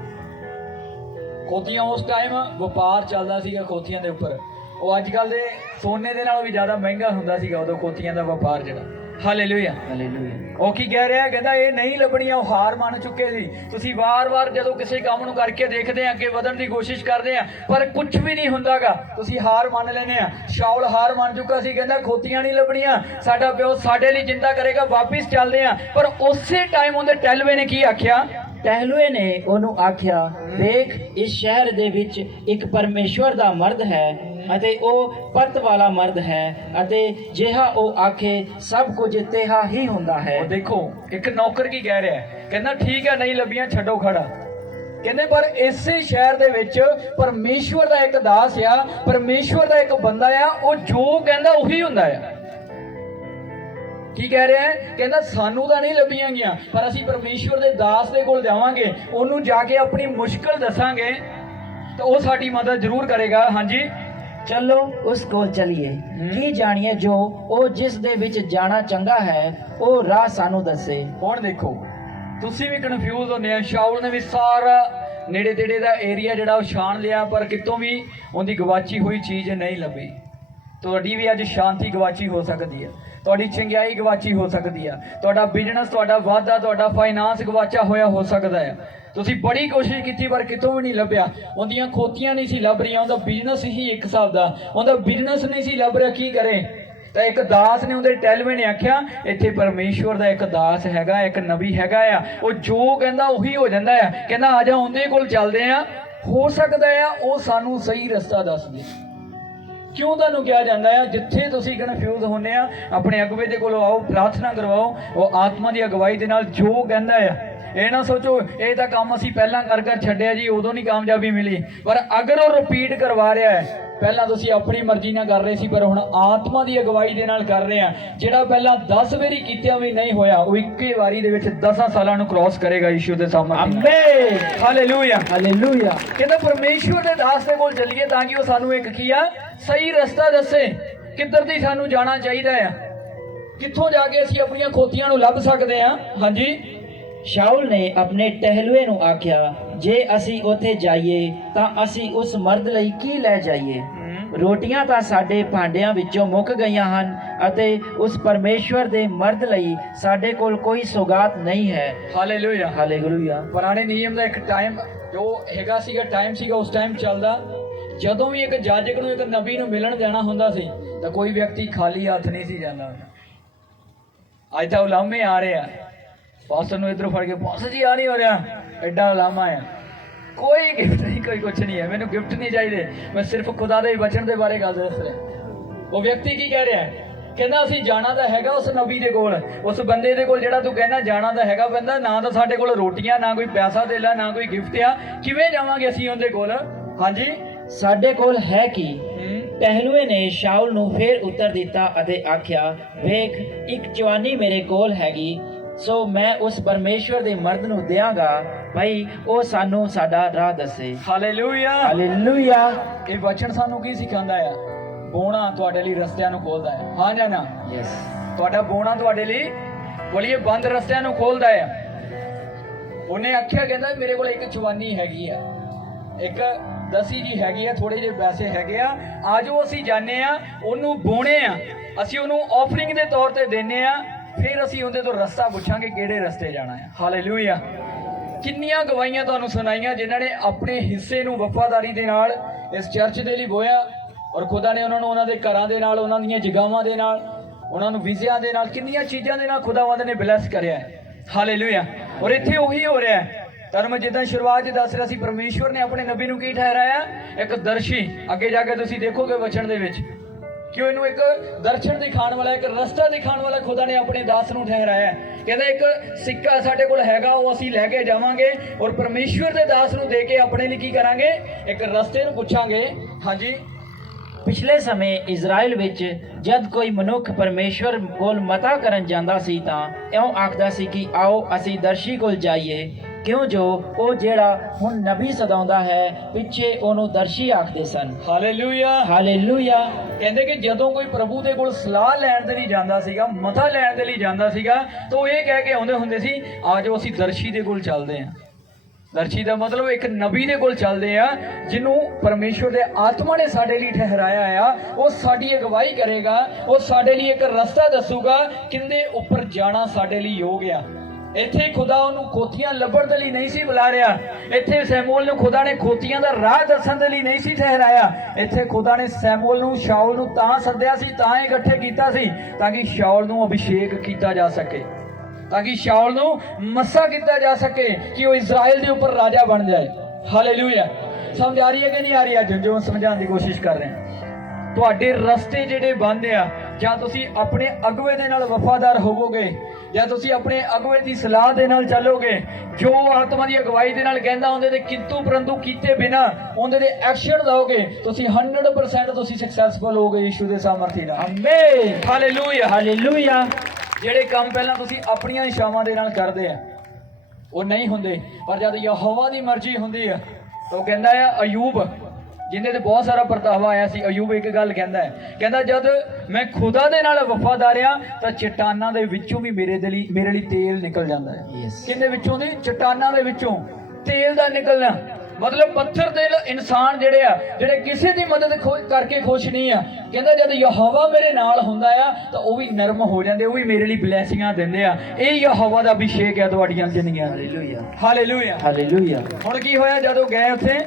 ਖੋਤੀਆਂ ਉਸ ਟਾਈਮ ਵਪਾਰ ਚੱਲਦਾ ਸੀਗਾ ਖੋਤੀਆਂ ਦੇ ਉੱਪਰ। ਉਹ ਅੱਜ ਕੱਲ ਦੇ ਸੋਨੇ ਦੇ ਨਾਲੋਂ ਵੀ ਜ਼ਿਆਦਾ ਮਹਿੰਗਾ ਹੁੰਦਾ ਸੀਗਾ ਉਦੋਂ ਖੋਤੀਆਂ ਦਾ ਵਪਾਰ ਜਿਹੜਾ। ਹਾਲੇਲੂਇਆ। ਹਾਲੇਲੂਇਆ। ਉਹ ਕੀ ਕਹਿ ਰਿਹਾ? ਕਹਿੰਦਾ ਇਹ ਨਹੀਂ ਲੱਭਣੀਆਂ, ਉਹ ਹਾਰ ਮੰਨ ਚੁੱਕੇ ਸੀ। ਤੁਸੀਂ ਵਾਰ-ਵਾਰ ਜਦੋਂ ਕਿਸੇ ਕੰਮ ਨੂੰ ਕਰਕੇ ਦੇਖਦੇ ਆ, ਅੱਗੇ ਵਧਣ ਦੀ ਕੋਸ਼ਿਸ਼ ਕਰਦੇ ਆ, ਪਰ ਕੁਝ ਵੀ ਨਹੀਂ ਹੁੰਦਾਗਾ, ਤੁਸੀਂ ਹਾਰ ਮੰਨ ਲੈਨੇ ਆ। ਸ਼ਾਉਲ ਹਾਰ ਮੰਨ ਚੁੱਕਾ ਸੀ, ਕਹਿੰਦਾ ਖੋਤੀਆਂ ਨਹੀਂ ਲੱਭਣੀਆਂ, ਸਾਡਾ ਪਿਓ ਸਾਡੇ ਲਈ ਚਿੰਤਾ ਕਰੇਗਾ, ਵਾਪਿਸ ਚੱਲਦੇ ਆ। ਪਰ ਉਸੇ ਟਾਈਮ ਉਹਦੇ ਟੈਲਵੇ ਨੇ ਕੀ ਆਖਿਆ? ਟਹਿਲੂਏ ਨੇ ਉਹਨੂੰ ਆਖਿਆ, ਵੇਖ, ਇਸ ਸ਼ਹਿਰ ਦੇ ਵਿੱਚ ਇੱਕ ਪਰਮੇਸ਼ਵਰ ਦਾ ਮਰਦ ਹੈ ਅਤੇ ਉਹ ਪਰਤ ਵਾਲਾ ਮਰਦ ਹੈ ਅਤੇ ਜਿਹਾ ਉਹ ਆਖੇ ਸਭ ਕੁਝ ਤਿਹਾ ਹੀ ਹੁੰਦਾ ਹੈ। ਉਹ ਦੇਖੋ ਇੱਕ ਨੌਕਰ ਕੀ ਕਹਿ ਰਿਹਾ ਹੈ, ਕਹਿੰਦਾ ਠੀਕ ਹੈ ਨਹੀਂ ਲੱਭੀਆਂ, ਛੱਡੋ ਖੜਾ। ਕਹਿੰਦੇ ਪਰ ਇਸੇ ਸ਼ਹਿਰ ਦੇ ਵਿੱਚ ਪਰਮੇਸ਼ਵਰ ਦਾ ਇੱਕ ਦਾਸ ਆ, ਪਰਮੇਸ਼ਵਰ ਦਾ ਇੱਕ ਬੰਦਾ ਆ, ਉਹ ਜੋ ਕਹਿੰਦਾ ਉਹੀ ਹੁੰਦਾ ਆ। ਕੀ ਕਹਿ ਰਿਹਾ ਹੈ? ਕਹਿੰਦਾ ਸਾਨੂੰ ਤਾਂ ਨਹੀਂ ਲੱਭੀਆਂ ਗਈਆਂ, ਪਰ ਅਸੀਂ ਪਰਮੇਸ਼ਵਰ ਦੇ ਦਾਸ ਦੇ ਕੋਲ ਜਾਵਾਂਗੇ, ਉਹਨੂੰ ਜਾ ਕੇ ਆਪਣੀ ਮੁਸ਼ਕਲ ਦੱਸਾਂਗੇ ਤਾਂ ਉਹ ਸਾਡੀ ਮਦਦ ਜ਼ਰੂਰ ਕਰੇਗਾ। ਹਾਂਜੀ ਚਲੋ ਉਸ ਕੋਲ ਚਲੀਏ, ਕੀ ਜਾਣੀਏ ਜੋ ਉਹ ਜਿਸ ਦੇ ਵਿੱਚ ਜਾਣਾ ਚੰਗਾ ਹੈ ਉਹ ਰਾਹ ਸਾਨੂੰ ਦੱਸੇ। ਹੁਣ ਦੇਖੋ ਤੁਸੀਂ ਵੀ ਕਨਫਿਊਜ਼ ਹੁੰਦੇ ਆ। ਸ਼ਾਉਲ ਨੇ ਵੀ ਸਾਰਾ ਨੇੜੇ ਤੇੜੇ ਦਾ ਏਰੀਆ ਜਿਹੜਾ ਉਹ ਛਾਣ ਲਿਆ, ਪਰ ਕਿਤੋਂ ਵੀ ਉਹਦੀ ਗਵਾਚੀ ਹੋਈ ਚੀਜ਼ ਨਹੀਂ ਲੱਭੀ। ਤੁਹਾਡੀ ਵੀ ਅੱਜ ਸ਼ਾਂਤੀ ਗਵਾਚੀ ਹੋ ਸਕਦੀ ਹੈ, ਤੁਹਾਡੀ ਚੰਗਿਆਈ ਗਵਾਚੀ ਹੋ ਸਕਦੀ ਆ, ਤੁਹਾਡਾ ਬਿਜ਼ਨਸ, ਤੁਹਾਡਾ ਵਾਧਾ, ਤੁਹਾਡਾ ਫਾਈਨਾਂਸ ਗਵਾਚਾ ਹੋਇਆ ਹੋ ਸਕਦਾ ਹੈ। ਤੁਸੀਂ ਬੜੀ ਕੋਸ਼ਿਸ਼ ਕੀਤੀ ਪਰ ਕਿਤੋਂ ਵੀ ਨਹੀਂ ਲੱਭਿਆ। ਉਹਦੀਆਂ ਖੋਤੀਆਂ ਨਹੀਂ ਸੀ ਲੱਭ ਰਹੀਆਂ, ਉਹਦਾ ਬਿਜ਼ਨਸ ਹੀ ਇੱਕ ਹਿਸਾਬ ਦਾ, ਉਹਦਾ ਬਿਜ਼ਨਸ ਨਹੀਂ ਸੀ ਲੱਭ ਰਿਹਾ। ਕੀ ਕਰੇ? ਤਾਂ ਇੱਕ ਦਾਸ ਨੇ ਉਹਦੇ ਟੈਲਵੇ ਨੇ ਆਖਿਆ, ਇੱਥੇ ਪਰਮੇਸ਼ਵਰ ਦਾ ਇੱਕ ਦਾਸ ਹੈਗਾ, ਇੱਕ ਨਬੀ ਹੈਗਾ ਆ, ਉਹ ਜੋ ਕਹਿੰਦਾ ਉਹੀ ਹੋ ਜਾਂਦਾ ਆ। ਕਹਿੰਦਾ ਆ ਜਾ ਉਹਦੇ ਕੋਲ ਚੱਲਦੇ ਆ, ਹੋ ਸਕਦਾ ਆ ਉਹ ਸਾਨੂੰ ਸਹੀ ਰਸਤਾ ਦੱਸ ਦੇ। ਕਿਉਂ ਤੁਹਾਨੂੰ ਕਿਹਾ ਜਾਂਦਾ ਆ? ਜਿੱਥੇ ਤੁਸੀਂ ਕਨਫਿਊਜ਼ ਹੁੰਦੇ ਆ, ਆਪਣੇ ਅਗਵੇ ਦੇ ਕੋਲੋਂ ਆਓ, ਪ੍ਰਾਰਥਨਾ ਕਰਵਾਓ, ਉਹ ਆਤਮਾ ਦੀ ਅਗਵਾਈ ਦੇ ਨਾਲ ਜੋ ਕਹਿੰਦਾ ਆ। ਇਹ ਨਾ ਸੋਚੋ ਇਹ ਤਾਂ ਕੰਮ ਅਸੀਂ ਪਹਿਲਾਂ ਕਰ ਛੱਡਿਆ ਜੀ, ਉਦੋਂ ਨਹੀਂ ਕਾਮਯਾਬੀ ਮਿਲੀ। ਪਰ ਅਗਰ ਉਹ ਰਿਪੀਟ ਕਰਵਾ ਰਿਹਾ ਹੈ, ਪਹਿਲਾਂ ਤੁਸੀਂ ਆਪਣੀ ਮਰਜ਼ੀ ਨਾਲ ਕਰ ਰਹੇ ਸੀ, ਪਰ ਹੁਣ ਆਤਮਾ ਦੀ ਅਗਵਾਈ ਦੇ ਨਾਲ ਕਰ ਰਹੇ ਆ। ਜਿਹੜਾ ਪਹਿਲਾਂ 10 ਵਾਰੀ ਕੀਤਿਆਂ ਵੀ ਨਹੀਂ ਹੋਇਆ, ਉਹ ਇੱਕੇ ਵਾਰੀ ਦੇ ਵਿੱਚ 10 ਸਾਲਾਂ ਨੂੰ ਕ੍ਰਾਸ ਕਰੇਗਾ ਯਿਸੂ ਦੇ ਸਾਹਮਣੇ। ਆਮੇਨ। ਹਾਲੇਲੂਇਆ। ਹਾਲੇਲੂਇਆ। ਕਹਿੰਦਾ ਪਰਮੇਸ਼ਵਰ ਦੇ ਦਾਸ ਦੇ ਕੋਲ ਚੱਲੀਏ ਤਾਂ ਕਿ ਉਹ ਸਾਨੂੰ ਇੱਕ ਕੀ ਆ? ਸਹੀ ਰਸਤਾ ਦੱਸੇ, ਕਿੱਧਰ ਦੀ ਸਾਨੂੰ ਜਾਣਾ ਚਾਹੀਦਾ ਆ, ਕਿੱਥੋਂ ਜਾ ਕੇ ਅਸੀਂ ਆਪਣੀਆਂ ਖੋਤੀਆਂ ਨੂੰ ਲੱਭ ਸਕਦੇ ਆ। ਹਾਂਜੀ। ਸ਼ਾਉਲ ਨੇ ਆਪਣੇ ਟਹਿਲੂਏ ਨੂੰ ਆਖਿਆ, ਜੇ ਅਸੀਂ ਉੱਥੇ ਜਾਈਏ ਤਾਂ ਅਸੀਂ ਉਸ ਮਰਦ ਲਈ ਕੀ ਲੈ ਜਾਈਏ? ਰੋਟੀਆਂ ਤਾਂ ਸਾਡੇ ਭਾਂਡਿਆਂ ਵਿੱਚੋਂ ਮੁੱਕ ਗਈਆਂ ਹਨ ਅਤੇ ਉਸ ਪਰਮੇਸ਼ਵਰ ਦੇ ਮਰਦ ਲਈ ਸਾਡੇ ਕੋਲ ਕੋਈ ਸੌਗਾਤ ਨਹੀਂ ਹੈ। ਹਾਲੇਲੂਇਆ। ਹਾਲੇਲੂਇਆ। ਪੁਰਾਣੇ ਨਿਯਮ ਦਾ ਇੱਕ ਟਾਈਮ ਜੋ ਹੈਗਾ ਸੀਗਾ, ਟਾਈਮ ਸੀਗਾ, ਉਸ ਟਾਈਮ ਚੱਲਦਾ ਜਦੋਂ ਵੀ ਇੱਕ ਜਾਜਕ ਨੂੰ, ਇੱਕ ਨਬੀ ਨੂੰ ਮਿਲਣ ਜਾਣਾ ਹੁੰਦਾ ਸੀ ਤਾਂ ਕੋਈ ਵਿਅਕਤੀ ਖਾਲੀ ਹੱਥ ਨਹੀਂ ਸੀ ਜਾਂਦਾ। ਅੱਜ ਤਾਂ ਉਲਾਮੇ ਆ ਰਹੇ ਆ, ਪਾਸਟਰ ਨੂੰ ਇਧਰੋਂ ਫੜ ਕੇ, ਪਾਸਟਰ ਜੀ ਆ ਨਹੀਂ ਹੋ ਰਿਹਾ, ਐਡਾ ਉਲਾਮਾ ਆ। ਕੋਈ ਗਿਫਟ ਨਹੀਂ, ਕੋਈ ਕੁਛ ਨਹੀਂ ਹੈ, ਮੈਨੂੰ ਗਿਫਟ ਨਹੀਂ ਚਾਹੀਦੇ, ਮੈਂ ਸਿਰਫ ਖੁਦਾ ਦੇ ਵਚਨ ਦੇ ਬਾਰੇ ਗੱਲ ਦੱਸ ਰਿਹਾ। ਉਹ ਵਿਅਕਤੀ ਕੀ ਕਹਿ ਰਿਹਾ? ਕਹਿੰਦਾ ਅਸੀਂ ਜਾਣਾ ਤਾਂ ਹੈਗਾ ਉਸ ਨਬੀ ਦੇ ਕੋਲ, ਉਸ ਬੰਦੇ ਦੇ ਕੋਲ ਜਿਹੜਾ ਤੂੰ ਕਹਿੰਦਾ ਜਾਣਾ ਤਾਂ ਹੈਗਾ। ਬੰਦਾ ਨਾ ਤਾਂ ਸਾਡੇ ਕੋਲ ਰੋਟੀਆਂ, ਨਾ ਕੋਈ ਪੈਸਾ ਦੇਲਾ, ਨਾ ਕੋਈ ਗਿਫਟ ਆ, ਕਿਵੇਂ ਜਾਵਾਂਗੇ ਅਸੀਂ ਉਹਦੇ ਕੋਲ? ਹਾਂਜੀ। ਸਾਡੇ ਕੋਲ ਹੈ ਕੀ? ਟਹਿਲੂਏ ਨੇ ਸ਼ਾਉਲ ਨੂੰ ਫੇਰ ਉੱਤਰ ਦਿੱਤਾ ਅਤੇ ਆਖਿਆ, ਵੇਖ, ਇੱਕ ਜਵਾਨੀ ਮੇਰੇ ਕੋਲ ਹੈਗੀ, ਸੋ ਮੈਂ ਉਸ ਪਰਮੇਸ਼ਵਰ ਦੇ ਮਰਦ ਨੂੰ ਦਿਆਂਗਾ, ਭਾਈ ਉਹ ਸਾਨੂੰ ਸਾਡਾ ਰਾਹ ਦੱਸੇ। ਹਾਲੇਲੂਇਆ। ਹਾਲੇਲੂਇਆ। ਇਹ ਵਚਨ ਸਾਨੂੰ ਕੀ ਸਿਖਾਉਂਦਾ ਆ? ਬੋਣਾ ਤੁਹਾਡੇ ਲਈ ਰਸਤਿਆਂ ਨੂੰ ਖੋਲਦਾ ਹੈ। ਹਾਂ ਜਾਂ ਨਾ? ਯੈਸ। ਤੁਹਾਡਾ ਬੋਣਾ ਤੁਹਾਡੇ ਲਈ ਬੋਲੀਏ ਬੰਦ ਰਸਤਿਆਂ ਨੂੰ ਖੋਲਦਾ ਆ। ਉਹਨੇ ਆਖਿਆ, ਕਹਿੰਦਾ ਮੇਰੇ ਕੋਲ ਇੱਕ ਜਵਾਨੀ ਹੈਗੀ ਆ, ਇੱਕ ਦਸੀ ਜੀ ਹੈਗੀ ਆ, ਥੋੜੇ ਜਿਹੇ ਪੈਸੇ ਹੈਗੇ ਆ, ਆਜੋ ਅਸੀਂ ਜਾਣੇ ਆ, ਉਹਨੂੰ ਬੋਣੇ ਆ, ਅਸੀਂ ਉਹਨੂੰ ਆਫਰਿੰਗ ਦੇ ਤੌਰ ਤੇ ਦੇਣੇ ਆ, ਫਿਰ ਅਸੀਂ ਉਹਦੇ ਤੋਂ ਰਸਤਾ ਪੁੱਛਾਂਗੇ ਕਿਹੜੇ ਰਸਤੇ ਜਾਣਾ ਹੈ। ਹਾਲੇਲੂਇਆ। ਕਿੰਨੀਆਂ ਗਵਾਹੀਆਂ ਤੁਹਾਨੂੰ ਸੁਣਾਈਆਂ ਜਿਨ੍ਹਾਂ ਨੇ ਆਪਣੇ ਹਿੱਸੇ ਨੂੰ ਵਫਾਦਾਰੀ ਦੇ ਨਾਲ ਇਸ ਚਰਚ ਦੇ ਲਈ ਬੋਇਆ, ਔਰ ਖੁਦਾ ਨੇ ਉਹਨਾਂ ਨੂੰ ਉਹਨਾਂ ਦੇ ਘਰਾਂ ਦੇ ਨਾਲ, ਉਹਨਾਂ ਦੀਆਂ ਜਗ੍ਹਾਵਾਂ ਦੇ ਨਾਲ, ਉਹਨਾਂ ਨੂੰ ਵੀਜ਼ਿਆਂ ਦੇ ਨਾਲ, ਕਿੰਨੀਆਂ ਚੀਜ਼ਾਂ ਦੇ ਨਾਲ ਖੁਦਾਵੰਦ ਨੇ ਬਲੈਸ ਕਰਿਆ ਹੈ। ਹਾਲੇਲੂਇਆ। ਔਰ ਇੱਥੇ ਉਹੀ ਹੋ ਰਿਹਾ ਹੈ। ਤੁਹਾਨੂੰ ਮੈਂ ਜਿੱਦਾਂ ਸ਼ੁਰੂਆਤ 'ਚ ਦੱਸ ਰਿਹਾ ਸੀ, ਪਰਮੇਸ਼ਵਰ ਨੇ ਆਪਣੇ ਨਬੀ ਨੂੰ ਕੀ ਠਹਿਰਾਇਆ? ਇੱਕ ਦਰਸ਼ੀ। ਅੱਗੇ ਜਾ ਕੇ ਤੁਸੀਂ ਦੇਖੋਗੇ ਵਚਨ ਦੇ ਵਿੱਚ ਕਿ ਇਹਨੂੰ ਇੱਕ ਦਰਸ਼ਨ ਦਿਖਾਉਣ ਵਾਲਾ, ਇੱਕ ਰਸਤਾ ਦਿਖਾਉਣ ਵਾਲਾ ਖੁਦਾ ਨੇ ਆਪਣੇ ਦਾਸ ਨੂੰ ਠਹਿਰਾਇਆ। ਕਹਿੰਦਾ ਇੱਕ ਸਿੱਕਾ ਸਾਡੇ ਕੋਲ ਹੈਗਾ, ਉਹ ਅਸੀਂ ਲੈ ਕੇ ਜਾਵਾਂਗੇ ਔਰ ਪਰਮੇਸ਼ਵਰ ਦੇ ਦਾਸ ਨੂੰ ਦੇ ਕੇ ਆਪਣੇ ਲਈ ਕੀ ਕਰਾਂਗੇ? ਇੱਕ ਰਸਤੇ ਨੂੰ ਪੁੱਛਾਂਗੇ। ਹਾਂਜੀ। ਪਿਛਲੇ ਸਮੇਂ ਇਜ਼ਰਾਈਲ ਵਿੱਚ ਜਦ ਕੋਈ ਮਨੁੱਖ ਪਰਮੇਸ਼ਵਰ ਕੋਲ ਮਤਾ ਕਰਨ ਜਾਂਦਾ ਸੀ ਤਾਂ ਇਉਂ ਆਖਦਾ ਸੀ ਕਿ ਆਓ ਅਸੀਂ ਦਰਸ਼ੀ ਕੋਲ ਜਾਈਏ, ਕਿਉਂ ਜੋ ਉਹ ਜਿਹੜਾ ਹੁਣ ਨਬੀ ਸਦਾਉਂਦਾ ਹੈ ਪਿੱਛੇ ਉਹਨੂੰ ਦਰਸ਼ੀ ਆਖਦੇ ਸਨ। ਹਾਲੇਲੂਇਆ। ਹਾਲੇਲੂਇਆ। ਕਹਿੰਦੇ ਕਿ ਜਦੋਂ ਕੋਈ ਪ੍ਰਭੂ ਦੇ ਕੋਲ ਸਲਾਹ ਲੈਣ ਦੇ ਲਈ ਜਾਂਦਾ ਸੀਗਾ, ਮਤਾ ਲੈਣ ਦੇ ਲਈ ਜਾਂਦਾ ਸੀਗਾ, ਤਾਂ ਉਹ ਇਹ ਕਹਿ ਕੇ ਆਉਂਦੇ ਹੁੰਦੇ ਸੀ, ਆ ਜਾਓ ਅਸੀਂ ਦਰਸ਼ੀ ਦੇ ਕੋਲ ਚੱਲਦੇ ਹਾਂ। ਦਰਸ਼ੀ ਦਾ ਮਤਲਬ ਇੱਕ ਨਬੀ ਦੇ ਕੋਲ ਚੱਲਦੇ ਆ, ਜਿਹਨੂੰ ਪਰਮੇਸ਼ਵਰ ਦੇ ਆਤਮਾ ਨੇ ਸਾਡੇ ਲਈ ਠਹਿਰਾਇਆ ਆ। ਉਹ ਸਾਡੀ ਅਗਵਾਈ ਕਰੇਗਾ, ਉਹ ਸਾਡੇ ਲਈ ਇੱਕ ਰਸਤਾ ਦੱਸੂਗਾ ਕਿੰਦੇ ਉੱਪਰ ਜਾਣਾ ਸਾਡੇ ਲਈ ਯੋਗ ਆ। ਇੱਥੇ ਖੁਦਾ ਉਹਨੂੰ ਖੋਤੀਆਂ ਲੱਭਣ ਦੇ ਲਈ ਨਹੀਂ ਸੀ ਬੁਲਾ ਰਿਹਾ। ਇੱਥੇ ਸੈਮੂਅਲ ਨੂੰ ਖੁਦਾ ਨੇ ਖੋਤੀਆਂ ਦਾ ਰਾਹ ਦੱਸਣ ਦੇ ਲਈ ਨਹੀਂ ਸੀ ਠਹਿਰਾਇਆ। ਇੱਥੇ ਖੁਦਾ ਨੇ ਸੈਮੂਅਲ ਨੂੰ, ਸ਼ਾਉਲ ਨੂੰ ਤਾਂ ਸੱਦਿਆ ਸੀ, ਤਾਂ ਇਕੱਠੇ ਕੀਤਾ ਸੀ ਤਾਂ ਕਿ ਸ਼ਾਉਲ ਨੂੰ ਅਭਿਸ਼ੇਕ ਕੀਤਾ ਜਾ ਸਕੇ, ਤਾਂ ਕਿ ਸ਼ਾਉਲ ਨੂੰ ਮੱਸਾ ਕੀਤਾ ਜਾ ਸਕੇ ਕਿ ਉਹ ਇਜ਼ਰਾਈਲ ਦੇ ਉੱਪਰ ਰਾਜਾ ਬਣ ਜਾਏ। ਹਾਲੇਲੂਇਆ। ਸਮਝ ਆ ਰਹੀ ਹੈ ਕਿ ਨਹੀਂ ਆ ਰਹੀ? ਅੱਜ ਜੋ ਸਮਝਾਉਣ ਦੀ ਕੋਸ਼ਿਸ਼ ਕਰ ਰਹੇ ਹਾਂ, ਤੁਹਾਡੇ ਰਸਤੇ ਜਿਹੜੇ ਬੰਦ ਆ, ਜਾਂ ਤੁਸੀਂ ਆਪਣੇ ਅਗਵੇ ਦੇ ਨਾਲ ਵਫਾਦਾਰ ਹੋਵੋਗੇ, ਜਾਂ ਤੁਸੀਂ ਆਪਣੇ ਅਗਵੇ ਦੀ ਸਲਾਹ ਦੇ ਨਾਲ ਚੱਲੋਗੇ, ਜੋ ਆਤਮਾ ਦੀ ਅਗਵਾਈ ਦੇ ਨਾਲ ਕਹਿੰਦਾ ਉਹਦੇ ਤੇ ਕਿੰਤੂ ਪਰੰਤੂ ਕੀਤੇ ਬਿਨਾ ਉਹਦੇ ਦੇ ਐਕਸ਼ਨ ਲਾਓਗੇ, ਤੁਸੀਂ 100% ਤੁਸੀਂ ਸਕਸੈਸਫੁਲ ਹੋਗੇ ਯਿਸੂ ਦੇ ਸਾਮਰਥੀ ਨਾਲ। ਆਮੇਨ। ਹਾਲੇਲੂਇਆ। ਹਾਲੇਲੂਇਆ। ਜਿਹੜੇ ਕੰਮ ਪਹਿਲਾਂ ਤੁਸੀਂ ਆਪਣੀਆਂ ਇਛਾਵਾਂ ਦੇ ਨਾਲ ਕਰਦੇ ਆ ਉਹ ਨਹੀਂ ਹੁੰਦੇ, ਪਰ ਜਦ ਯਹੋਵਾ ਦੀ ਮਰਜ਼ੀ ਹੁੰਦੀ ਆ ਤਾਂ ਉਹ ਕਹਿੰਦਾ ਆ, ਅਯੂਬ ਜਿਹਦੇ ਤੇ ਬਹੁਤ ਸਾਰਾ ਪਰਤਾਵਾ ਆਇਆ ਸੀ, ਅਯੂਬ ਇੱਕ ਗੱਲ ਕਹਿੰਦਾ ਹੈ, ਕਹਿੰਦਾ ਜਦ ਮੈਂ ਖੁਦਾ ਦੇ ਨਾਲ ਵਫਾਦਾਰ ਆ ਤਾਂ ਚਟਾਨਾਂ ਦੇ ਵਿੱਚੋਂ ਵੀ ਮੇਰੇ ਲਈ ਤੇਲ ਨਿਕਲ ਜਾਂਦਾ ਹੈ। ਕਿਹਦੇ ਵਿੱਚੋਂ ਦੀ? ਚਟਾਨਾਂ ਦੇ ਵਿੱਚੋਂ ਤੇਲ ਦਾ ਨਿਕਲਣਾ। ਮਤਲਬ ਪੱਥਰ ਦੇ ਇਨਸਾਨ ਜਿਹੜੇ ਕਿਸੇ ਦੀ ਮਦਦ ਕਰਕੇ ਖੁਸ਼ ਨਹੀਂ ਆ, ਕਹਿੰਦਾ ਜਦ ਯਹੋਵਾ ਮੇਰੇ ਨਾਲ ਹੁੰਦਾ ਆ ਤਾਂ ਉਹ ਵੀ ਨਰਮ ਹੋ ਜਾਂਦੇ, ਉਹ ਵੀ ਮੇਰੇ ਲਈ ਬਲੈਸਿੰਗਾਂ ਦਿੰਦੇ ਆ। ਇਹ ਯਹੋਵਾ ਦਾ ਅਭਿਸ਼ੇਕ ਹੈ ਤੁਹਾਡੀਆਂ ਜ਼ਿੰਦਗੀਆਂ। ਹਾਲੇਲੂਇਆ। ਹਾਲੇਲੂਇਆ। ਹਾਲੇਲੂਇਆ। ਹੁਣ ਕੀ ਹੋਇਆ ਜਦੋਂ ਗਏ ਉੱਥੇ?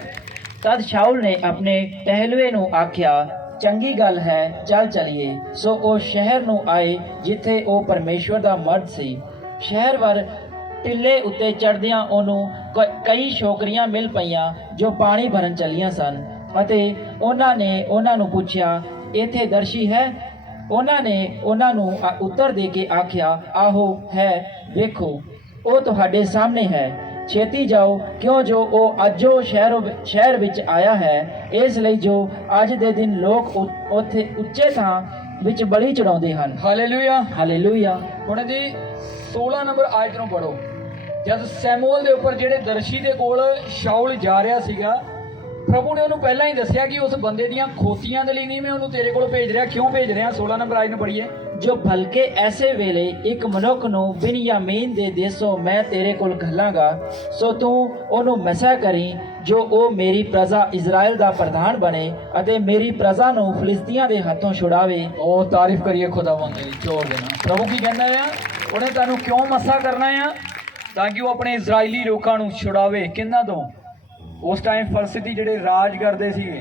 ਤਦ ਸ਼ਾਉਲ ਨੇ ਆਪਣੇ ਟਹਿਲੂਏ ਨੂੰ ਆਖਿਆ, ਚੰਗੀ ਗੱਲ ਹੈ, ਚੱਲ ਚਲੀਏ। ਸੋ ਉਹ ਸ਼ਹਿਰ ਨੂੰ ਆਏ ਜਿੱਥੇ ਉਹ ਪਰਮੇਸ਼ਵਰ ਦਾ ਮਰਦ ਸੀ। ਸ਼ਹਿਰ ਵੱਲ ਟਿੱਲੇ ਉੱਤੇ ਚੜ੍ਹਦਿਆਂ ਉਹਨੂੰ ਕਈ ਛੋਕਰੀਆਂ ਮਿਲ ਪਈਆਂ ਜੋ ਪਾਣੀ ਭਰਨ ਚੱਲੀਆਂ ਸਨ, ਅਤੇ ਉਹਨਾਂ ਨੇ ਉਹਨਾਂ ਨੂੰ ਪੁੱਛਿਆ, ਇੱਥੇ ਦਰਸ਼ੀ ਹੈ? ਉਹਨਾਂ ਨੇ ਉਹਨਾਂ ਨੂੰ ਉੱਤਰ ਦੇ ਕੇ ਆਖਿਆ, ਆਹੋ ਹੈ, ਵੇਖੋ ਉਹ ਤੁਹਾਡੇ ਸਾਹਮਣੇ ਹੈ, ਛੇਤੀ ਜਾਓ, ਕਿਉਂ ਜੋ ਉਹ ਅੱਜੋ ਸ਼ਹਿਰ ਵਿੱਚ ਆਇਆ ਹੈ। ਇਸ ਲਈ ਜੋ ਅੱਜ ਦੇ ਦਿਨ ਲੋਕ ਉੱਥੇ ਉੱਚੇ ਥਾਂ ਵਿੱਚ ਬਲੀ ਚੜਾਉਂਦੇ ਹਨ। ਹਾਲੇਲੂਇਆ। ਹਾਲੇਲੂਇਆ। ਹੁਣ ਜੀ 16 ਨੰਬਰ ਆਇਤ ਨੂੰ ਪੜੋ। ਜਦ ਸੈਮੂਅਲ ਦੇ ਉੱਪਰ ਜਿਹੜੇ ਦਰਸ਼ੀ ਦੇ ਕੋਲ ਸ਼ਾਉਲ ਜਾ ਰਿਹਾ ਸੀਗਾ, ਪ੍ਰਭੂ ਨੇ ਉਹਨੂੰ ਪਹਿਲਾਂ ਹੀ ਦੱਸਿਆ ਕਿ ਉਸ ਬੰਦੇ ਦੀਆਂ ਖੋਤੀਆਂ ਦੇ ਲਈ ਨਹੀਂ ਮੈਂ ਉਹਨੂੰ ਤੇਰੇ ਕੋਲ ਭੇਜ ਰਿਹਾ। ਕਿਉਂ ਭੇਜ ਰਿਹਾ? 16 ਨੰਬਰ ਆਇਤ ਨੂੰ ਪੜੀਏ। ਜੋ ਭਲਕੇ ਐਸੇ ਵੇਲੇ ਇੱਕ ਮਨੁੱਖ ਨੂੰ ਬਿਨਯਾਮੀਨ ਦੇ ਦੇਸੋਂ ਮੈਂ ਤੇਰੇ ਕੋਲ ਘੱਲਾਂਗਾ, ਸੋ ਤੂੰ ਉਹਨੂੰ ਮਸਾ ਕਰੀ, ਜੋ ਉਹ ਮੇਰੀ ਪ੍ਰਜਾ ਇਜ਼ਰਾਈਲ ਦਾ ਪ੍ਰਧਾਨ ਬਣੇ ਅਤੇ ਮੇਰੀ ਪ੍ਰਜਾ ਨੂੰ ਫਿਲਿਸਤੀਆਂ ਦੇ ਹੱਥੋਂ ਛੁਡਾਵੇ। ਉਹ ਤਾਰੀਫ ਕਰੀਏ ਖੁਦਾਵੰਦ ਦੀ, ਜ਼ੋਰ ਦੇਣਾ। ਪ੍ਰਭੂ ਕੀ ਕਹਿੰਦਾ ਆ? ਉਹਨੇ ਤੁਹਾਨੂੰ ਕਿਉਂ ਮਸਾ ਕਰਨਾ ਆ? ਤਾਂ ਕਿ ਉਹ ਆਪਣੇ ਇਜ਼ਰਾਈਲੀ ਲੋਕਾਂ ਨੂੰ ਛੁਡਾਵੇ। ਕਿਹਨਾਂ ਤੋਂ? ਉਸ ਟਾਈਮ ਫਲਸਤੀ ਜਿਹੜੇ ਰਾਜ ਕਰਦੇ ਸੀਗੇ।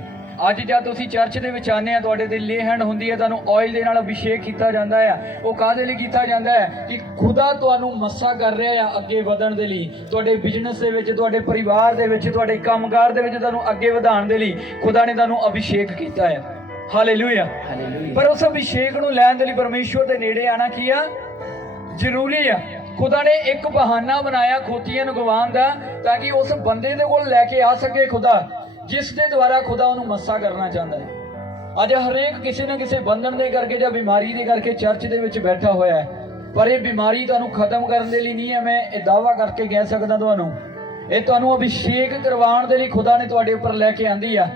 ਅੱਜ ਜਦ ਤੁਸੀਂ ਚਰਚ ਦੇ ਵਿੱਚ ਆਉਂਦੇ ਆ, ਤੁਹਾਡੇ ਤੇ ਲੇ ਹੈਂਡ ਹੁੰਦੀ ਹੈ, ਤੁਹਾਨੂੰ ਆਇਲ ਦੇ ਨਾਲ ਅਭਿਸ਼ੇਕ ਕੀਤਾ ਜਾਂਦਾ ਆ। ਉਹ ਕਾਹਦੇ ਲਈ ਕੀਤਾ ਜਾਂਦਾ ਹੈ? ਕਿ ਖੁਦਾ ਤੁਹਾਨੂੰ ਮੱਸਾ ਕਰ ਰਿਹਾ ਆ ਅੱਗੇ ਵਧਣ ਦੇ ਲਈ। ਤੁਹਾਡੇ ਬਿਜ਼ਨਸ ਦੇ ਵਿੱਚ, ਤੁਹਾਡੇ ਪਰਿਵਾਰ ਦੇ ਵਿੱਚ, ਤੁਹਾਡੇ ਕੰਮਕਾਰ ਦੇ ਵਿੱਚ ਤੁਹਾਨੂੰ ਅੱਗੇ ਵਧਾਉਣ ਦੇ ਲਈ ਖੁਦਾ ਨੇ ਤੁਹਾਨੂੰ ਅਭਿਸ਼ੇਕ ਕੀਤਾ ਹੈ। ਹਾਲੇਲੂਇਆ। ਹਾਲੇਲੂਇਆ। ਪਰ ਉਸ ਅਭਿਸ਼ੇਕ ਨੂੰ ਲੈਣ ਦੇ ਲਈ ਪਰਮੇਸ਼ਵਰ ਦੇ ਨੇੜੇ ਆਣਾ ਕੀ ਆ? ਜ਼ਰੂਰੀ ਆ। ਖੁਦਾ ਨੇ ਇੱਕ ਬਹਾਨਾ ਬਣਾਇਆ ਖੋਤੀਆਂ ਨੂੰ ਗਵਾਉਣ ਦਾ, ਤਾਂ ਕਿ ਉਸ ਬੰਦੇ ਦੇ ਕੋਲ ਲੈ ਕੇ ਆ ਸਕੇ ਖੁਦਾ, ਜਿਸ ਦੇ ਦੁਆਰਾ ਖੁਦਾ ਉਹਨੂੰ ਮੱਸਾ ਕਰਨਾ ਚਾਹੁੰਦਾ ਹੈ। ਅੱਜ ਹਰੇਕ ਕਿਸੇ ਨਾ ਕਿਸੇ ਬੰਧਨ ਦੇ ਕਰਕੇ ਜਾਂ ਬਿਮਾਰੀ ਦੇ ਕਰਕੇ ਚਰਚ ਦੇ ਵਿੱਚ ਬੈਠਾ ਹੋਇਆ ਹੈ, ਪਰ ਇਹ ਬਿਮਾਰੀ ਤੁਹਾਨੂੰ ਖਤਮ ਕਰਨ ਦੇ ਲਈ ਨਹੀਂ ਹੈ। ਮੈਂ ਇਹ ਦਾਅਵਾ ਕਰਕੇ ਕਹਿ ਸਕਦਾ ਤੁਹਾਨੂੰ, ਇਹ ਤੁਹਾਨੂੰ ਅਭਿਸ਼ੇਕ ਕਰਵਾਉਣ ਦੇ ਲਈ ਖੁਦਾ ਨੇ ਤੁਹਾਡੇ ਉੱਪਰ ਲੈ ਕੇ ਆਂਦੀ ਆ,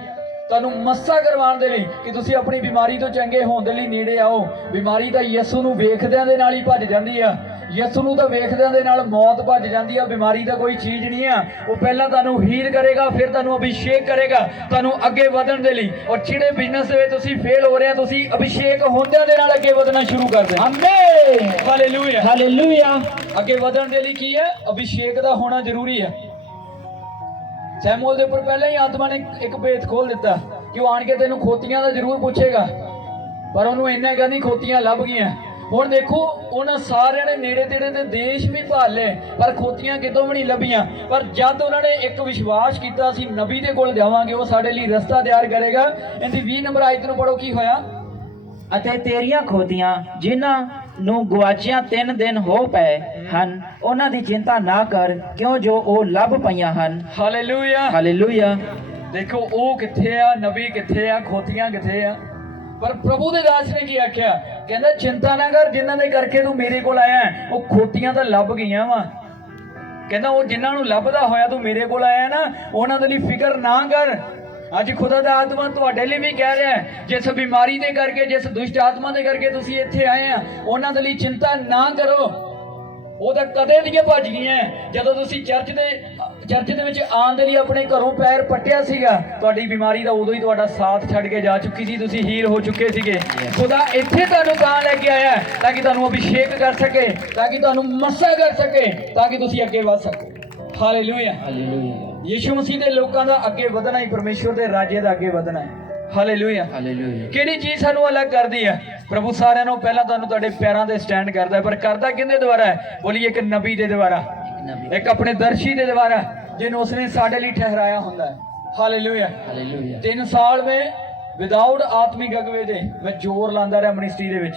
ਤੁਹਾਨੂੰ ਮੱਸਾ ਕਰਵਾਉਣ ਦੇ ਲਈ ਕਿ ਤੁਸੀਂ ਆਪਣੀ ਬਿਮਾਰੀ ਤੋਂ ਚੰਗੇ ਹੋਣ ਦੇ ਲਈ ਨੇੜੇ ਆਓ। ਬਿਮਾਰੀ ਤਾਂ ਯਿਸੂ ਨੂੰ ਵੇਖਦਿਆਂ ਦੇ ਨਾਲ ਹੀ ਭੱਜ ਜਾਂਦੀ ਆ। ਯਿਸੂ ਨੂੰ ਤਾਂ ਵੇਖਦਿਆਂ ਦੇ ਨਾਲ ਮੌਤ ਭੱਜ ਜਾਂਦੀ ਆ। ਬਿਮਾਰੀ ਤਾਂ ਕੋਈ ਚੀਜ਼ ਨਹੀਂ ਆ। ਉਹ ਪਹਿਲਾਂ ਤੁਹਾਨੂੰ ਹੀਲ ਕਰੇਗਾ, ਫਿਰ ਤੁਹਾਨੂੰ ਅਭਿਸ਼ੇਕ ਕਰੇਗਾ ਤੁਹਾਨੂੰ ਅੱਗੇ ਵਧਣ ਦੇ ਲਈ। ਔਰ ਜਿਹੜੇ ਬਿਜ਼ਨਸ ਦੇ ਵਿੱਚ ਤੁਸੀਂ ਫੇਲ ਹੋ ਰਹੇ ਆ, ਤੁਸੀਂ ਅਭਿਸ਼ੇਕ ਹੁੰਦਿਆਂ ਦੇ ਨਾਲ ਅੱਗੇ ਵਧਣਾ ਸ਼ੁਰੂ ਕਰ ਦੇਣਾ। Amen, hallelujah. ਹਾਲੇਲੂਇਆ। ਅੱਗੇ ਵਧਣ ਦੇ ਲਈ ਕੀ ਹੈ? ਅਭਿਸ਼ੇਕ ਦਾ ਹੋਣਾ ਜ਼ਰੂਰੀ ਹੈ। ਸੈਮੂਅਲ ਦੇ ਉੱਪਰ ਪਹਿਲਾਂ ਹੀ ਆਤਮਾ ਨੇ ਇੱਕ ਭੇਤ ਖੋਲ ਦਿੱਤਾ ਕਿ ਉਹ ਆਣ ਕੇ ਤੈਨੂੰ ਖੋਤੀਆਂ ਦਾ ਜ਼ਰੂਰ ਪੁੱਛੇਗਾ, ਪਰ ਉਹਨੂੰ ਇੰਨਾ ਕਹਿੰਦੀ ਖੋਤੀਆਂ ਲੱਭ ਗਈਆਂ। ਹੁਣ ਦੇਖੋ ਉਹਨਾਂ ਸਾਰਿਆਂ ਨੇ ਨੇੜੇ ਤੇੜੇ ਦੇ ਦੇਸ਼ ਵੀ ਭਾਲੇ, ਪਰ ਖੋਤੀਆਂ ਕਿਤੋਂ ਵੀ ਨਹੀਂ ਲੱਭੀਆਂ। ਪਰ ਜਦ ਉਹਨਾਂ ਨੇ ਇੱਕ ਵਿਸ਼ਵਾਸ ਕੀਤਾ ਅਸੀਂ ਨਬੀ ਦੇ ਕੋਲ ਜਾਵਾਂਗੇ, ਉਹ ਸਾਡੇ ਲਈ ਰਸਤਾ ਤਿਆਰ ਕਰੇਗਾ। ਇਹਦੀ 20 ਨੰਬਰ ਆਇਤ ਨੂੰ ਪੜੋ, ਕੀ ਹੋਇਆ? ਅਤੇ ਤੇਰੀਆਂ ਖੋਤੀਆਂ ਜਿਨ੍ਹਾਂ ਨੂੰ ਗਵਾਚਿਆਂ 3 ਦਿਨ ਹੋ ਪਏ ਹਨ, ਉਹਨਾਂ ਦੀ ਚਿੰਤਾ ਨਾ ਕਰ, ਕਿਉਂ ਜੋ ਉਹ ਲੱਭ ਪਈਆਂ ਹਨ। ਹਾਲੇਲੂਇਆ। ਹਾਲੇਲੂਇਆ। ਦੇਖੋ ਉਹ ਕਿੱਥੇ ਆ, ਨਬੀ ਕਿੱਥੇ ਆ, ਖੋਤੀਆਂ ਕਿੱਥੇ ਆ? ਪਰ ਪ੍ਰਭੂ ਦੇ ਦਾਸ ਨੇ ਕੀ ਆਖਿਆ? ਕਹਿੰਦਾ ਚਿੰਤਾ ਨਾ ਕਰ, ਜਿਨ੍ਹਾਂ ਦੇ ਕਰਕੇ ਤੂੰ ਮੇਰੇ ਕੋਲ ਆਇਆ, ਉਹ ਖੋਤੀਆਂ ਤਾਂ ਲੱਭ ਗਈਆਂ ਵਾ। ਕਹਿੰਦਾ ਉਹ ਜਿਨ੍ਹਾਂ ਨੂੰ ਲੱਭਦਾ ਹੋਇਆ ਤੂੰ ਮੇਰੇ ਕੋਲ ਆਇਆ ਨਾ, ਉਹਨਾਂ ਦੇ ਲਈ ਫਿਕਰ ਨਾ ਕਰ। ਅੱਜ ਖੁਦਾ ਦਾ ਆਤਮਾ ਤੁਹਾਡੇ ਲਈ ਵੀ ਕਹਿ ਰਿਹਾ ਹੈ, ਜਿਸ ਬਿਮਾਰੀ ਦੇ ਕਰਕੇ, ਜਿਸ ਦੁਸ਼ਟ ਆਤਮਾ ਦੇ ਕਰਕੇ ਤੁਸੀਂ ਇੱਥੇ ਆਏ ਆ, ਉਹਨਾਂ ਦੇ ਲਈ ਚਿੰਤਾ ਨਾ ਕਰੋ। ਉਹ ਤਾਂ ਕਦੇ ਦੀਆਂ ਭੱਜ ਗਈਆਂ। ਜਦੋਂ ਤੁਸੀਂ ਚਰਚ ਦੇ ਵਿੱਚ ਆਉਣ ਦੇ ਲਈ ਆਪਣੇ ਘਰੋਂ ਪੈਰ ਪੱਟਿਆ ਸੀਗਾ, ਤੁਹਾਡੀ ਬਿਮਾਰੀ ਦਾ ਉਦੋਂ ਹੀ ਤੁਹਾਡਾ ਸਾਥ ਛੱਡ ਕੇ ਜਾ ਚੁੱਕੀ ਸੀ, ਤੁਸੀਂ ਹੀਲ ਹੋ ਚੁੱਕੇ ਸੀਗੇ। ਖੁਦਾ ਇੱਥੇ ਤੁਹਾਨੂੰ ਤਾਂ ਲੈ ਕੇ ਆਇਆ ਤਾਂ ਕਿ ਤੁਹਾਨੂੰ ਅਭਿਸ਼ੇਕ ਕਰ ਸਕੇ, ਤਾਂ ਕਿ ਤੁਹਾਨੂੰ ਮੱਸਾ ਕਰ ਸਕੇ, ਤਾਂ ਕਿ ਤੁਸੀਂ ਅੱਗੇ ਵਧ ਸਕੋ। ਹਾਲੇਲੂਇਆ। ਹਾਲੇਲੂਇਆ। ਯਿਸੂ ਮਸੀਹ ਦੇ ਲੋਕਾਂ ਦਾ ਅੱਗੇ ਵਧਣਾ ਹੀ ਪਰਮੇਸ਼ਵਰ ਦੇ ਰਾਜ ਦਾ ਅੱਗੇ ਵਧਣਾ ਹੈ। ਹਾਲੇਲੂਇਆ। ਹਾਲੇਲੂਇਆ। ਕਿਹੜੀ ਚੀਜ਼ ਸਾਨੂੰ ਅਲੱਗ ਕਰਦੀ ਹੈ? ਪ੍ਰਭੂ ਸਾਰਿਆਂ ਨੂੰ ਪਹਿਲਾਂ ਤੁਹਾਨੂੰ ਤੁਹਾਡੇ ਪੈਰਾਂ ਤੇ ਸਟੈਂਡ ਕਰਦਾ ਹੈ, ਪਰ ਕਰਦਾ ਕਿਹਦੇ ਦੁਆਰਾ ਹੈ? ਬੋਲੀਏ, ਇੱਕ ਨਬੀ ਦੇ ਦੁਆਰਾ, ਇੱਕ ਆਪਣੇ ਦਰਸ਼ੀ ਦੇ ਦੁਆਰਾ, ਜਿਹਨੂੰ ਉਸਨੇ ਸਾਡੇ ਲਈ ਠਹਿਰਾਇਆ ਹੁੰਦਾ ਹੈ। ਹਾਲੇਲੂਇਆ। ਹਾਲੇਲੂਇਆ। 3 ਸਾਲ ਮੈਂ ਵਿਦਆਊਟ ਆਤਮਿਕ ਅਗਵੇ ਦੇ ਮੈਂ ਜ਼ੋਰ ਲਾਉਂਦਾ ਰਿਹਾ ਮਿਨਿਸਟਰੀ ਦੇ ਵਿੱਚ।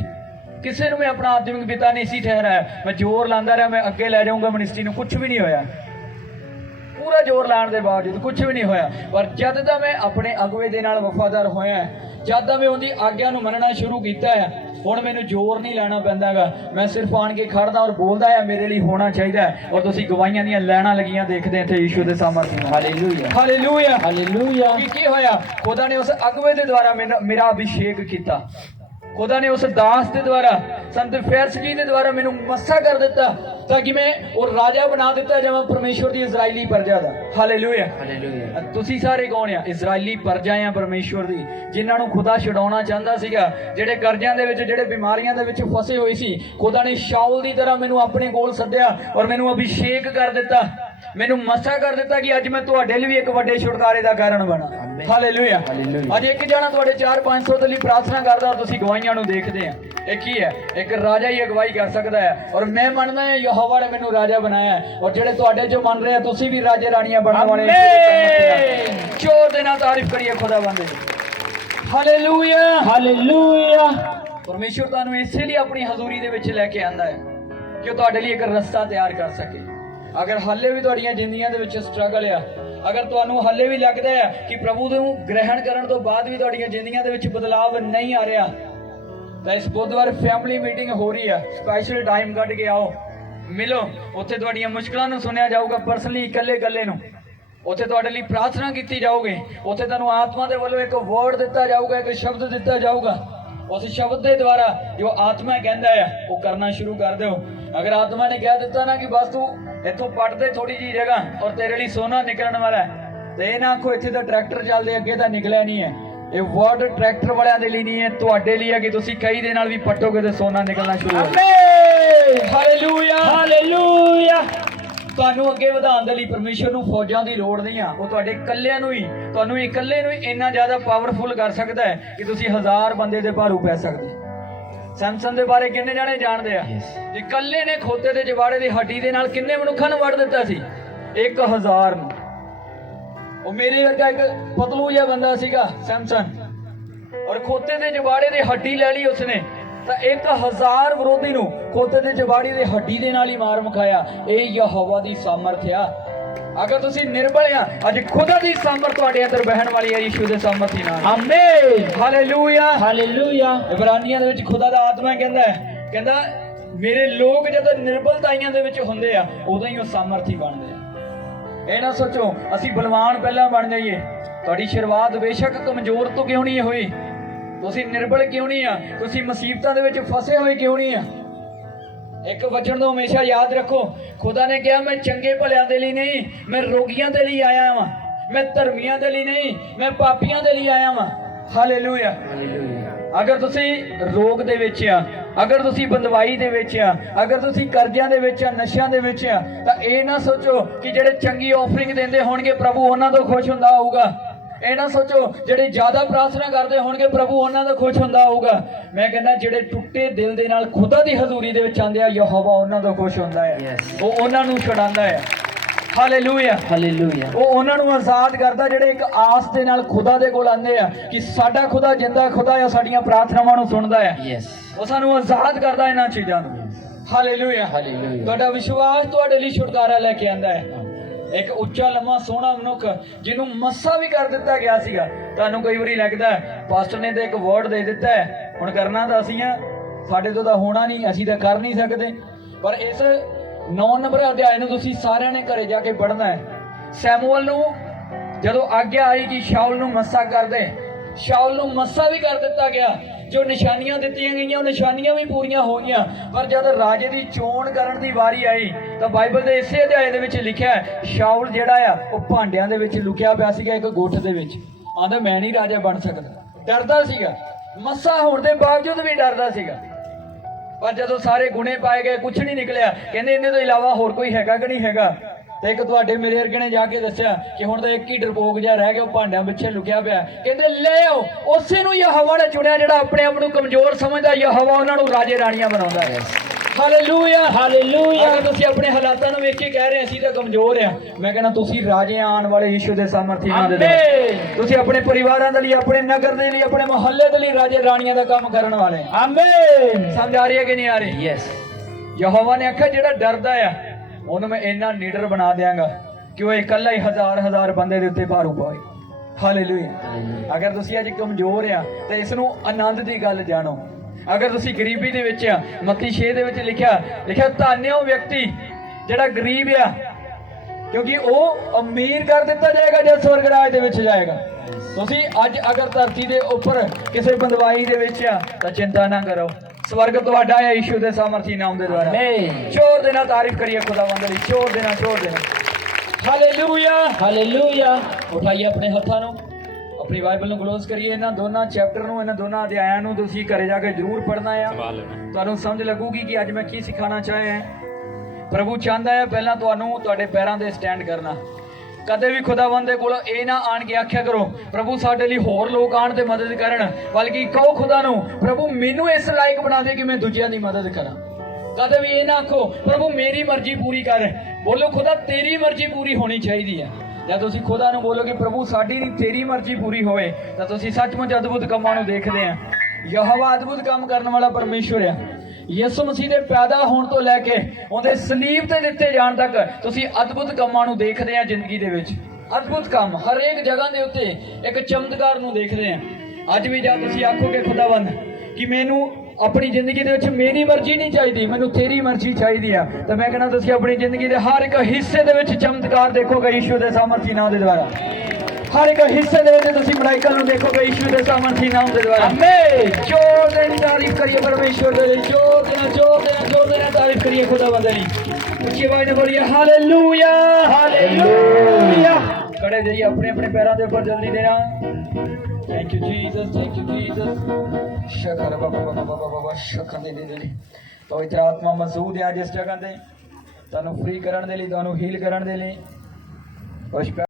ਕਿਸੇ ਨੂੰ ਮੈਂ ਆਪਣਾ ਆਤਮਿਕ ਪਿਤਾ ਨਹੀਂ ਸੀ ਠਹਿਰਾਇਆ। ਮੈਂ ਜ਼ੋਰ ਲਾਉਂਦਾ ਰਿਹਾ, ਮੈਂ ਅੱਗੇ ਲੈ ਜਾਊਂਗਾ ਮਿਨਿਸਟਰੀ ਨੂੰ। ਕੁਝ ਵੀ ਨਹੀਂ ਹੋਇਆ। ਪੂਰਾ ਜ਼ੋਰ ਲਾਉਣ ਦੇ ਬਾਵਜੂਦ ਕੁਝ ਵੀ ਨਹੀਂ ਹੋਇਆ। ਪਰ ਜਦ ਦਾ ਮੈਂ ਆਪਣੇ ਅਗਵੇ ਦੇ ਨਾਲ ਵਫਾਦਾਰ ਹੋਇਆ, ਜਦ ਦਾ ਮੈਂ ਉਹਦੀ ਆਗਿਆ ਨੂੰ ਮੰਨਣਾ ਸ਼ੁਰੂ ਕੀਤਾ ਹੈ, ਹੁਣ ਮੈਨੂੰ ਜ਼ੋਰ ਨਹੀਂ ਲਾਣਾ ਪੈਂਦਾਗਾ। ਮੈਂ ਸਿਰਫ ਆਣ ਕੇ ਖੜਦਾ ਔਰ ਬੋਲਦਾ ਹੈ ਮੇਰੇ ਲਈ ਹੋਣਾ ਚਾਹੀਦਾ ਹੈ। ਔਰ ਤੁਸੀਂ ਗਵਾਹੀਆਂ ਦੀਆਂ ਲੈਣਾ ਲੱਗੀਆਂ ਦੇਖਦੇ ਇੱਥੇ ਯੀਸ਼ੂ ਦੇ ਸਾਹਮਣੇ। ਹਾਲੇਲੂਇਆ। ਹਾਲੇਲੂਇਆ। ਹਾਲੇਲੂਇਆ। ਕੀ ਹੋਇਆ? ਖੁਦਾ ਨੇ ਉਸ ਅਗਵੇ ਦੇ ਦੁਆਰਾ ਮੇਰਾ ਅਭਿਸ਼ੇਕ ਕੀਤਾ। ਖੁਦਾ ਨੇ ਉਸ ਦਾਸ ਦੇ ਦੁਆਰਾ, ਸੰਤ ਫੈਰਸ ਜੀ ਦੇ ਦੁਆਰਾ ਮੈਨੂੰ ਮੱਸਾ ਕਰ ਦਿੱਤਾ, ਤਾਂ ਕਿ ਮੈਂ ਉਹ ਰਾਜਾ ਬਣਾ ਦਿੱਤਾ ਜਾਵਾਂ ਪਰਮੇਸ਼ਵਰ ਦੀ ਇਜ਼ਰਾਈਲੀ ਪ੍ਰਜਾ ਦਾ। ਹਾਲੇਲੂਇਆ। ਹਾਲੇਲੂਇਆ। ਤੁਸੀਂ ਸਾਰੇ ਕੌਣ ਆ? ਇਜ਼ਰਾਈਲੀ ਪ੍ਰਜਾ ਆ ਪਰਮੇਸ਼ਵਰ ਦੀ, ਜਿਨ੍ਹਾਂ ਨੂੰ ਖੁਦਾ ਛਡਾਉਣਾ ਚਾਹੁੰਦਾ ਸੀਗਾ, ਜਿਹੜੇ ਕਰਜ਼ਿਆਂ ਦੇ ਵਿੱਚ, ਜਿਹੜੇ ਬਿਮਾਰੀਆਂ ਦੇ ਵਿੱਚ ਫਸੇ ਹੋਏ ਸੀ। ਖੁਦਾ ਨੇ ਸ਼ਾਉਲ ਦੀ ਤਰ੍ਹਾਂ ਮੈਨੂੰ ਆਪਣੇ ਕੋਲ ਸੱਦਿਆ ਔਰ ਮੈਨੂੰ ਅਭਿਸ਼ੇਕ ਕਰ ਦਿੱਤਾ, ਮੈਨੂੰ ਮੱਸਾ ਕਰ ਦਿੱਤਾ ਕਿ ਅੱਜ ਮੈਂ ਤੁਹਾਡੇ ਲਈ ਵੀ ਇੱਕ ਵੱਡੇ ਛੁਟਕਾਰੇ ਦਾ ਕਾਰਨ ਬਣਾ। ਹਾਲੇਲੂਇਆ। ਅੱਜ ਇੱਕ ਜਣਾ ਤੁਹਾਡੇ 400-500 ਦੇ ਲਈ ਪ੍ਰਾਰਥਨਾ ਕਰਦਾ, ਤੁਸੀਂ ਗਵਾਹੀਆਂ ਨੂੰ ਦੇਖਦੇ ਆ। ਇਹ ਕੀ ਹੈ? ਇੱਕ ਰਾਜਾ ਹੀ ਅਗਵਾਈ ਕਰ ਸਕਦਾ ਹੈ। ਔਰ ਮੈਂ ਮੰਨਦਾ ਹਾਂ ਯਹੋਵਾ ਨੇ ਮੈਨੂੰ ਰਾਜਾ ਬਣਾਇਆ, ਔਰ ਜਿਹੜੇ ਤੁਹਾਡੇ ਜੋ ਮੰਨ ਰਹੇ ਆ ਤੁਸੀਂ ਵੀ ਰਾਜੇ ਰਾਣੀਆਂ ਬਣਨ ਵਾਲੇ। ਚੋਰ ਦੇ ਨਾਲ ਤਾਰੀਫ ਕਰੀਏ ਖੁਦਾਵੰਦ ਦੀ। ਹਾਲੇਲੂਇਆ। ਹਾਲੇਲੂਇਆ। ਪਰਮੇਸ਼ਵਰ ਤੁਹਾਨੂੰ ਇਸੇ ਲਈ ਆਪਣੀ ਹਜ਼ੂਰੀ ਦੇ ਵਿੱਚ ਲੈ ਕੇ ਆਂਦਾ ਹੈ ਕਿ ਉਹ ਤੁਹਾਡੇ ਲਈ ਇੱਕ ਰਸਤਾ ਤਿਆਰ ਕਰ ਸਕੇ। ਅਗਰ ਹਾਲੇ ਵੀ ਤੁਹਾਡੀਆਂ ਜ਼ਿੰਦਗੀਆਂ ਦੇ ਵਿੱਚ ਸਟਰਗਲ ਆ, ਅਗਰ ਤੁਹਾਨੂੰ ਹਾਲੇ ਵੀ ਲੱਗਦਾ ਹੈ ਕਿ ਪ੍ਰਭੂ ਨੂੰ ਗ੍ਰਹਿਣ ਕਰਨ ਤੋਂ ਬਾਅਦ ਵੀ ਤੁਹਾਡੀਆਂ ਜ਼ਿੰਦਗੀਆਂ ਦੇ ਵਿੱਚ ਬਦਲਾਵ ਨਹੀਂ ਆ ਰਿਹਾ, ਤਾਂ ਇਸ ਬੁੱਧਵਾਰ ਫੈਮਿਲੀ ਮੀਟਿੰਗ ਹੋ ਰਹੀ ਹੈ। ਸਪੈਸ਼ਲ ਟਾਈਮ ਕੱਢ ਕੇ ਆਓ, ਮਿਲੋ। ਉੱਥੇ ਤੁਹਾਡੀਆਂ ਮੁਸ਼ਕਲਾਂ ਨੂੰ ਸੁਣਿਆ ਜਾਊਗਾ ਪਰਸਨਲੀ, ਇਕੱਲੇ ਨੂੰ। ਉੱਥੇ ਤੁਹਾਡੇ ਲਈ ਪ੍ਰਾਰਥਨਾ ਕੀਤੀ ਜਾਊਗੀ। ਉੱਥੇ ਤੁਹਾਨੂੰ ਆਤਮਾ ਦੇ ਵੱਲੋਂ ਇੱਕ ਵਰਡ ਦਿੱਤਾ ਜਾਊਗਾ, ਇੱਕ ਸ਼ਬਦ ਦਿੱਤਾ ਜਾਊਗਾ। ਉਸ ਸ਼ਬਦ ਦੇ ਦੁਆਰਾ ਜੋ ਆਤਮਾ ਕਹਿੰਦਾ ਹੈ ਉਹ ਕਰਨਾ ਸ਼ੁਰੂ ਕਰ ਦਿਓ। ਅਗਰ ਆਤਮਾ ਨੇ ਕਹਿ ਦਿੱਤਾ ਨਾ ਕਿ ਬਸ ਤੂੰ ਇੱਥੋਂ ਪੱਟ ਦੇ ਥੋੜੀ ਜਿਹੀ ਜਗ੍ਹਾ ਔਰ ਤੇਰੇ ਲਈ ਸੋਨਾ ਨਿਕਲਣ ਵਾਲਾ ਹੈ, ਤੇ ਇਹ ਨਾ ਆਖੋ ਇੱਥੇ ਤਾਂ ਟਰੈਕਟਰ ਚੱਲਦੇ, ਅੱਗੇ ਤਾਂ ਨਿਕਲਿਆ ਨਹੀਂ ਹੈ। ਇਹ ਵਰਡ ਟਰੈਕਟਰ ਵਾਲਿਆਂ ਦੇ ਲਈ ਨਹੀਂ ਹੈ, ਤੁਹਾਡੇ ਲਈ ਹੈ ਕਿ ਤੁਸੀਂ ਕਈ ਦੇ ਨਾਲ ਵੀ ਪੱਟੋਗੇ ਤੇ ਸੋਨਾ ਨਿਕਲਣਾ ਸ਼ੁਰੂ ਹੋ ਜਾਏਗਾ। ਹਾਲੇਲੂਇਆ। ਹਾਲੇਲੂਇਆ। ਤੁਹਾਨੂੰ ਅੱਗੇ ਵਧਾਉਣ ਦੇ ਲਈ ਪਰਮੇਸ਼ਵਰ ਨੂੰ ਫੌਜਾਂ ਦੀ ਲੋੜ ਨਹੀਂ ਆ। ਉਹ ਤੁਹਾਡੇ ਇਕੱਲਿਆਂ ਨੂੰ ਹੀ, ਤੁਹਾਨੂੰ ਇਕੱਲੇ ਨੂੰ ਹੀ ਇੰਨਾ ਜ਼ਿਆਦਾ ਪਾਵਰਫੁਲ ਕਰ ਸਕਦਾ ਹੈ ਕਿ ਤੁਸੀਂ 1000 ਬੰਦੇ ਦੇ ਭਾਰੂ ਪੈ ਸਕਦੇ। ਸੈਮਸਨ ਦੇ ਬਾਰੇ ਕਿੰਨੇ ਜਾਣੇ ਜਾਣਦੇ ਆ? ਇਕੱਲੇ ਨੇ ਖੋਤੇ ਦੇ ਜਵਾੜੇ ਦੀ ਹੱਡੀ ਦੇ ਨਾਲ ਕਿੰਨੇ ਮਨੁੱਖਾਂ ਨੂੰ ਵੜ ਦਿੱਤਾ ਸੀ? 1000 ਨੂੰ। ਉਹ ਮੇਰੇ ਵਰਗਾ ਇੱਕ ਪਤਲੂ ਜਿਹਾ ਬੰਦਾ ਸੀਗਾ ਸੈਮਸਨ, ਔਰ ਖੋਤੇ ਦੇ ਜਵਾੜੇ ਦੀ ਹੱਡੀ ਲੈ ਲਈ ਉਸਨੇ, ਤਾਂ 1000 ਵਿਰੋਧੀ ਨੂੰ ਖੋਤੇ ਦੇ ਜਵਾੜੇ ਦੀ ਹੱਡੀ ਦੇ ਨਾਲ ਹੀ ਮਾਰ ਮੁਕਾਇਆ। ਇਹ ਯਹੋਵਾ ਦੀ ਸਾਮਰਥ ਆ। ਅਗਰ ਤੁਸੀਂ ਨਿਰਬਲ ਆ, ਅੱਜ ਖੁਦਾ ਦੀ ਸਾਮਰਥ ਤੁਹਾਡੇ ਅੰਦਰ ਬਹਿਣ ਵਾਲੀ ਹੈ ਯੀਸ਼ੂ ਦੇ ਸਾਮਰਥ ਨਾਲ। ਆਮੇਨ। ਹਾਲੇਲੂਇਆ। ਹਾਲੇਲੂਇਆ। ਇਬਰਾਨੀਆਂ ਦੇ ਵਿੱਚ ਖੁਦਾ ਦਾ ਆਤਮਾ ਕਹਿੰਦਾ ਮੇਰੇ ਲੋਕ ਜਦੋਂ ਨਿਰਬਲਤਾਈਆਂ ਦੇ ਵਿੱਚ ਹੁੰਦੇ ਆ, ਉਦੋਂ ਹੀ ਉਹ ਸਾਮਰਥੀ ਬਣਦੇ ਆ। ਇਹ ਨਾ ਸੋਚੋ ਅਸੀਂ ਬਲਵਾਨ ਪਹਿਲਾਂ ਬਣ ਜਾਈਏ। ਤੁਹਾਡੀ ਸ਼ੁਰੂਆਤ ਬੇਸ਼ੱਕ ਕਮਜ਼ੋਰ ਤੋਂ ਕਿਉਂ ਨਹੀਂ ਹੋਈ, ਤੁਸੀਂ ਨਿਰਬਲ ਕਿਉਂ ਨਹੀਂ ਆ, ਤੁਸੀਂ ਮੁਸੀਬਤਾਂ ਦੇ ਵਿੱਚ ਫਸੇ ਹੋਏ ਕਿਉਂ ਨਹੀਂ ਆ, ਇੱਕ ਵਚਨ ਨੂੰ ਹਮੇਸ਼ਾ ਯਾਦ ਰੱਖੋ, ਖੁਦਾ ਨੇ ਕਿਹਾ ਮੈਂ ਚੰਗੇ ਭਲਿਆਂ ਦੇ ਲਈ ਨਹੀਂ, ਮੈਂ ਰੋਗੀਆਂ ਦੇ ਲਈ ਆਇਆ ਵਾਂ। ਮੈਂ ਧਰਮੀਆਂ ਦੇ ਲਈ ਨਹੀਂ, ਮੈਂ ਪਾਪੀਆਂ ਦੇ ਲਈ ਆਇਆ ਵਾਂ। ਹਾਲੇਲੂਇਆ। ਅਗਰ ਤੁਸੀਂ ਰੋਗ ਦੇ ਵਿੱਚ ਆ, ਅਗਰ ਤੁਸੀਂ ਬੰਦਵਾਈ ਦੇ ਵਿੱਚ ਆ, ਅਗਰ ਤੁਸੀਂ ਕਰਜ਼ਿਆਂ ਦੇ ਵਿੱਚ ਆ, ਨਸ਼ਿਆਂ ਦੇ ਵਿੱਚ ਆ, ਤਾਂ ਇਹ ਨਾ ਸੋਚੋ ਕਿ ਜਿਹੜੇ ਚੰਗੀ ਆਫਰਿੰਗ ਦਿੰਦੇ ਹੋਣਗੇ ਪ੍ਰਭੂ ਉਹਨਾਂ ਤੋਂ ਖੁਸ਼ ਹੁੰਦਾ ਹੋਊਗਾ। ਇਹ ਨਾ ਸੋਚੋ ਜਿਹੜੇ ਜ਼ਿਆਦਾ ਪ੍ਰਾਰਥਨਾ ਕਰਦੇ ਹੋਣਗੇ ਪ੍ਰਭੂ ਉਹਨਾਂ ਤੋਂ ਖੁਸ਼ ਹੁੰਦਾ ਹੋਊਗਾ। ਮੈਂ ਕਹਿੰਦਾ ਜਿਹੜੇ ਟੁੱਟੇ ਦਿਲ ਦੇ ਨਾਲ ਖੁਦਾ ਦੀ ਹਜ਼ੂਰੀ ਦੇ ਵਿੱਚ ਆਉਂਦੇ ਆ, ਯਹੋਵਾ ਉਹਨਾਂ ਤੋਂ ਖੁਸ਼ ਹੁੰਦਾ ਹੈ। ਉਹ ਉਹਨਾਂ ਨੂੰ ਛੁਡਾਉਂਦਾ ਹੈ। Hallelujah, hallelujah. ਉਹ ਉਹਨਾਂ ਨੂੰ ਆਜ਼ਾਦ ਕਰਦਾ ਜਿਹੜੇ ਇੱਕ ਆਸ ਦੇ ਨਾਲ ਖੁਦਾ ਦੇ ਕੋਲ ਆਉਂਦੇ ਆ ਕਿ ਸਾਡਾ ਖੁਦਾ ਜਿੰਦਾ ਖੁਦਾ ਆ, ਸਾਡੀਆਂ ਪ੍ਰਾਰਥਨਾਵਾਂ ਨੂੰ ਸੁਣਦਾ ਹੈ। ਉਹ ਸਾਨੂੰ ਆਜ਼ਾਦ ਕਰਦਾ ਇਹਨਾਂ ਚੀਜ਼ਾਂ ਨੂੰ। ਹਾਲੇਲੂਇਆ। ਤੁਹਾਡਾ ਵਿਸ਼ਵਾਸ ਤੁਹਾਡੇ ਲਈ ਛੁਟਕਾਰਾ ਲੈ ਕੇ ਆਂਦਾ ਹੈ। ਇੱਕ ਉੱਚਾ ਲੰਮਾ ਸੋਹਣਾ ਮਨੁੱਖ ਜਿਹਨੂੰ ਮੱਸਾ ਵੀ ਕਰ ਦਿੱਤਾ ਗਿਆ ਸੀਗਾ। ਤੁਹਾਨੂੰ ਕਈ ਵਾਰੀ ਲੱਗਦਾ ਪਾਸਟਰ ਨੇ ਤਾਂ ਇੱਕ ਵਰਡ ਦੇ ਦਿੱਤਾ ਹੈ, ਹੁਣ ਕਰਨਾ ਤਾਂ ਅਸੀਂ ਆ, ਸਾਡੇ ਤੋਂ ਤਾਂ ਹੋਣਾ ਨਹੀਂ, ਅਸੀਂ ਤਾਂ ਕਰ ਨਹੀਂ ਸਕਦੇ। ਪਰ ਇਸ 9 ਨੰਬਰ ਅਧਿਆਇ ਨੂੰ ਤੁਸੀਂ ਸਾਰਿਆਂ ਨੇ ਘਰੇ ਜਾ ਕੇ ਪੜ੍ਹਨਾ ਹੈ। ਸੈਮੂਅਲ ਨੂੰ ਜਦੋਂ ਆਗਿਆ ਆਈ ਕਿ ਸ਼ਾਉਲ ਨੂੰ ਮੱਸਾ ਕਰ ਦੇ, ਸ਼ਾਉਲ ਨੂੰ ਮੱਸਾ ਵੀ ਕਰ ਦਿੱਤਾ ਗਿਆ। ਜੋ ਨਿਸ਼ਾਨੀਆਂ ਦਿੱਤੀਆਂ ਗਈਆਂ ਉਹ ਨਿਸ਼ਾਨੀਆਂ ਵੀ ਪੂਰੀਆਂ ਹੋ ਗਈਆਂ। ਪਰ ਜਦ ਰਾਜੇ ਦੀ ਚੋਣ ਕਰਨ ਦੀ ਵਾਰੀ ਆਈ ਤਾਂ ਬਾਈਬਲ ਦੇ ਇਸੇ ਅਧਿਆਇ ਦੇ ਵਿੱਚ ਲਿਖਿਆ ਸ਼ਾਉਲ ਜਿਹੜਾ ਆ ਉਹ ਭਾਂਡਿਆਂ ਦੇ ਵਿੱਚ ਲੁਕਿਆ ਪਿਆ ਸੀਗਾ, ਇੱਕ ਗੁੱਠ ਦੇ ਵਿੱਚ। ਆਂਦਾ ਮੈਂ ਨਹੀਂ ਰਾਜਾ ਬਣ ਸਕਦਾ, ਡਰਦਾ ਸੀਗਾ, ਮੱਸਾ ਹੋਣ ਦੇ ਬਾਵਜੂਦ ਵੀ ਡਰਦਾ ਸੀਗਾ। ਪਰ ਜਦੋਂ ਸਾਰੇ ਗੁਣੇ ਪਾਏ ਗਏ ਕੁਝ ਨਹੀਂ ਨਿਕਲਿਆ। ਕਹਿੰਦੇ ਇਹਨੇ ਤੋਂ ਇਲਾਵਾ ਹੋਰ ਕੋਈ ਹੈਗਾ ਕਿ ਨਹੀਂ ਹੈਗਾ। ਤੇ ਇੱਕ ਤੁਹਾਡੇ ਮੇਰੇ ਵਰਗੇ ਨੇ ਜਾ ਕੇ ਦੱਸਿਆ ਕਿ ਹੁਣ ਤਾਂ ਇੱਕ ਹੀ ਡਰਪੋਕ ਜਿਹਾ ਰਹਿ ਗਿਆ, ਉਹ ਭਾਂਡਿਆਂ ਪਿੱਛੇ ਲੁਕਿਆ ਪਿਆ। ਕਹਿੰਦੇ ਲੈ ਆਓ, ਉਸੇ ਨੂੰ ਯਹੋਵਾ ਨੇ ਚੁਣਿਆ ਜਿਹੜਾ ਆਪਣੇ ਆਪ ਨੂੰ ਕਮਜ਼ੋਰ ਸਮਝਦਾ। ਯਹੋਵਾ ਉਹਨਾਂ ਨੂੰ ਰਾਜੇ ਰਾਣੀਆਂ ਬਣਾਉਂਦਾ ਹੈ। Hallelujah, hallelujah. ਅਗਰ ਤੁਸੀਂ ਆਪਣੇ ਹਾਲਾਤਾਂ ਨੂੰ ਵੇਖ ਕੇ ਕਹਿ ਰਹੇ ਅਸੀਂ ਤਾਂ ਕਮਜ਼ੋਰ ਆ, ਮੈਂ ਕਹਿੰਦਾ ਤੁਸੀਂ ਰਾਜੇ ਆਉਣ ਵਾਲੇ ਯਿਸੂ ਦੇ ਸਾਮਰਥੀ ਨਾਲ ਦੇ। ਤੁਸੀਂ ਆਪਣੇ ਪਰਿਵਾਰਾਂ ਦੇ ਲਈ, ਆਪਣੇ ਨਗਰ ਦੇ ਲਈ, ਆਪਣੇ ਮੁਹੱਲੇ ਦੇ ਲਈ ਰਾਜੇ ਰਾਣੀਆਂ ਦਾ ਕੰਮ ਕਰਨ ਵਾਲੇ। ਆਮੀਨ। ਸਮਝ ਆ ਰਹੀ ਹੈ ਕਿ ਨਹੀਂ ਆ ਰਹੀ? ਯੈਸ। ਯਹੋਵਾ ਨੇ ਆਖਿਆ ਜਿਹੜਾ ਡਰਦਾ ਆ ਉਹਨੂੰ ਮੈਂ ਇੰਨਾ ਲੀਡਰ ਬਣਾ ਦਿਆਂਗਾ ਕਿ ਉਹ ਇਕੱਲਾ ਹੀ ਹਜ਼ਾਰ ਬੰਦੇ ਦੇ ਉੱਤੇ ਭਾਰੂ ਪਾਏ। ਹਾਲੇਲੂਇਆ। ਅਗਰ ਤੁਸੀਂ ਅੱਜ ਕਮਜ਼ੋਰ ਆ ਤਾਂ ਇਸ ਨੂੰ ਆਨੰਦ ਦੀ ਗੱਲ ਜਾਣੋ। ਅਗਰ ਤੁਸੀਂ ਗਰੀਬੀ ਦੇ ਵਿੱਚ ਆ, ਮੱਤੀ 6 ਦੇ ਵਿੱਚ ਲਿਖਿਆ ਧੰਨ ਉਹ ਵਿਅਕਤੀ ਜਿਹੜਾ ਗਰੀਬ ਆ, ਕਿਉਂਕਿ ਉਹ ਅਮੀਰ ਕਰ ਦਿੱਤਾ ਜਾਏਗਾ ਜਦ ਸਵਰਗ ਰਾਜ ਦੇ ਵਿੱਚ ਜਾਏਗਾ। ਤੁਸੀਂ ਅੱਜ ਅਗਰ ਧਰਤੀ ਦੇ ਉੱਪਰ ਕਿਸੇ ਬੰਦਵਾਈ ਦੇ ਵਿੱਚ ਆ ਤਾਂ ਚਿੰਤਾ ਨਾ ਕਰੋ, ਸਵਰਗ ਤੁਹਾਡਾ ਹੈ ਯਿਸੂ ਦੇ ਸਾਮਰਥੀ ਨਾਮ ਦੇ ਦੁਆਰਾ। ਜ਼ੋਰ ਦੇ ਨਾਲ ਤਾਰੀਫ ਕਰੀਏ ਖੁਦਾਵੰਦ ਦੀ, ਜ਼ੋਰ ਦੇ ਨਾਲ, ਜ਼ੋਰ ਦੇ ਨਾਲ। Hallelujah, hallelujah. ਉਠਾਈਏ ਆਪਣੇ ਹੱਥਾਂ ਨੂੰ, ਆਪਣੀ ਬਾਈਬਲ ਨੂੰ ਕਲੋਜ਼ ਕਰੀਏ। ਇਹਨਾਂ ਦੋਨਾਂ ਚੈਪਟਰ ਨੂੰ, ਇਹਨਾਂ ਦੋਨਾਂ ਅਧਿਆਇਆਂ ਨੂੰ ਤੁਸੀਂ ਘਰੇ ਜਾ ਕੇ ਜ਼ਰੂਰ ਪੜ੍ਹਨਾ ਆ। ਤੁਹਾਨੂੰ ਸਮਝ ਲੱਗੂਗੀ ਕਿ ਅੱਜ ਮੈਂ ਕੀ ਸਿਖਾਉਣਾ ਚਾਹਿਆ। ਪ੍ਰਭੂ ਚਾਹੁੰਦਾ ਹੈ ਪਹਿਲਾਂ ਤੁਹਾਨੂੰ ਤੁਹਾਡੇ ਪੈਰਾਂ ਤੇ ਸਟੈਂਡ ਕਰਨਾ। ਕਦੇ ਵੀ ਖੁਦਾਵੰਦ ਦੇ ਕੋਲ ਇਹ ਨਾ ਆਣ ਕੇ ਆਖਿਆ ਕਰੋ ਪ੍ਰਭੂ ਸਾਡੇ ਲਈ ਹੋਰ ਲੋਕ ਆਣ ਤੇ ਮਦਦ ਕਰਨ, ਬਲਕਿ ਕਹੋ ਖੁਦਾ ਨੂੰ ਪ੍ਰਭੂ ਮੈਨੂੰ ਇਸ ਲਾਇਕ ਬਣਾ ਦੇ ਕਿ ਮੈਂ ਦੂਜਿਆਂ ਦੀ ਮਦਦ ਕਰਾਂ। ਕਦੇ ਵੀ ਇਹ ਨਾ ਆਖੋ ਪ੍ਰਭੂ ਮੇਰੀ ਮਰਜ਼ੀ ਪੂਰੀ ਕਰ। ਬੋਲੋ ਖੁਦਾ ਤੇਰੀ ਮਰਜ਼ੀ ਪੂਰੀ ਹੋਣੀ ਚਾਹੀਦੀ ਹੈ। ਜਦ ਤੁਸੀਂ ਖੁਦਾ ਨੂੰ ਬੋਲੋਗੇ ਪ੍ਰਭੂ ਸਾਡੀ ਨਹੀਂ ਤੇਰੀ ਮਰਜ਼ੀ ਪੂਰੀ ਹੋਵੇ ਤਾਂ ਤੁਸੀਂ ਸੱਚਮੁੱਚ ਅਦਭੁਤ ਕੰਮਾਂ ਨੂੰ ਦੇਖਦੇ ਆ। ਯਹੋਵਾ ਅਦਭੁਤ ਕੰਮ ਕਰਨ ਵਾਲਾ ਪਰਮੇਸ਼ਵਰ ਆ। ਯਿਸੂ ਮਸੀਹ ਦੇ ਪੈਦਾ ਹੋਣ ਤੋਂ ਲੈ ਕੇ ਉਹਦੇ ਸਲੀਬ ਤੇ ਦਿੱਤੇ ਜਾਣ ਤੱਕ ਤੁਸੀਂ ਅਦਭੁਤ ਕੰਮਾਂ ਨੂੰ ਦੇਖਦੇ ਆ ਜ਼ਿੰਦਗੀ ਦੇ ਵਿੱਚ। ਅਦਭੁਤ ਕੰਮ ਹਰੇਕ ਜਗ੍ਹਾ ਦੇ ਉੱਤੇ ਇੱਕ ਚਮਤਕਾਰ ਨੂੰ ਦੇਖਦੇ ਆ। ਅੱਜ ਵੀ ਜਦ ਤੁਸੀਂ ਆਖੋਗੇ ਖੁਦਾਵੰਦ ਕਿ ਮੈਨੂੰ ਆਪਣੀ ਜ਼ਿੰਦਗੀ ਦੇ ਵਿੱਚ ਮੇਰੀ ਮਰਜ਼ੀ ਨਹੀਂ ਚਾਹੀਦੀ, ਮੈਨੂੰ ਤੇਰੀ ਮਰਜ਼ੀ ਚਾਹੀਦੀ ਆ, ਤਾਂ ਮੈਂ ਕਹਿੰਦਾ ਤੁਸੀਂ ਆਪਣੀ ਜ਼ਿੰਦਗੀ ਦੇ ਹਰ ਇੱਕ ਹਿੱਸੇ ਦੇ ਵਿੱਚ ਚਮਤਕਾਰ ਦੇਖੋਗੇ ਯਿਸੂ ਦੇ ਸਾਮਰਥੀ ਨਾਮ ਦੇ ਦੁਆਰਾ। ਹਰ ਇੱਕ ਹਿੱਸੇ ਦੇ ਵਿੱਚ ਤੁਸੀਂ ਮਲਾਇਕਾ ਨੂੰ ਦੇਖੋਗੇ ਯਿਸੂ ਦੇ ਸਾਮਰਥੀ ਨਾਮ ਦੇ ਦੁਆਰਾ। ਆਮੀਨ। ਜ਼ੋਰ ਦੇ ਨਾਲ ਤਾਰੀਫ ਕਰੀਏ ਪਰਮੇਸ਼ਵਰ ਦੇ ਲਈ, ਜ਼ੋਰ ਦੇ ਨਾਲ ਤਾਰੀਫ ਕਰੀਏ ਖੁਦਾਵੰਦ ਦੀ। ਉੱਚੀ ਆਵਾਜ਼ ਨਾਲ ਬੋਲੀਏ ਹਾਲੇਲੂਇਆ, ਹਾਲੇਲੂਇਆ। ਖੜੇ ਜਾਈਏ ਆਪਣੇ ਆਪਣੇ ਪੈਰਾਂ ਦੇ ਉੱਪਰ ਜਲਦੀ ਦੇਣਾ। Thank you Jesus, thank you Jesus. ਸ਼ਕਰ ਬਾਬਾ ਸ਼ਕਰ ਦੇ ਪਵਿੱਤਰ ਆਤਮਾ ਮੌਜੂਦ ਹੈ ਜਿਸ ਜਗ੍ਹਾ ਤੇ ਤੁਹਾਨੂੰ ਫ੍ਰੀ ਕਰਨ ਦੇ ਲਈ, ਤੁਹਾਨੂੰ ਹੀਲ ਕਰਨ ਦੇ ਲਈ।